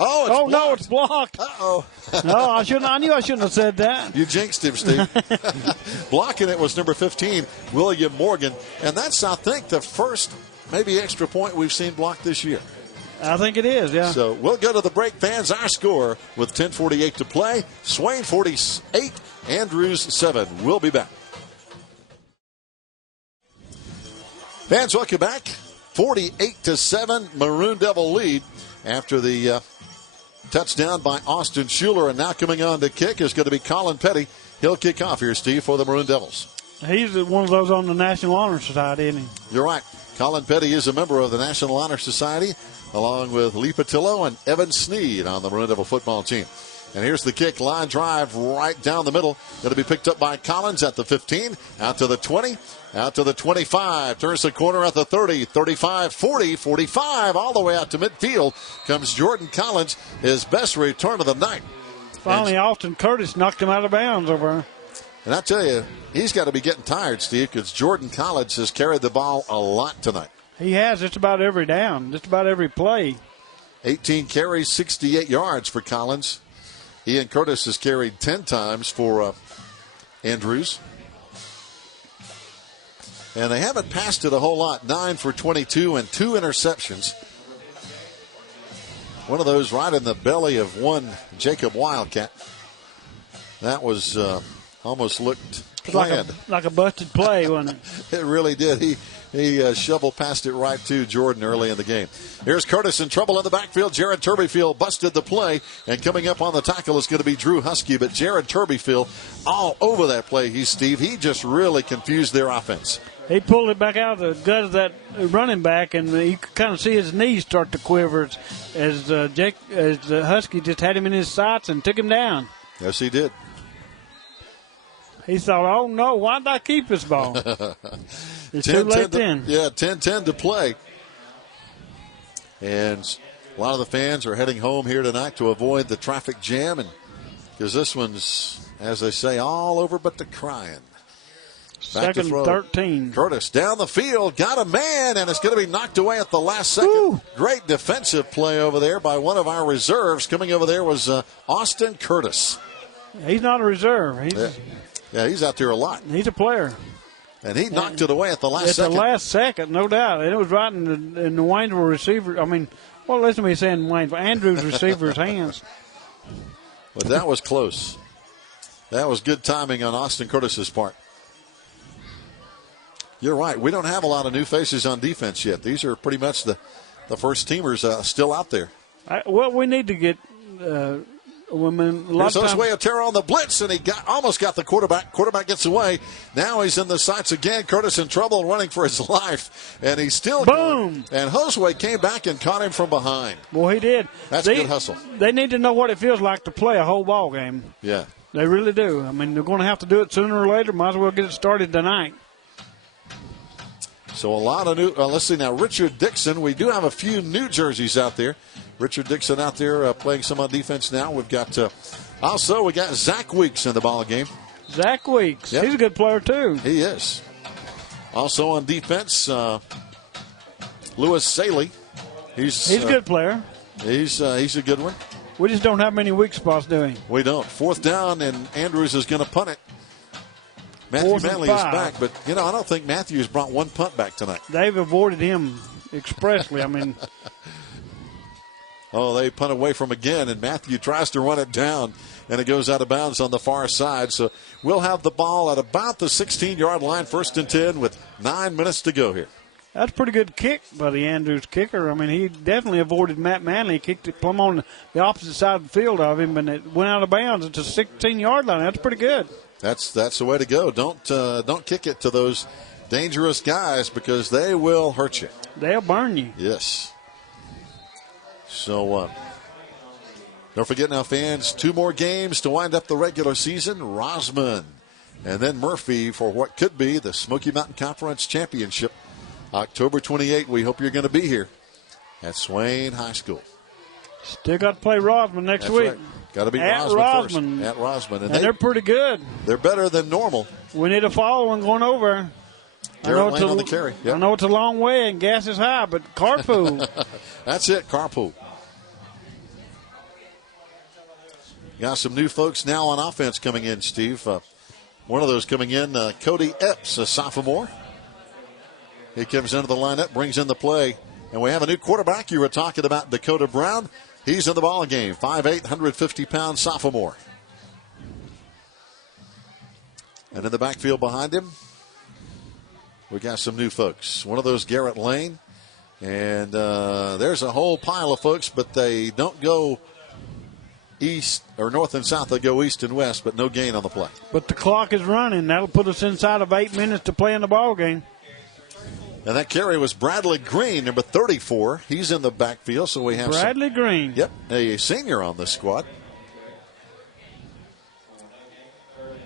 No, it's blocked. Uh-oh. No, I knew I shouldn't have said that. You jinxed him, Steve. Blocking it was number 15, William Morgan. And that's, I think, the first maybe extra point we've seen blocked this year. I think it is, yeah. So we'll go to the break, fans. Our score with 10:48 to play. Swain 48, Andrews 7. We'll be back. Fans, welcome back. 48-7, Maroon Devil lead after the touchdown by Austin Schuler. And now coming on to kick is going to be Colin Petty. He'll kick off here, Steve, for the Maroon Devils. He's one of those on the National Honor Society, isn't he? You're right. Colin Petty is a member of the National Honor Society, along with Lee Patillo and Evan Snead on the Maroon Devil football team. And here's the kick. Line drive right down the middle. Going to be picked up by Collins at the 15, out to the 20, out to the 25. Turns the corner at the 30, 35, 40, 45. All the way out to midfield comes Jordan Collins, his best return of the night. Finally, Austin Curtis knocked him out of bounds over. And I tell you, he's got to be getting tired, Steve, because Jordan Collins has carried the ball a lot tonight. He has just about every down, just about every play. 18 carries, 68 yards for Collins. Ian Curtis has carried 10 times for Andrews. And they haven't passed it a whole lot. 9 for 22 and 2 interceptions. One of those right in the belly of one Jacob Wildcat. That was almost looked planned. Like a busted play, wasn't it? It really did. He shoveled past it right to Jordan early in the game. Here's Curtis in trouble in the backfield. Jared Turbyfield busted the play, and coming up on the tackle is going to be Drew Husky. But Jared Turbyfield all over that play. He just really confused their offense. He pulled it back out of the gut of that running back, and you could kind of see his knees start to quiver as Husky just had him in his sights and took him down. Yes, he did. He thought, oh, no, why did I keep this ball? It's too late then. 10-10 to play. And a lot of the fans are heading home here tonight to avoid the traffic jam, and because this one's, as they say, all over but the crying. Back Second 13. Curtis down the field, got a man, and it's going to be knocked away at the last second. Woo. Great defensive play over there by one of our reserves. Coming over there was Austin Curtis. He's not a reserve. He's out there a lot. He's a player. And he knocked it away at the last second. At the last second, no doubt. And it was right in the Waynesville receiver. Listen to me saying Waynesville. Andrews receiver's hands. But that was close. That was good timing on Austin Curtis's part. You're right. We don't have a lot of new faces on defense yet. These are pretty much the first teamers still out there. We need to get here's Josue Otero on the blitz, and he almost got the quarterback. Quarterback gets away. Now he's in the sights again. Curtis in trouble and running for his life, and he's still boom. And Josue came back and caught him from behind. Well, he did. That's good hustle. They need to know what it feels like to play a whole ball game. Yeah, they really do. They're going to have to do it sooner or later. Might as well get it started tonight. So a lot of new. Let's see now. Richard Dixon. We do have a few new jerseys out there. Richard Dixon out there playing some on defense now. We've got we got Zach Weeks in the ball game. Zach Weeks. Yep. He's a good player too. He is. Also on defense, Lewis Saley. He's a good player. He's a good one. We just don't have many weak spots, do we? We don't. 4th down, and Andrews is going to punt it. Matthew Manley is back, but, I don't think Matthew's brought one punt back tonight. They've avoided him expressly. They punt away from again, and Matthew tries to run it down, and it goes out of bounds on the far side. So we'll have the ball at about the 16-yard line, 1st and 10 with 9 minutes to go here. That's a pretty good kick by the Andrews kicker. He definitely avoided Matt Manley. He kicked it plumb on the opposite side of the field of him, and it went out of bounds at the 16-yard line. That's pretty good. That's the way to go. Don't kick it to those dangerous guys because they will hurt you. They'll burn you. Yes. So don't forget now, fans, 2 more games to wind up the regular season. Rosman and then Murphy for what could be the Smoky Mountain Conference Championship. October 28th, we hope you're going to be here at Swain High School. Still got to play Rosman next week. Right. Got to be Rosman first. At Rosman. And they're pretty good. They're better than normal. We need a following going over. Garrett Lane on the carry. Yep. I know it's a long way and gas is high, but carpool. That's it, carpool. Got some new folks now on offense coming in, Steve. One of those coming in, Cody Epps, a sophomore. He comes into the lineup, brings in the play. And we have a new quarterback. You were talking about Dakota Brown. He's in the ball game. 5'8", 150-pound sophomore. And in the backfield behind him, we got some new folks. One of those, Garrett Lane. And there's a whole pile of folks, but they don't go east or north and south. They go east and west, but no gain on the play. But the clock is running. That'll put us inside of 8 minutes to play in the ball game. And that carry was Bradley Green, number 34. He's in the backfield, so we have Bradley Green. Yep, a senior on this squad.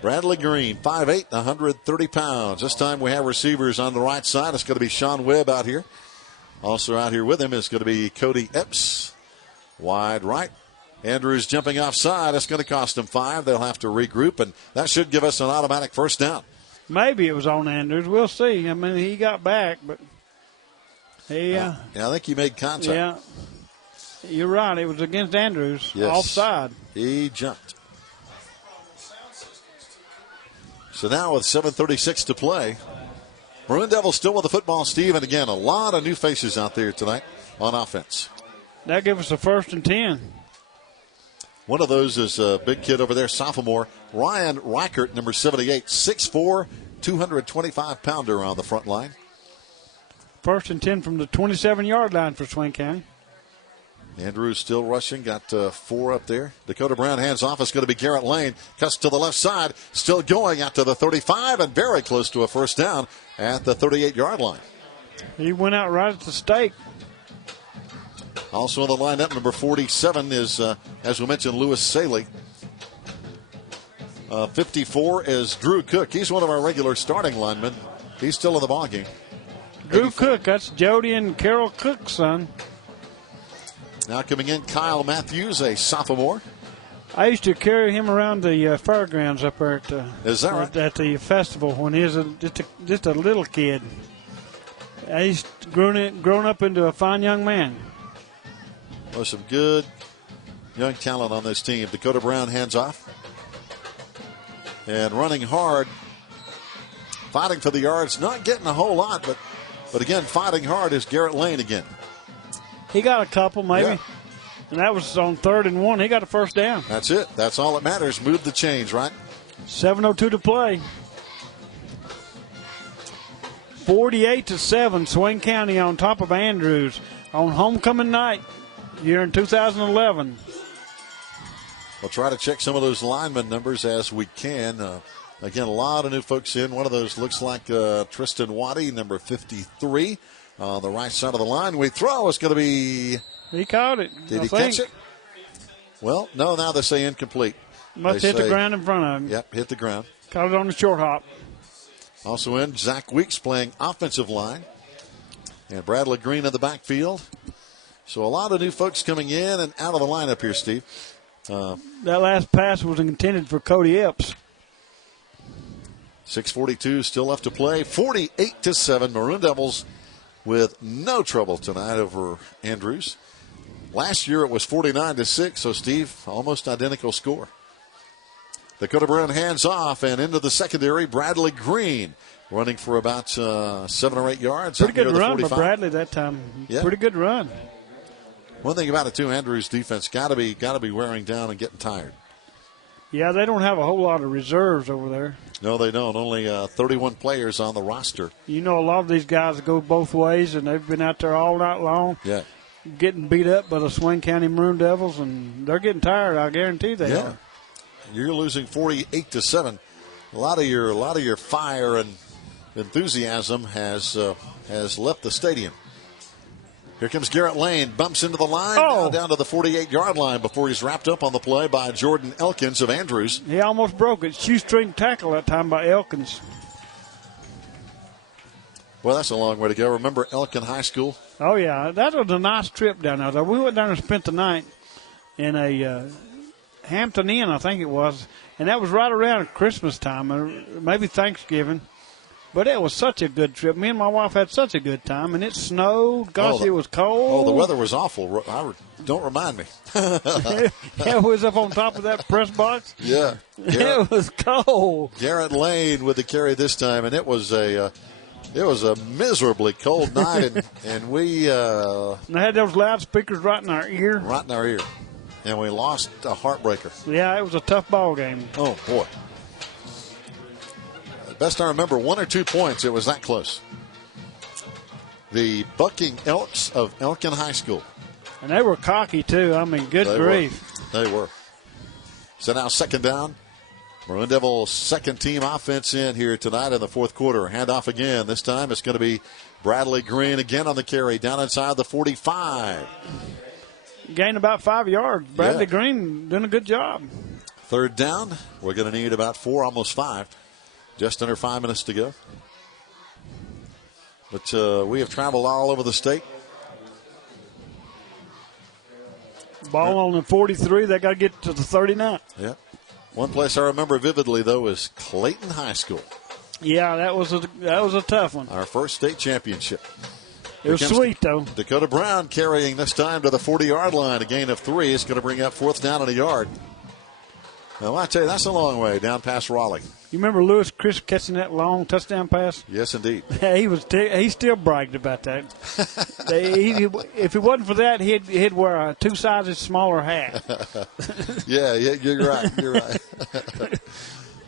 Bradley Green, 5'8", 130 pounds. This time we have receivers on the right side. It's going to be Sean Webb out here. Also out here with him is going to be Cody Epps. Wide right. Andrews jumping offside. That's going to cost them 5. They'll have to regroup, and that should give us an automatic first down. Maybe it was on Andrews. We'll see. He got back, but yeah, I think he made contact. Yeah, you're right. It was against Andrews, yes. Offside. He jumped. So now with 7:36 to play, Maroon Devils still with the football, Steve. And again, a lot of new faces out there tonight on offense. That gives us a 1st and 10. One of those is a big kid over there, sophomore, Ryan Reichert, number 78, 6'4", 225-pounder on the front line. 1st and 10 from the 27-yard line for Swain County. Andrews still rushing, got 4 up there. Dakota Brown hands off. It's going to be Garrett Lane. Cuts to the left side, still going out to the 35 and very close to a first down at the 38-yard line. He went out right at the stake. Also in the lineup, number 47 is, as we mentioned, Lewis Saley. 54 is Drew Cook. He's one of our regular starting linemen. He's still in the ballgame. Drew Cook, that's Jody and Carol Cook's son. Now coming in, Kyle Matthews, a sophomore. I used to carry him around the fairgrounds up there Is that right? at the festival when he was just a little kid. He's grown up into a fine young man. Well, some good young talent on this team. Dakota Brown hands off. And running hard, fighting for the yards, not getting a whole lot, but again, fighting hard is Garrett Lane again. He got a couple, maybe. Yeah. And that was on 3rd and 1. He got a first down. That's it. That's all that matters. Move the chains, right? 7:02 to play. 48-7, Swain County on top of Andrews on homecoming night here in 2011. We'll try to check some of those lineman numbers as we can. Again, a lot of new folks in. One of those looks like Tristan Waddy, number 53. On the right side of the line, we throw. It's going to be. He caught it. Did he catch it? Well, no. Now they say incomplete. Must hit the ground in front of him. Yep, hit the ground. Caught it on the short hop. Also in, Zach Weeks playing offensive line, and Bradley Green in the backfield. So a lot of new folks coming in and out of the lineup here, Steve. That last pass was intended for Cody Epps. 6:42 still left to play. 48-7, Maroon Devils with no trouble tonight over Andrews. Last year it was 49-6, so Steve, almost identical score. Dakota Brown hands off and into the secondary. Bradley Green running for about 7 or 8 yards. Pretty good run by Bradley that time. Yeah. Pretty good run. One thing about it too, Andrews' defense got to be wearing down and getting tired. Yeah, they don't have a whole lot of reserves over there. No, they don't. Only 31 players on the roster. You know, a lot of these guys go both ways, and they've been out there all night long. Yeah. Getting beat up by the Swain County Maroon Devils, and they're getting tired. I guarantee they are. You're losing 48-7. A lot of your fire and enthusiasm has left the stadium. Here comes Garrett Lane, bumps into the line, now down to the 48-yard line before he's wrapped up on the play by Jordan Elkins of Andrews. He almost broke it. Shoestring tackle that time by Elkins. Well, that's a long way to go. Remember Elkin High School? Oh, yeah. That was a nice trip down there. We went down and spent the night in a Hampton Inn, I think it was, and that was right around Christmas time, or maybe Thanksgiving. But it was such a good trip. Me and my wife had such a good time, and it snowed. Gosh, it was cold. Oh, the weather was awful. Don't remind me. It was up on top of that press box. Yeah. It was cold. Garrett Lane with the carry this time, and it was a miserably cold night, and we and they had those loudspeakers right in our ear. Right in our ear. And we lost a heartbreaker. Yeah, it was a tough ball game. Oh, boy. Best I remember, 1 or 2 points. It was that close. The Bucking Elks of Elkin High School. And they were cocky, too. I mean, good grief. They were. So now 2nd down. Maroon Devils' second team offense in here tonight in the 4th quarter. Handoff again. This time it's going to be Bradley Green again on the carry down inside the 45. Gained about 5 yards. Bradley Green doing a good job. 3rd down. We're going to need about 4, almost 5. Just under 5 minutes to go. But we have traveled all over the state. Ball on the 43. They got to get to the 39. Yeah. One place I remember vividly, though, is Clayton High School. Yeah, that was a tough one. Our first state championship. It was sweet, though. Dakota Brown carrying this time to the 40-yard line. A gain of 3 is going to bring up 4th down and a yard. Well, I tell you, that's a long way down past Raleigh. You remember Lewis Chris catching that long touchdown pass? Yes, indeed. He still bragged about that. If it wasn't for that, he'd wear a 2 sizes smaller hat. yeah, you're right. You're right.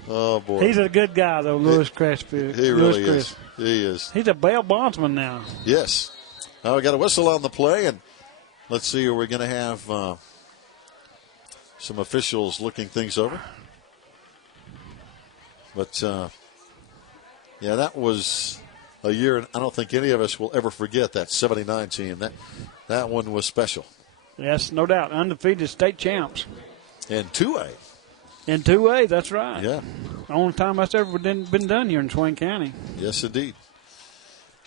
Oh, boy. He's a good guy, though, Lewis Crashfield. He really is. He is. He's a bail bondsman now. Yes. Now we got a whistle on the play, and let's see, we're going to have some officials looking things over. But, yeah, that was a year I don't think any of us will ever forget, that 79 team. That one was special. Yes, no doubt. Undefeated state champs. And 2A. In 2A, that's right. Yeah. The only time that's ever been done here in Swain County. Yes, indeed.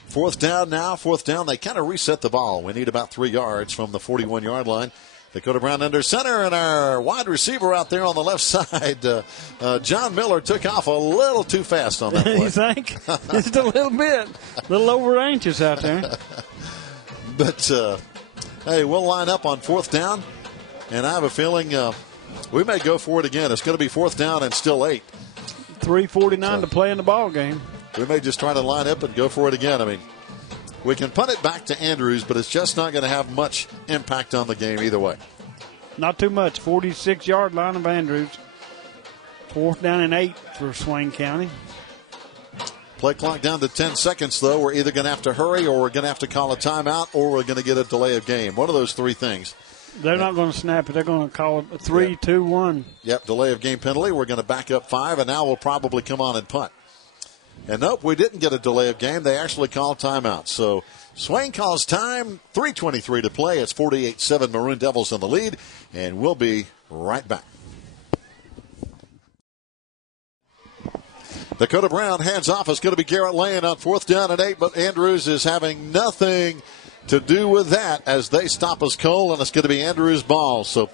Fourth down now. Fourth down. They kind of reset the ball. We need about 3 yards from the 41-yard line. Dakota Brown under center, and our wide receiver out there on the left side, John Miller, took off a little too fast on that play. You think? Just a little bit. A little over anxious out there. But, hey, we'll line up on fourth down, and I have a feeling we may go for it again. It's going to be fourth down and still 8. 3:49 to play in the ball game. We may just try to line up and go for it again. I mean, we can punt it back to Andrews, but it's just not going to have much impact on the game either way. Not too much. 46-yard line of Andrews. Fourth down and 8 for Swain County. Play clock down to 10 seconds, though. We're either going to have to hurry, or we're going to have to call a timeout, or we're going to get a delay of game. One of those 3 things. They're not going to snap it. They're going to call it a 3, 2, 1. Yep, delay of game penalty. We're going to back up 5, and now we'll probably come on and punt. And nope, we didn't get a delay of game. They actually called timeout. So Swain calls time, 3:23 to play. It's 48-7 Maroon Devils in the lead, and we'll be right back. Dakota Brown hands off. It's going to be Garrett Lane on fourth down and 8, but Andrews is having nothing to do with that as they stop us cold, and it's going to be Andrews' ball. So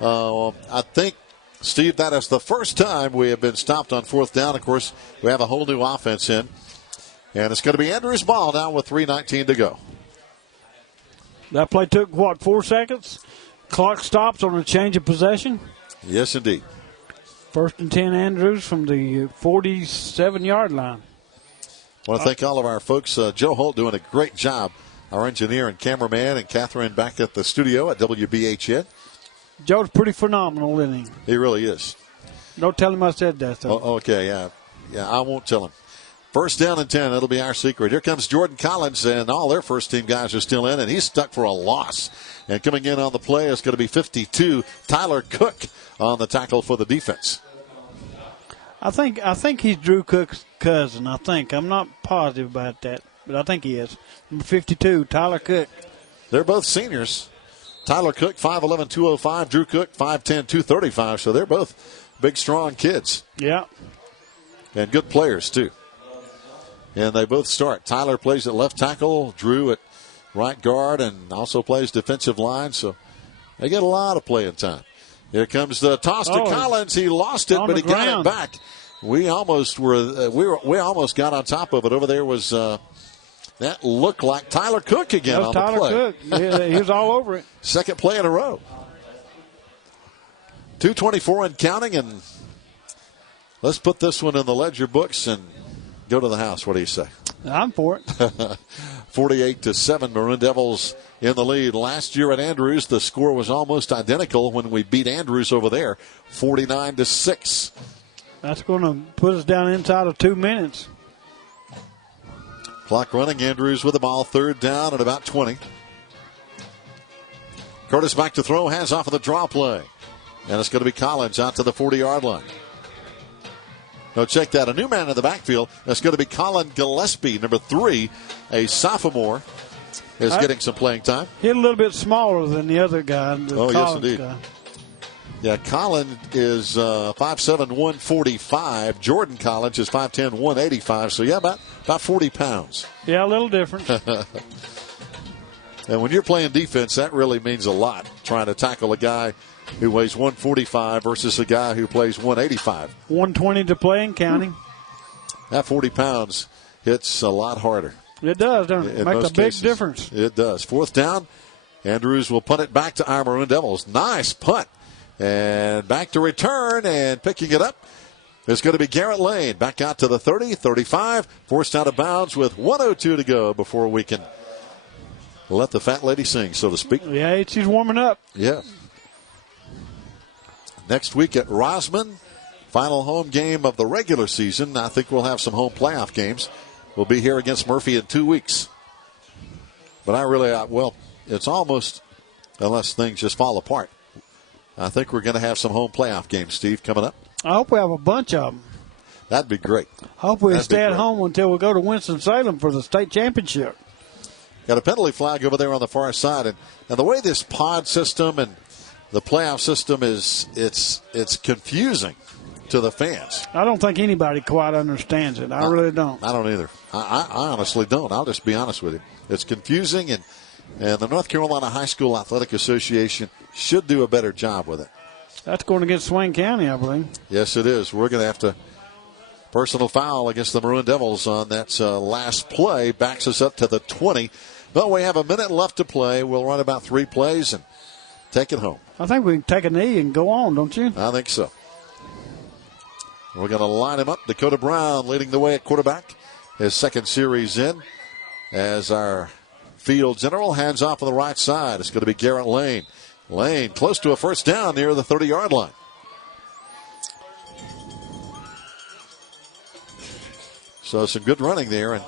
I think, Steve, that is the first time we have been stopped on fourth down. Of course, we have a whole new offense in. And it's going to be Andrews' ball now with 3:19 to go. That play took, 4 seconds? Clock stops on a change of possession. Yes, indeed. First and 10 Andrews from the 47-yard line. I want to thank all of our folks. Joe Holt doing a great job. Our engineer and cameraman, and Catherine back at the studio at WBHN. Joe's pretty phenomenal, isn't he? He really is. Don't tell him I said that, though. Okay, yeah, I won't tell him. First down and 10, it'll be our secret. Here comes Jordan Collins, and all their first-team guys are still in, and he's stuck for a loss. And coming in on the play is going to be 52, Tyler Cook on the tackle for the defense. I think he's Drew Cook's cousin, I think. I'm not positive about that, but I think he is. Number 52, Tyler Cook. They're both seniors. Tyler Cook, 5'11", 205. Drew Cook, 5'10", 235. So they're both big, strong kids. Yeah. And good players, too. And they both start. Tyler plays at left tackle, Drew at right guard, and also plays defensive line. So they get a lot of playing time. Here comes the toss to Collins. He lost it, but he got it back. We almost we almost got on top of it. Over there was that looked like Tyler Cook again on the play. Tyler Cook. He was all over it. Second play in a row. 2:24 and counting, and let's put this one in the ledger books and go to the house. What do you say? I'm for it. 48-7, Maroon Devils in the lead. Last year at Andrews, the score was almost identical when we beat Andrews over there, 49-6. That's going to put us down inside of 2 minutes. Clock running. Andrews with the ball. Third down at about 20. Curtis back to throw. Hands off of the draw play. And it's going to be Collins out to the 40-yard line. Now check that. A new man in the backfield. That's going to be Colin Gillespie, number 3, a sophomore, is getting some playing time. He's a little bit smaller than the other guy. Yes, indeed. Yeah, Colin is 5'7", 145. Jordan Collins is 5'10", 185. So, yeah, about 40 pounds. Yeah, a little different. And when you're playing defense, that really means a lot, trying to tackle a guy who weighs 145 versus a guy who plays 185. 120 to play and counting. That 40 pounds hits a lot harder. It does, doesn't it? It makes a big difference. It does. Fourth down. Andrews will punt it back to our Maroon Devils. Nice punt. And back to return and picking it up. It's going to be Garrett Lane. Back out to the 30, 35. Forced out of bounds with 1:02 to go before we can let the fat lady sing, so to speak. Yeah, she's warming up. Yeah. Next week at Rosman, final home game of the regular season. I think we'll have some home playoff games. We'll be here against Murphy in 2 weeks. But it's almost, unless things just fall apart. I think we're going to have some home playoff games, Steve, coming up. I hope we have a bunch of them. That'd be great. Hope we stay at home until we go to Winston-Salem for the state championship. Got a penalty flag over there on the far side. And the way this pod system and the playoff system is, it's confusing to the fans. I don't think anybody quite understands it. I really don't. I don't either. I honestly don't. I'll just be honest with you. It's confusing, and the North Carolina High School Athletic Association should do a better job with it. That's going against Swain County, I believe. Yes, it is. We're going to have to personal foul against the Maroon Devils on that last play. Backs us up to the 20. But we have a minute left to play. We'll run about 3 plays and take it home. I think we can take a knee and go on, don't you? I think so. We're going to line him up. Dakota Brown leading the way at quarterback. His second series in as our field general hands off on the right side. It's going to be Garrett Lane. Lane close to a first down near the 30-yard line. So some good running there. And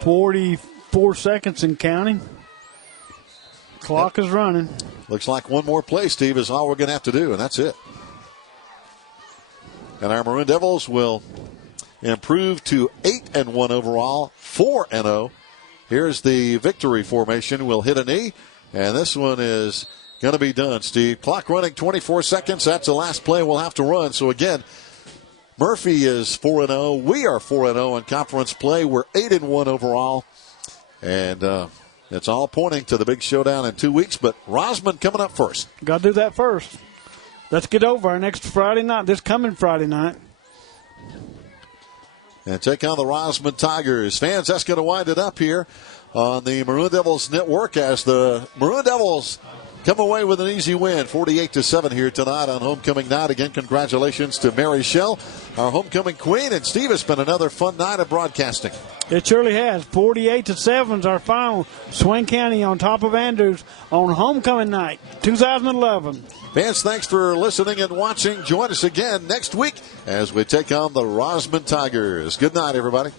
44 seconds and counting. Clock is running. Looks like one more play, Steve, is all we're going to have to do, and that's it. And our Maroon Devils will improve to 8-1 overall, 4-0. Here's the victory formation. We'll hit a knee, and this one is going to be done, Steve. Clock running 24 seconds. That's the last play we'll have to run. So, again, Murphy is 4-0. We are 4-0 in conference play. We're 8-1 overall. And it's all pointing to the big showdown in 2 weeks, but Rosman coming up first. Got to do that first. Let's get over our next Friday night, this coming Friday night. And take on the Rosman Tigers. Fans, that's going to wind it up here on the Maroon Devils Network as the Maroon Devils come away with an easy win, 48-7 here tonight on homecoming night. Again, congratulations to Mary Shell, our homecoming queen. And Steve, it's been another fun night of broadcasting. It surely has. 48-7 is our final. Swain County on top of Andrews on homecoming night, 2011. Fans, thanks for listening and watching. Join us again next week as we take on the Rosman Tigers. Good night, everybody.